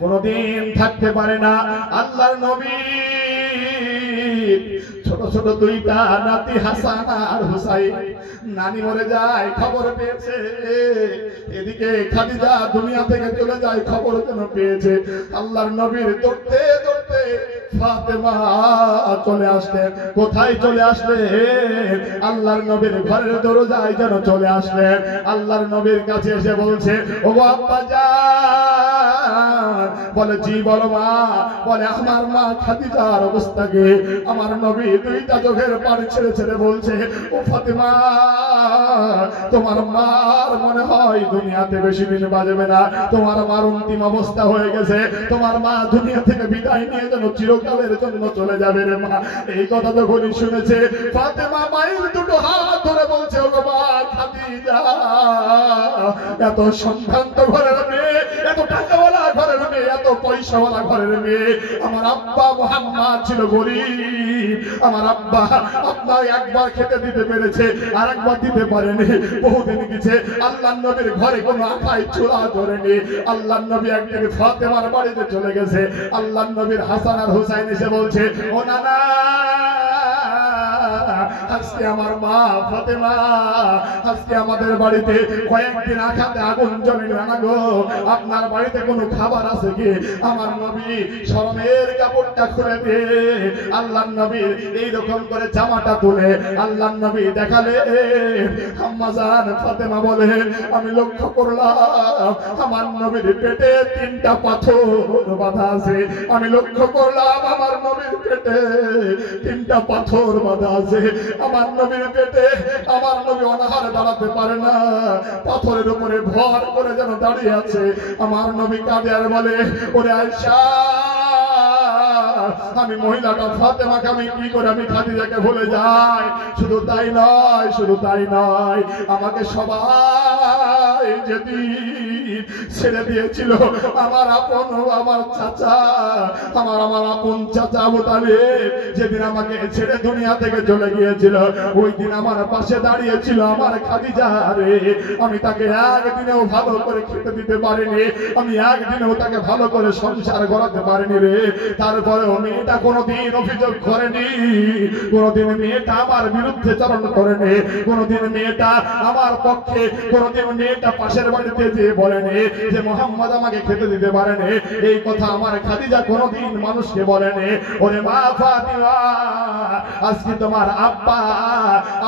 কোনোদিন থাকতে পারে না। আল্লাহর নবী ছোট ছোট 2টা নাতি হাসান আর হুসাইন নানি মরে যায় খবর পেয়েছে, এদিকে খাদিজা দুনিয়া থেকে চলে যায় খবর যেন পেয়েছে। আল্লাহর নবীর দৌড়তে দৌড়তে ফাতেমা চলে আসলেন। কোথায় চলে আসলেন? আল্লাহর নবীর ঘরের দরজায় যেন চলে আসলেন। আল্লাহর নবীর কাছে এসে বলছে ওগো আব্বা জান। বলে জি বলো মা। বলে আমার মা খাদিজার অবস্থা কি? আমার নবী 2টা চোখের পানি ছেড়ে ছেড়ে বলছে ও ফাতেমা তোমার মার মনে হয় দুনিয়াতে বেশি দিন বাঁচবে না, তোমার মার অন্তিম অবস্থা হয়ে গেছে, তোমার মা দুনিয়া থেকে বিদায় নিয়ে যেন চিরকালের জন্য চলে যাবে রে মা। এই কথা যখনই শুনেছে ফাতেমা মায়ের 2টো হাত ধরে বলছে ওগো মা খাদিজা এত সম্ভ্রান্ত ঘরের মেয়ে, এত টাকাওয়ালা ঘরের মেয়ে, এত পয়সাওয়ালা ঘরের মেয়ে, আমার আব্বা মুহাম্মদ ছিল গরিব, আমার আব্বা আপনার একবার খেতে দিতে পেরেছে আর একবার দিতে পারেনি, বহুদিন গেছে আল্লাহর নবীর ঘরে কোনো আখাই চূড়া ধরেনি। আল্লাহর নবী একদিন ফাতেমার বাড়িতে চলে গেছে। আল্লাহর নবীর হাসান আর হুসাইন এসে বলছে ও নানা আজকে আমার মা ফাতেমা আজকে আমাদের বাড়িতে কয়েকদিন আখাতে আগুন জ্বলে না গো, আপনার বাড়িতে কোনো খাবার আছে কি? আমার নবী শরমের কাপড়টা খুলে দিয়ে আল্লাহর নবী এইরকম করে জামাটা তুলে আল্লাহর নবী দেখালে। আম্মা জান ফাতেমা বলে আমি লক্ষ্য করলাম আমার নবীর পেটে 3টা পাথর বাঁধা আছে। আমি লক্ষ্য করলাম আমার নবীর পেটে 3টা পাথর বাঁধা আছে। আমার নবীর পেটে আমার নবী অনাহারে দাঁড়াতে পারে না, পাথরের উপরে ভর করে যেন দাঁড়িয়ে আছে। আমার নবী কাঁদে আর বলে, ওরে আয়েশা, আমি মহিলাটা ফাতেমাকে আমি কি করে আমি খাদিজাকে ভুলে যাই। শুধু তাই নয়, শুধু তাই নয়, আমাকে সবাই যেদিন ছেড়ে দিয়েছিল, আমার আপন আমার চাচা, আমার আপন চাচা আবু তালিব যেদিন আমাকে ছেড়ে দুনিয়া থেকে চলে গিয়েছিল, ওই দিন আমার পাশে দাঁড়িয়েছিল আমার খাদিজা রে। আমি তাকে একদিনেও ভালো করে খেতে দিতে পারিনি, আমি একদিনেও তাকে ভালো করে সংসার করাতে পারিনি রে। তারপরেও মেয়েটা কোনোদিন অভিযোগ করেনি, কোনোদিন মেয়েটা আমার বিরুদ্ধে চরণ করেনি, কোনোদিন মেয়েটা আমার পক্ষে, কোনোদিন মেয়েটা পাশের বাড়িতে যেয়ে বলেনি যে মোহাম্মদ আমাকে খেতে দিতে পারেনি। এই কথা আমার খাদিজা কোনোদিন মানুষকে বলেনি। ওরে মা ফাতিমা, আজকে তোমার আব্বা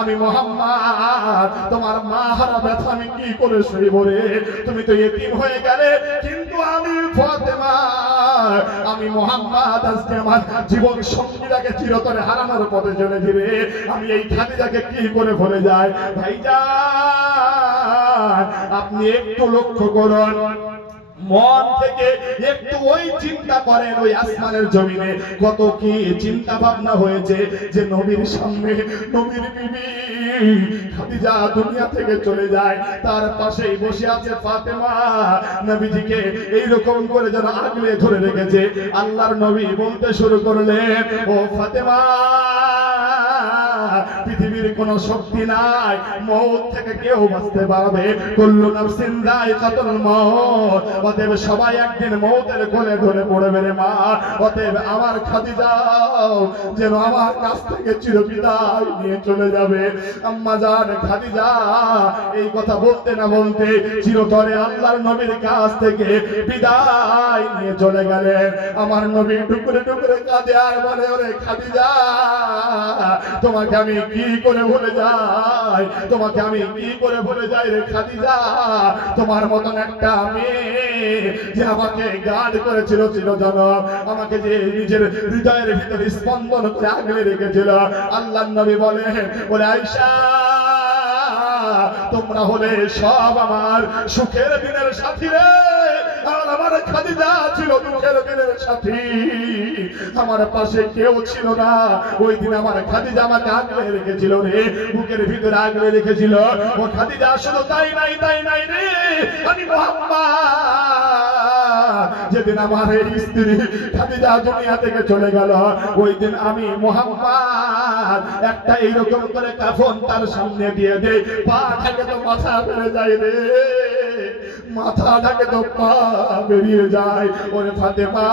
আমি মোহাম্মদ, তোমার মা হারা ব্যথা আমি কি করে সইব রে। তুমি তো এতিম হয়ে গেলে, কিন্তু আমি ফাতেমা, আমি মোহাম্মদ আজকে আমার জীবন সঙ্গীটাকে চিরতরে হারানোর পথে চলে যাবে। আমি এই খাদিজাকে কি করে ভুলে যাই। ভাইজান, আপনি একটু লক্ষ্য করুন, মন থেকে একটু ওই চিন্তা করেন, ওই আসমানের জমিনে কত কি চিন্তা ভাবনা হয়েছে যে নবীর সামনে নবীর বিবি খাদিজা দুনিয়া থেকে চলে যায়, তার পাশেই বসে আছে ফাতেমা, নবীজিকে এইরকম করে যেন আগলে ধরে রেখেছে। আল্লাহর নবী বলতে শুরু করলেন, ও ফাতেমা, পৃথিবীর কোন শক্তি নাই মওত থেকে কেউ বাঁচতে পারবে। কুল্লু নাফসিন যায়কাতুল মওত, অতএব সবাই একদিন মওতের কোলে ধরে পড়বে রে মা। অতএব আমার খাদিজা যেন আমার কাছ থেকে চিরবিদায় নিয়ে চলে যাবে। আম্মা জান খাদিজা এই কথা বলতে না বলতে চিরতরে আল্লাহর নবীর কাছ থেকে বিদায় নিয়ে চলে গেলেন। আমার নবী টুকরে টুকরে কাঁদে আর বলে, ওরে খাদিজা, তোমাকে আমি কি করে ভুলে যাই, তোমাকে আমি কি করে ভুলে যাই রে খাদিজা। তোমার মতন একটা মেয়ে যে আমাকে গার্ড করেছিল চিরজনম, আমাকে যে নিজের হৃদয়ের ভিতরে স্পন্দন করে আগলে রেখেছিল। আল্লাহর নবী বলে, ওরে আয়েশা, তোমরা হলে সব আমার সুখের দিনের সাথী রে, আর আমার খাদিজা ছিল দুঃখের দিনের সাথী। আমার পাশে কেউ ছিল না, ওই দিন আমার খাদিজা আমাকে আগলে রেখেছিল রে, বুকের ভিতরে আগলে রেখেছিল। ও খাদিজা শুধু তাই নাই, তাই নাই রে, আমি মোহাম্মদ যেদিন আমার এই স্ত্রী খাদিজা দুনিয়া থেকে চলে গেল, ওই দিন আমি মোহাম্মদ একটা এইরকম করে কাফন তার সামনে দিয়ে দেই, পা থেকে তো মাথা বেড়ে যায় রে, মাথাটাকে তো পা বেরিয়ে যায়। ওরে ফাতেমা,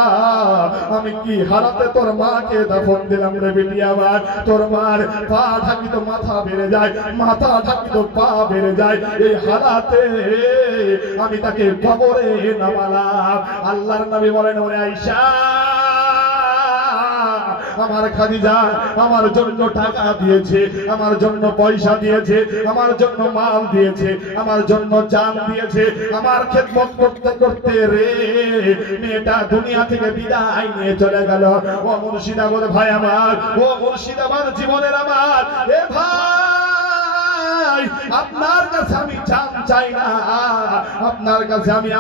আমি কি হারাতে তোর মাকে দাফন দিলাম রে বেটি আমার। তোর মার পা ঢাকি তো মাথা বেড়ে যায়, মাথা ঢাকি তো পা বেড়ে যায়, এই হারাতে আমি তাকে কবরে নামালাম। আল্লাহর নবী বলেন, ওরে আয়েশা, আমার খাদিজা আমার জন্য টাকা দিয়েছে, আমার জন্য পয়সা দিয়েছে, আমার জন্য মাল দিয়েছে, আমার জন্য জান দিয়েছে, আমার খেদমত করতে করতে রে মেয়েটা দুনিয়া থেকে বিদায় নিয়ে চলে গেল। ও মুর্শিদাবাদ ভাই আমার, ও মুর্শিদাবাদ জীবনের আমার, এ ভাই, আপনার কাছে আমি জান চাই না, আপনার কাছে আমি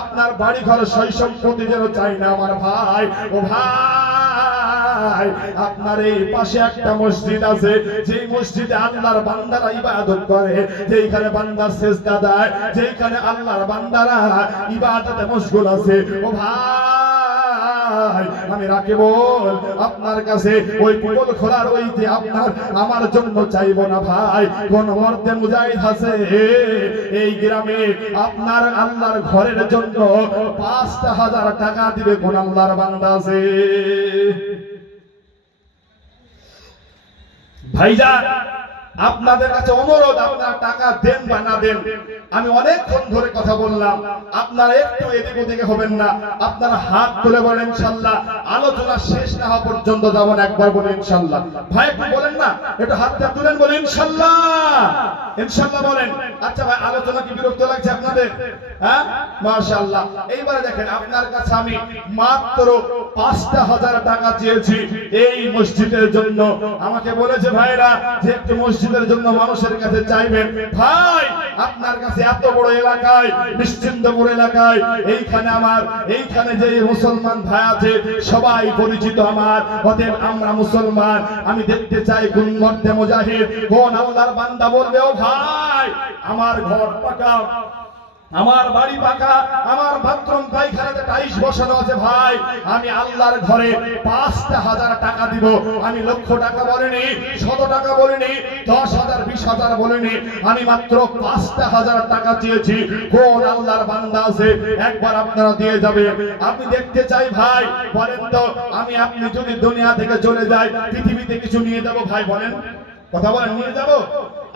আপনার বাড়ি ঘর সয় সম্পত্তি যেন চাই না আমার ভাই। ও ভাই, আপনার এই পাশে একটা মসজিদ আছে, যেই মসজিদে আল্লাহর বান্দারা ইবাদত করে, যেইখানে বান্দার সেজদা দেয়, যেইখানে আল্লাহর বান্দারা ইবাদতে মশগুল আছে। ও ভাই, আমি রাকিবুল আপনার কাছে ওই পুকুর খোলার ওই যে আপনার আমার জন্য চাইবো না ভাই। কোন মর্দে মুজাহিদ আছে এই গ্রামে আপনার আল্লাহর ঘরের জন্য ৫,০০০ টাকা দিবে কোন আল্লাহর বান্দা আছে? ভাইজান, আপনাদের কাছে অনুরোধ, আপনারা টাকা দেন বা না দেন, আমি অনেকক্ষণ ধরে কথা বললাম, আপনারা একটু এদিক ওদিকে হবেন না, আপনারা হাত তুলে বলেন ইনশাআল্লাহ। আলোচনা শেষ না হওয়া পর্যন্ত যাব না, একবার বলেন ইনশাআল্লাহ। ভাই একটু বলেন না, একটু হাতটা তুলেন, বলেন ইনশাআল্লাহ। ইনশাআল্লাহ বলেন। আচ্ছা ভাই, আলোচনা কি বিরক্ত লাগছে আপনাদের? হ্যাঁ, মাশাআল্লাহ। এইবারে দেখেন, আপনার কাছে আমি মাত্র ৫,০০০ টাকা চেয়েছি এই মসজিদের জন্য। আমাকে বলেছে ভাইরা যে একটু মসজিদের জন্য মানুষের কাছে চাইবেন। ভাই, আপনার কাছে এত বড় এলাকায়, নিশ্চিন্তপুর এলাকায়, এইখানে যে মুসলমান ভাই আছে সবাই পরিচিত আমার। অতএব আমরা মুসলমান, আমি দেখতে চাই কোন মর্দে মুজাহিদ, কোন আল্লাহর বান্দা বলবে ও ভাই আমার ঘর পাকা, আমার বাড়ি পাকা, আমার বাথরুম পায়খানাতে টাইলস বসানো আছে, ভাই আমি আল্লাহর ঘরে ৫,০০০ টাকা দিব। আমি লক্ষ টাকা বলিনি, ১০০ টাকা বলিনি, ১০,০০০, ২০,০০০ বলিনি, আমি মাত্র ৫,০০০ টাকা চেয়েছি। কোন আল্লাহর বান্দা আছে একবার আপনারা দিয়ে যাবে? আমি দেখতে চাই ভাই, বলেন তো, আপনি যদি দুনিয়া থেকে চলে যাই, পৃথিবীতে কিছু নিয়ে যাব ভাই? বলেন, কথা বলেন, নিয়ে যাব?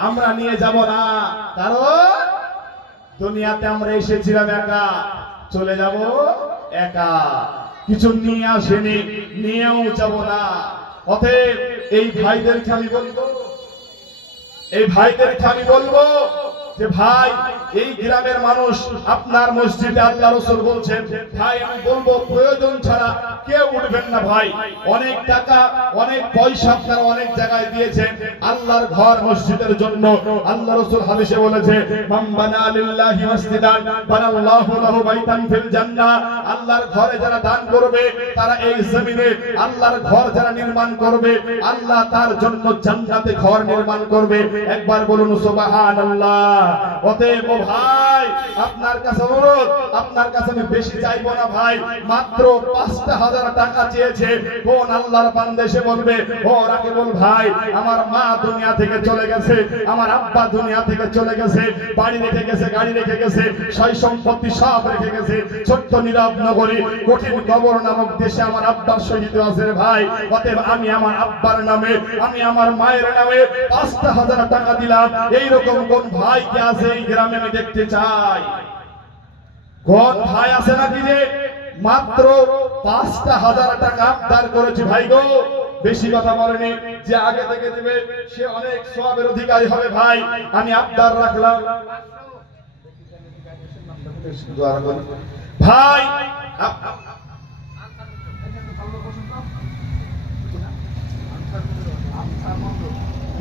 আমরা নিয়ে যাব না, কারণ দুনিয়াতে আমরা এসেছিলাম একা, চলে যাব একা, কিছু নিয়ে আসেনি, নিয়েও যাব না। অতএব এই ভাইদেরকে আমি বলবো যে ভাই, এই গ্রামের মানুষ আপনার মসজিদে আল্লাহ রাসূল বলছেন, ভাই আমি বলবো প্রয়োজন ছাড়া কেউ উঠবেন না। ভাই অনেক টাকা, অনেক পয়সা আপনারা অনেক জায়গায় দিয়েছেন আল্লাহর ঘর মসজিদের জন্য। আল্লাহ রাসূল হাদিসে বলেছে, মান বানা লিল্লাহি মাসজিদান বানাল্লাহু লাহু বাইতান ফিল জান্নাহ। আল্লাহর ঘরে যারা দান করবে, তারা এই জমিনে আল্লাহর ঘর যারা নির্মাণ করবে, আল্লাহ তার জন্য জান্নাতে ঘর নির্মাণ করবে। একবার বলুন সুবহানাল্লাহ। অতএব ভাই, আপনার কাছে অনুরোধ, আপনার কাছে আমি বেশি চাইবো না ভাই, মাত্র ৫,০০০ টাকা চেয়েছে। কোন আল্লাহর বান্দা এসে বলবে, ও রাকিবুল ভাই, আমার মা দুনিয়া থেকে চলে গেছে, আমার আব্বা দুনিয়া থেকে চলে গেছে, বাড়ি রেখে গেছে, গাড়ি রেখে গেছে, সয় সম্পত্তি সব রেখে গেছে, ছোট্ট নীরব নগরী কঠিন কবর নামক দেশে আমার আব্বা শহীদ আছে ভাই। অতএব আমি আমার আব্বার নামে, আমি আমার মায়ের নামে ৫,০০০ টাকা দিলাম। এইরকম কোন ভাই কে আছে এই গ্রামে? আমি দেখতে চাই। কোন ভাই আছে নাকি যে মাত্র ৫,০০০ টাকা আবদার করেছে? ভাই গো, বেশি কথা বলেনি, যে আগে থেকে দিবে সে অনেক সওয়াবের অধিকারী হবে। ভাই আমি আবদার রাখলাম ভাই,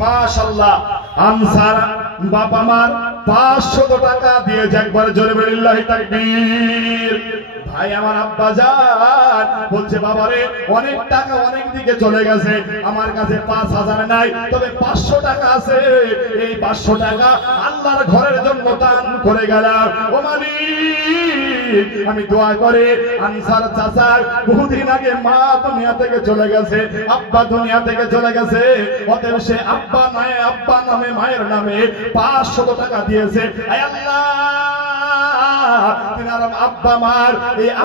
মাশাআল্লাহ, আনসার বাবা মার ৫০০ টাকা দিয়েছে। একবার জোরে বলে লিল্লাহি তাকবীর। ভাই আমার আব্বা জান বলছে, বাবারে অনেক টাকা অনেক দিকে চলে গেছে, আমার কাছে ৫,০০০ নাই, তবে ৫০০ টাকা আছে। এই ৫০০ টাকা আল্লাহর ঘরের জন্য দান করে গেলাম। ও মালিক, আমি দোয়া করে আনসার চাচার বহুদিন আগে মা দুনিয়া থেকে চলে গেছে, আব্বা দুনিয়া থেকে চলে গেছে। অতএব সে আব্বা নামে মায়ের নামে ৫০০ টাকা দিয়েছে। আয় আল্লাহ,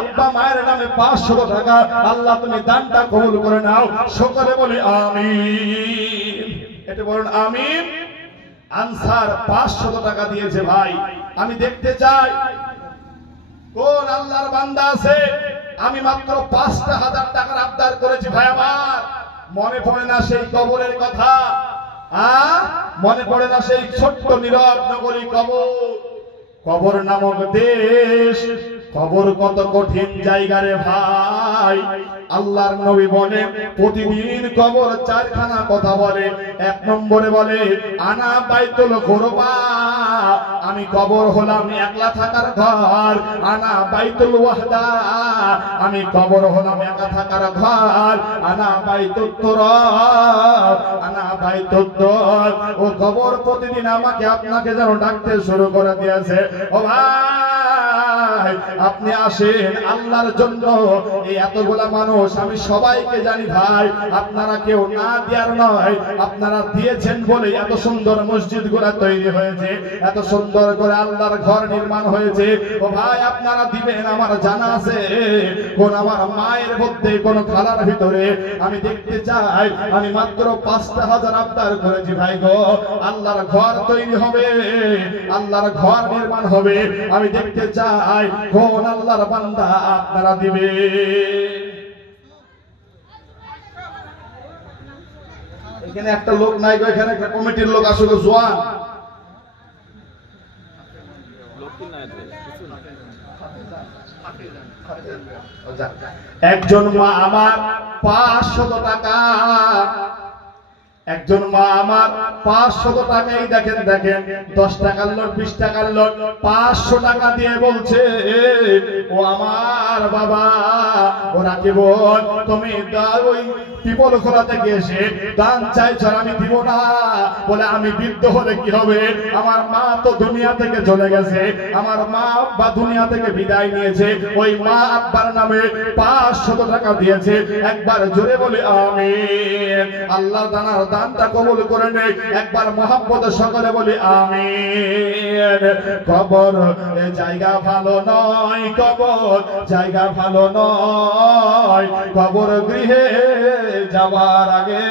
আব্বা মায়ের নামে ৫০০ টাকা আল্লাহ তুমি দানটা কবুল করে নাও। সকলে বলে আমিন। এটা বলুন আমিন। আনসার ৫০০ টাকা দিয়েছে। ভাই আমি দেখতে চাই কোন আল্লাহর বান্দা আছে। আমি মাত্র ৫,০০০ টাকার আবদার করেছি। ভাই আমার মনে পড়ে না সেই কবরের কথা? মনে পড়ে না সেই ছোট্ট নীরব নগরী কবর নামক দেশ? কবর কত কঠিন জায়গা রে ভাই। আল্লাহর নবী বলে প্রতিদিন কবর ৪খানা কথা বলে। ১ নম্বরে বলে আনা বাইতুল গুরবা, আমি কবর হলাম একলা থাকার ঘর। আনা বাইতুল ওয়াহদা, আমি কবর হলাম একা থাকার ঘর। আনা বাইতুত তুরাব, আনা বাইতুত তুরাব। ও কবর প্রতিদিন আমাকে আপনাকে যেন ডাকতে শুরু করে দিয়েছে। ও ভাই চাই আপনি আসেন আল্লাহর জন্য। এই এতগুলা মানুষ আমি সবাইকে জানি ভাই, আপনারা কেউ না দেওয়ার নয়, আপনারা দিয়েছেন বলে এত সুন্দর মসজিদ গুলা তৈরি হয়েছে, এত সুন্দর করে আল্লাহর ঘর নির্মাণ হয়েছে। ও ভাই আপনারা দিবেন আমার জানা আছে, কোন আমার মায়ের মধ্যে কোন খালার ভিতরে আমি দেখতে চাই, আমি মাত্র 5,000 আবদার করেছি ভাই গো, আল্লাহর ঘর তৈরি হবে, আল্লাহর ঘর নির্মাণ হবে, আমি দেখতে চাই কোন আল্লাহর বান্দা আপনারা দিবে। এখানে একটা লোক নাই গো, এখানে একটা কমিটির লোক আসলে জোয়ান একজন মা আমার 500 টাকা, একজন মা আমার 500 টাকাই দেখেন দেখেন 10 টাকার নোট 20 টাকার নোট 500 টাকা দিয়ে বলছে ও আমার বাবা ও রাকিব তুমি ওই পিপল খোলা থেকে এসে দান চাইছো আমি দিব না, বলে আমি বৃদ্ধ হলে কি হবে, আমার মা তো দুনিয়া থেকে চলে গেছে, আমার মা আব্বা দুনিয়া থেকে বিদায় নিয়েছে, ওই মা আব্বার নামে 500 টাকা দিয়েছে। একবার জোরে বলি আমিন। আল্লাহ দানার দানটা কবুল করে নেই, একবার মহব্বতের সকলে বলি আমিন। কবর জায়গা ভালো নয়, কবর জায়গা ভালো নয়, কবর গৃহে যাওয়ার আগে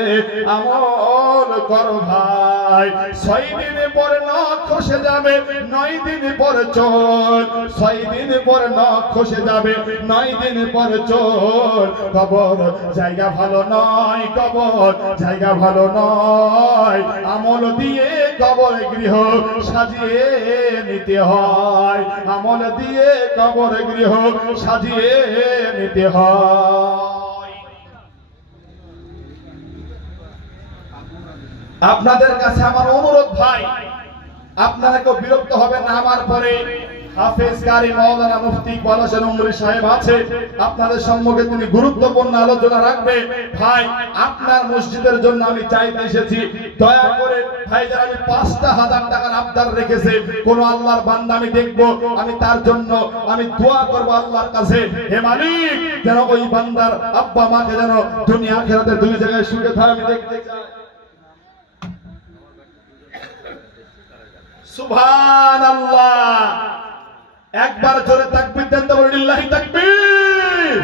আমল করো ভাই। 6 দিন পরে নখ খসে যাবে, 9 দিন পরে চোর, 6 দিন পরে নখ খসে যাবে, 9 দিন পরে চোর। কবর জায়গা ভালো নয়, কবর জায়গা ভালো নয়, আমল দিয়ে কবর গৃহ সাজিয়ে নিতে হয়, আমল দিয়ে কবর গৃহ সাজিয়ে নিতে হয়। আপনাদের কাছে আমার অনুরোধ ভাই, আপনারা কেউ বিরক্ত হবেন না, আমার পরে হাফেজ কারি মাওলানা মুফতি পলাশের উমরি সাহেব আছে, আপনাদের সম্মুখে তিনি গুরুত্বপূর্ণ আলোচনা রাখবে। ভাই আপনার মসজিদের জন্য আমি চাইতে এসেছি, দয়া করে ভাই যারা আমি 5,000 টাকার আবদার রেখেছে কোন আল্লাহর বান্দা আমি দেখবো, আমি তার জন্য আমি দোয়া করব আল্লাহর কাছে, হে মালিক যেন ওই বান্দার আব্বা মাকে যেন দুনিয়া আখিরাতে দুই জায়গায় সুখে থাকে আমি দেখতে চাই। সুবহানাল্লাহ, একবার জোরে তাকবীর দেন তো, লিল্লাহি তাকবীর।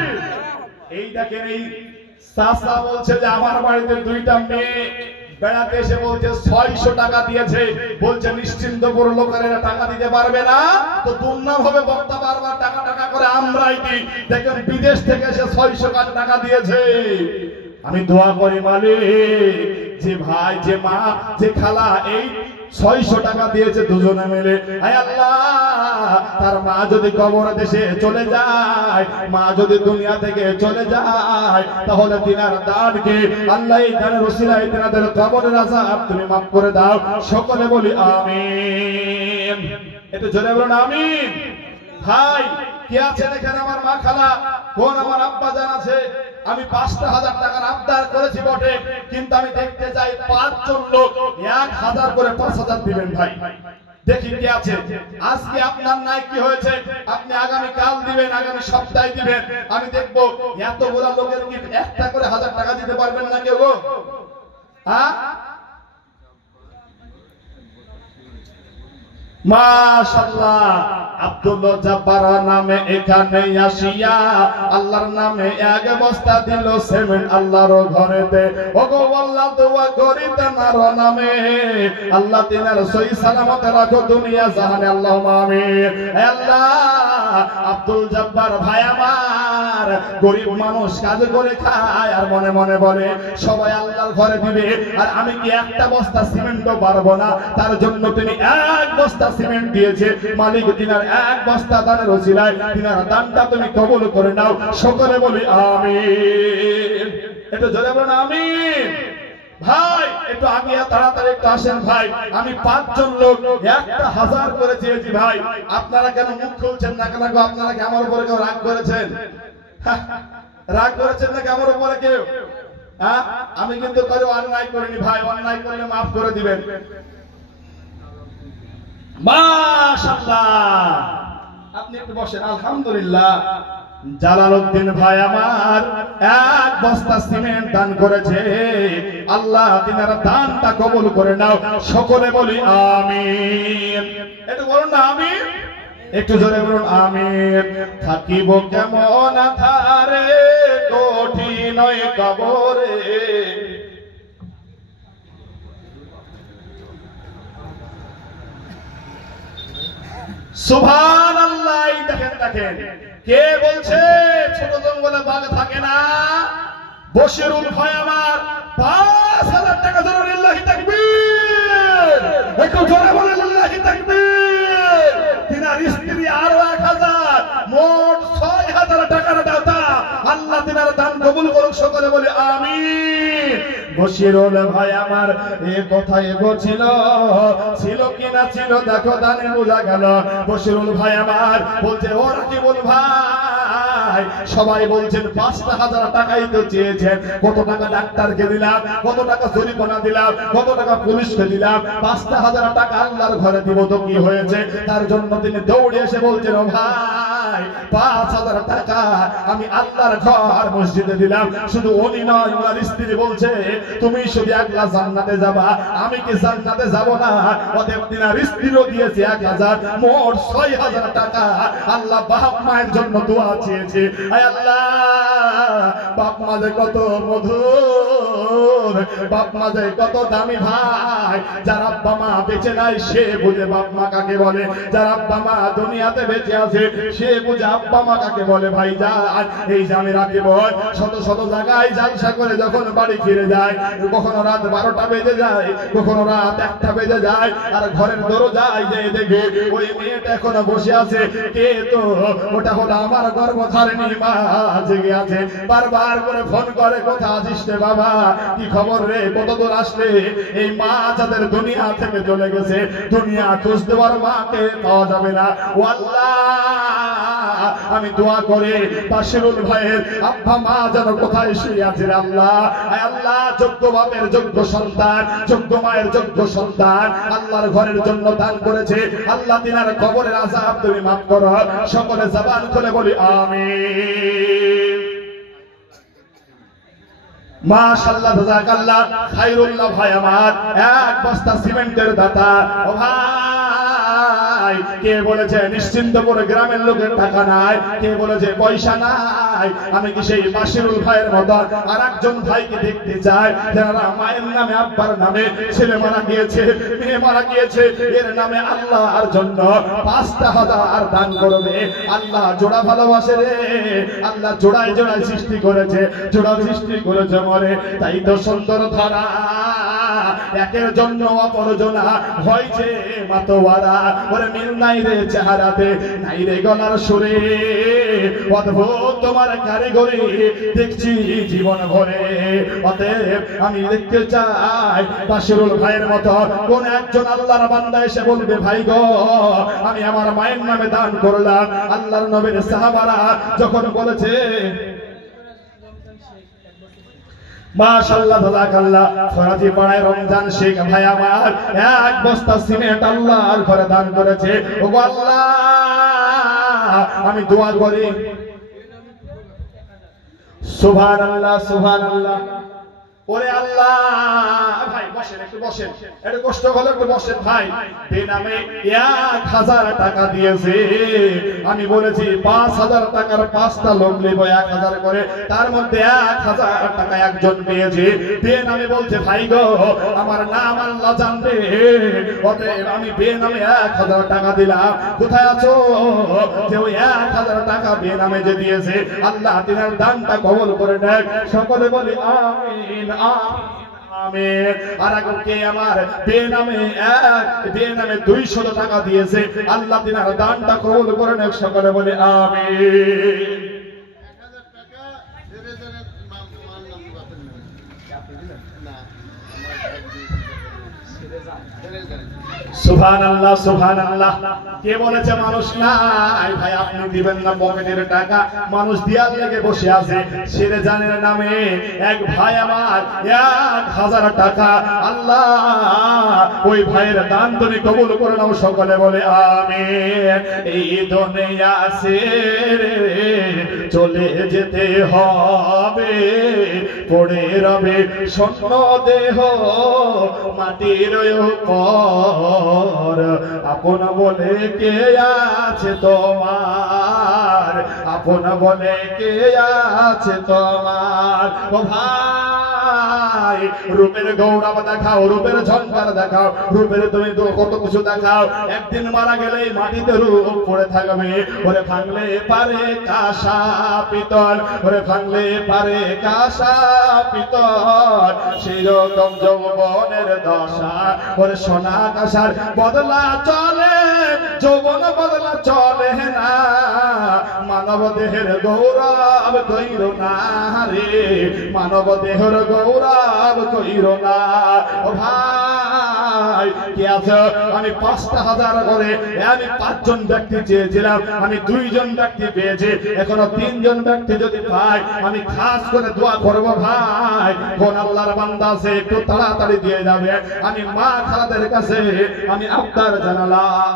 এই দেখেন এই চাচা বলছে যে আমার বাড়িতে 2টা মেয়ে বেড়াতে এসে বলছে 600 টাকা দিয়েছে, বলছে নিশ্চিন্তপুর লোকেরা টাকা দিতে পারবে না, তো দুর্নাম হবে বক্তা বারবার টাকা টাকা করে আমরাই দিই। দেখেন বিদেশ থেকে এসে 600 টাকা দিয়েছে। আমি দোয়া করি মালিক যে ভাই যে মা যে খালা এই 600 টাকা দিয়েছে দুজনে মিলে, আয় আল্লাহ তার মা যদি কবর দেশে চলে যায়, মা যদি দুনিয়া থেকে চলে যায়, তাহলে তিনার দানকে আল্লাহ এই দানের ওসিলায় তিনাদের কবরের আযাব তুমি মাফ করে দাও। সকলে বলি আমিন। একটু জোরে বলুন আমিন। ভাই কে আছেন এখানে আমার মা খালা, কোন আমার আব্বা জান আছে? আমি 5,000 টাকার আবদার করেছি বটে, কিন্তু আমি দেখতে চাই 5 জন লোক 1,000 করে 5,000 দিবেন ভাই। দেখি কে আছে। আজকে আপনার নাই কি হয়েছে, আপনি আগামী কাল দিবেন, আগামী সপ্তাহে দিবেন, আমি দেখবো এতগুলো লোকের কি একটা করে 1,000 টাকা দিতে পারবেন না কেউ গো? হ্যাঁ মাশাআল্লাহ। আব্দুল জব্বার নামে এখানে আসিয়া আল্লাহর নামে 1 বস্তা দিল সিমেন্ট আল্লাহর ঘরেতে। ওগো আল্লাহ দোয়া করি তোমার নামে, আল্লাহ তিনার সহি সালামত রাখো দুনিয়া জাহানে, আল্লাহুম্মা আমিন। হে আল্লাহ আব্দুল জব্বার ভাই আমার গরিব মানুষ কাজ করে খায় আর মনে মনে বলে সবাই আল্লাহর ঘরে দিবে, আর আমি কি একটা বস্তা সিমেন্টও পারবো না, তার জন্য তিনি 1 বস্তা সিমেন্ট দিয়েছে। মালিক তিনার 1 বস্তা দানের ওসিলায় তিনার দানটা তুমি কবুল করে নাও। সকলে বলি আমিন। একটু জোরে বলুন আমিন। ভাই একটু আগে তাড়াতাড়ি একটু আসেন ভাই, আমি 5 জন লোক 1,000 করে চেয়েছি ভাই। আপনারা কেন মুখ খুলছেন না কেন? আপনারা কি আমার উপরে কেউ রাগ করেছেন? রাগ করেছেন নাকি আমার উপরে কেউ? হ্যাঁ আমি কিন্তু কারো অন্যায় করিনি ভাই, অন্যায় করলে মাফ করে দিবেন। মাশাআল্লাহ আপনি একটু বসেন। আলহামদুলিল্লাহ, জালালউদ্দিন ভাই আমার এক বস্তা সিমেন্ট দান করেছে। আল্লাহ তিনার দানটা কবুল করে নাও, সকলে বলি আমিন। একটু বলুন না আমিন, একটু জোরে বলুন আমিন। থাকিব কেমন আধারে কঠিন কবরে, সুবহানাল্লাহ। দেখেন দেখেন কে বলছে ছোট জঙ্গলে বাঘ থাকে না? বশিরুল ভাই আমার ৫,০০০ টাকা জোরে লিল্লাহি তাকবীর, একটু জোরে বলেন লিল্লাহি তাকবীর। তিনার স্ত্রী আরো ১,০০০, মোট ৬,০০০ টাকার দাতা। আল্লাহ তিনার দান কবুল করুক, সকলে বলে আমিন। বশিরুল ভাই আমার এ কথাই বলছিল, ছিল কিনা ছিল দেখো দানে বোঝা গেল। বশিরুল ভাই আমার বলছে ও রাকিবুল ভাই, সবাই বলছেন ৫,০০০ টাকাই তো চেয়েছেন, কত টাকা ডাক্তারকে দিলাম, কত টাকা জরিমানা দিলাম, কত টাকা পুলিশকে দিলাম, ৫,০০০ টাকা আল্লাহর ঘরে দিব তো কি হয়েছে? তার জন্য তিনি দৌড়ে এসে বলছেন ও ভাই ৫,০০০ টাকা আমি আল্লাহর ঘর মসজিদে দিলাম। শুধু উনি নয়, ওনার স্ত্রী বলছে তুমি শুধু একলা জান্নাতে যাবা, আমি কি জান্নাতে যাব না? অতএব তিনার স্ত্রীও দিয়েছে ১,০০০, মোট ৬,০০০ টাকা। আল্লাহ বাপ মায়ের জন্য দোয়া চেয়েছে। আয় আল্লাহ, বাপ মা যে কত মধুর, বাপ মা যে কত দামি ভাই। যার আব্বা মা বেঁচে নাই সে বুঝে বাপ মা কাকে বলে, যার আব্বা মা দুনিয়াতে বেঁচে আছে সে বুঝে আব্বা মা কাকে বলে। ভাই যা এই যে আমি রাখি বল শত শত জায়গায় জালসা করে যখন বাড়ি ফিরে যায়, কখনো রাত ১২টা বেজে যায়, কখনো রাত ১টা বেজে যায়, আর ঘরের দরজায় যে দেখে ওই মেয়েটা এখনো বসে আছে। কে তো ওটা হলো আমার গর্ভধারিণী মা, জেগে আছে। বারবার করে ফোন করে কোথা আছিস রে বাবা, কি খবর রে, কত দূর আসলে? এই মা যাদের দুনিয়া থেকে চলে গেছে, দুনিয়া খোঁজ দেওয়ার মাকে পাওয়া যাবে না। ও আল্লাহ, আমি দোয়া করে বাশিরুল ভাইয়ের আব্বা মা যেন কোথায় শুয়ে আছে রে আল্লাহ। আয় আল্লাহ, যোগ্য বাপের যোগ্য সন্তান, যোগ্য মায়ের যোগ্য সন্তান আল্লাহর ঘরের জন্য দান করেছে। আল্লাহ তিনার কবরের আযাব তুমি মাফ করো। সকলে জবান খুলে বলি আমিন। মাশাআল্লাহ, জাযাকাল্লাহ খায়রুল্লাহ ভাই আমার এক বস্তা সিমেন্টের দাতা। ও ভাই, কে বলেছে নিশ্চিন্তপুর গ্রামের লোকের টাকা নাই? কে বলেছে পয়সা নাই? আমি কি সেই বাশিরুল ভাইয়ের মতো আর একজন ভাইকে দেখতে চাই যারা মায়ের নামে আব্বার নামে ছেলে মারা গিয়েছে, মেয়ে মারা গিয়েছে, এর নামে আল্লাহর জন্য ৫,০০০ দান করবে। আল্লাহ জোড়া ভালোবাসে রে, আল্লাহ জোড়ায় জোড়ায় সৃষ্টি করেছে, জোড়া সৃষ্টি করেছে মরে। তাই তো সুন্দর ধরা একের জন্য অপরজনা হয়েছে মাতোয়ারা। ওরে মিল নাই রে চেহারাতে, নাই রে গলার সুরে, অদ্ভুত তোমার কারিগরি দেখছি জীবন ভরে। অতএব আমি দেখতে চাই বাশিরুল ভাইয়ের মতো কোন একজন আল্লাহর বান্দা এসে বলবে ভাই গো আমি আমার মায়ের নামে দান করলাম। আল্লাহর নবীর সাহাবারা যখন বলেছে মাশাআল্লাহ জাযাকাল্লাহ, ফরাজি পাড়ায় রমজান শেখ ভাই আমার এক বস্তা সিমেন্ট আল্লাহর ঘরে দান করেছে। ওগো আল্লাহ, আমি দোয়া করি সুবহানাল্লাহ সুবহানাল্লাহ। ওরে আল্লাহ, ভাই বসেন, একটু বসেন, একটু কষ্ট হলে একটু বসেন ভাই। বেনামে ১,০০০ টাকা দিয়েছে। আমি বলেছি ৫,০০০ টাকার ৫টা লোক নেব ১,০০০ করে, তার মধ্যে ১,০০০ টাকা একজন পেয়েছে। বেনামে বলছে ভাই গো আমার নাম আল্লাহ জানবে, অতএব আমি বেনামে ১,০০০ টাকা দিলাম। কোথায় আছো? যে ওই ১,০০০ টাকা বেনামে যে দিয়েছে আল্লাহ তিনার দানটা কবুল করে নেয়। সকলে বলি আমিন আমিন। আর কে আমার বেনামে ২০০ টাকা দিয়েছে আল্লাহ তিনার দানটা কবুল করে নেয়। সকলে বলি আমিন। সুবহানাল্লাহ সুবহানাল্লাহ। কে বলেছে মানুষ নাই? ভাই আপনি দিবেন না পকেটের টাকা, মানুষ দিয়ার লেগে বসে আছে। ছেড়ে জানের নামে এক ভাই আমার 1000 টাকা, আল্লাহ ওই ভাইয়ের দান তুমি কবুল করে নাও, সকলে বলে আমিন। এই দুনিয়া ছেড়ে চলে যেতে হবে, পড়ে রবে শূন্য দেহ মাটির উপর। আপন বলে কে আছে তোমার, আপন বলে কে আছে তোমার? ও ভাই রূপের গৌরব দেখাও, রূপের ঝংকার দেখাও, রূপের তুমি কত কিছু দেখাও, একদিন মারা গেলে মাটিতে রূপ পড়ে থাকবে। ওরে ভাঙলে পারে কাঁসা পিতল, ওরে ভাঙলে পারে কাঁসা পিতল, সেই রকম যৌবনের দশা। ওরে সোনা কাঁসার বদলা চলে, যৌবন বদলা চলে না। মানব দেহের গৌরব কইর না রে, মানব দেহের গৌরব কইর না। ও ভাই কি আছে? আমি 5,000 করে আমি 5 জন ব্যক্তি চেয়েছিলাম, আমি 2 জন ব্যক্তি পেয়েছি, এখনো 3 জন ব্যক্তি যদি পাই আমি খাস করে দোয়া করব। ভাই কোন আল্লাহর বান্দা আছে একটু তাড়াতাড়ি দিয়ে যাবে। আমি মা খালাদের কাছে আমি আবদার জানালাম।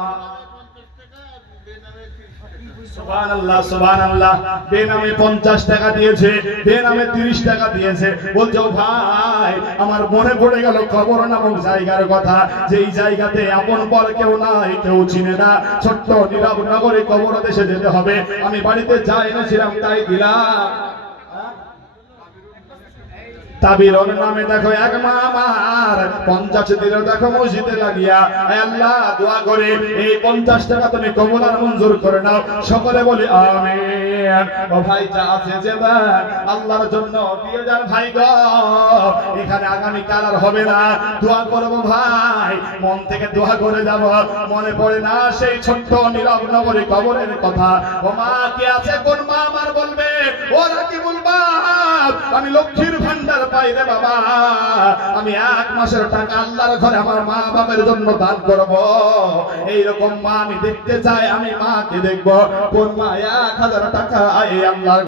সুবহানাল্লাহ সুবহানাল্লাহ। বেনামে 50 টাকা দিয়েছে, বেনামে 30 টাকা দিয়েছে। বলছো ভাই আমার মনে পড়ে গেল কবর নামক জায়গার কথা, যেই জায়গাতে আপন পর কেউ নাই, কেউ চিনে না, ছোট্ট নীরব নগরে কবর দেশে যেতে হবে। আমি বাড়িতে যা এনেছিলাম তাই দিলাম। তাবিরন নামে দেখো এক মা আমার 50 দিল দেখো মসজিদে লাগিয়া। আল্লাহ দোয়া করে এই 50 টাকা তুমি কবুল আর মঞ্জুর করে নাও, সকলে বলি আমিন। ও ভাই যা আছে যে দেন আল্লাহর জন্য দিয়ে যান ভাই গো। এখানে আগামী কাল আর হবে না, দোয়া করব ভাই, মন থেকে দোয়া করে যাব। মনে পড়ে না সেই ছোট্ট নীরব নগরী কবরের কথা? ও মা কে আছে? কোন মা আমার বলবে? ওরা কি বলবা আমি লক্ষ্মীর ভান্ডার পাই রে বাবা, আমি 1 মাসের টাকা আল্লাহর ঘরে আমার মা বাবার জন্য দান করব। এইরকম মা আমি দেখতে চাই, আমি মাকে দেখব। কোন মা 1000 টাকা আল্লাহর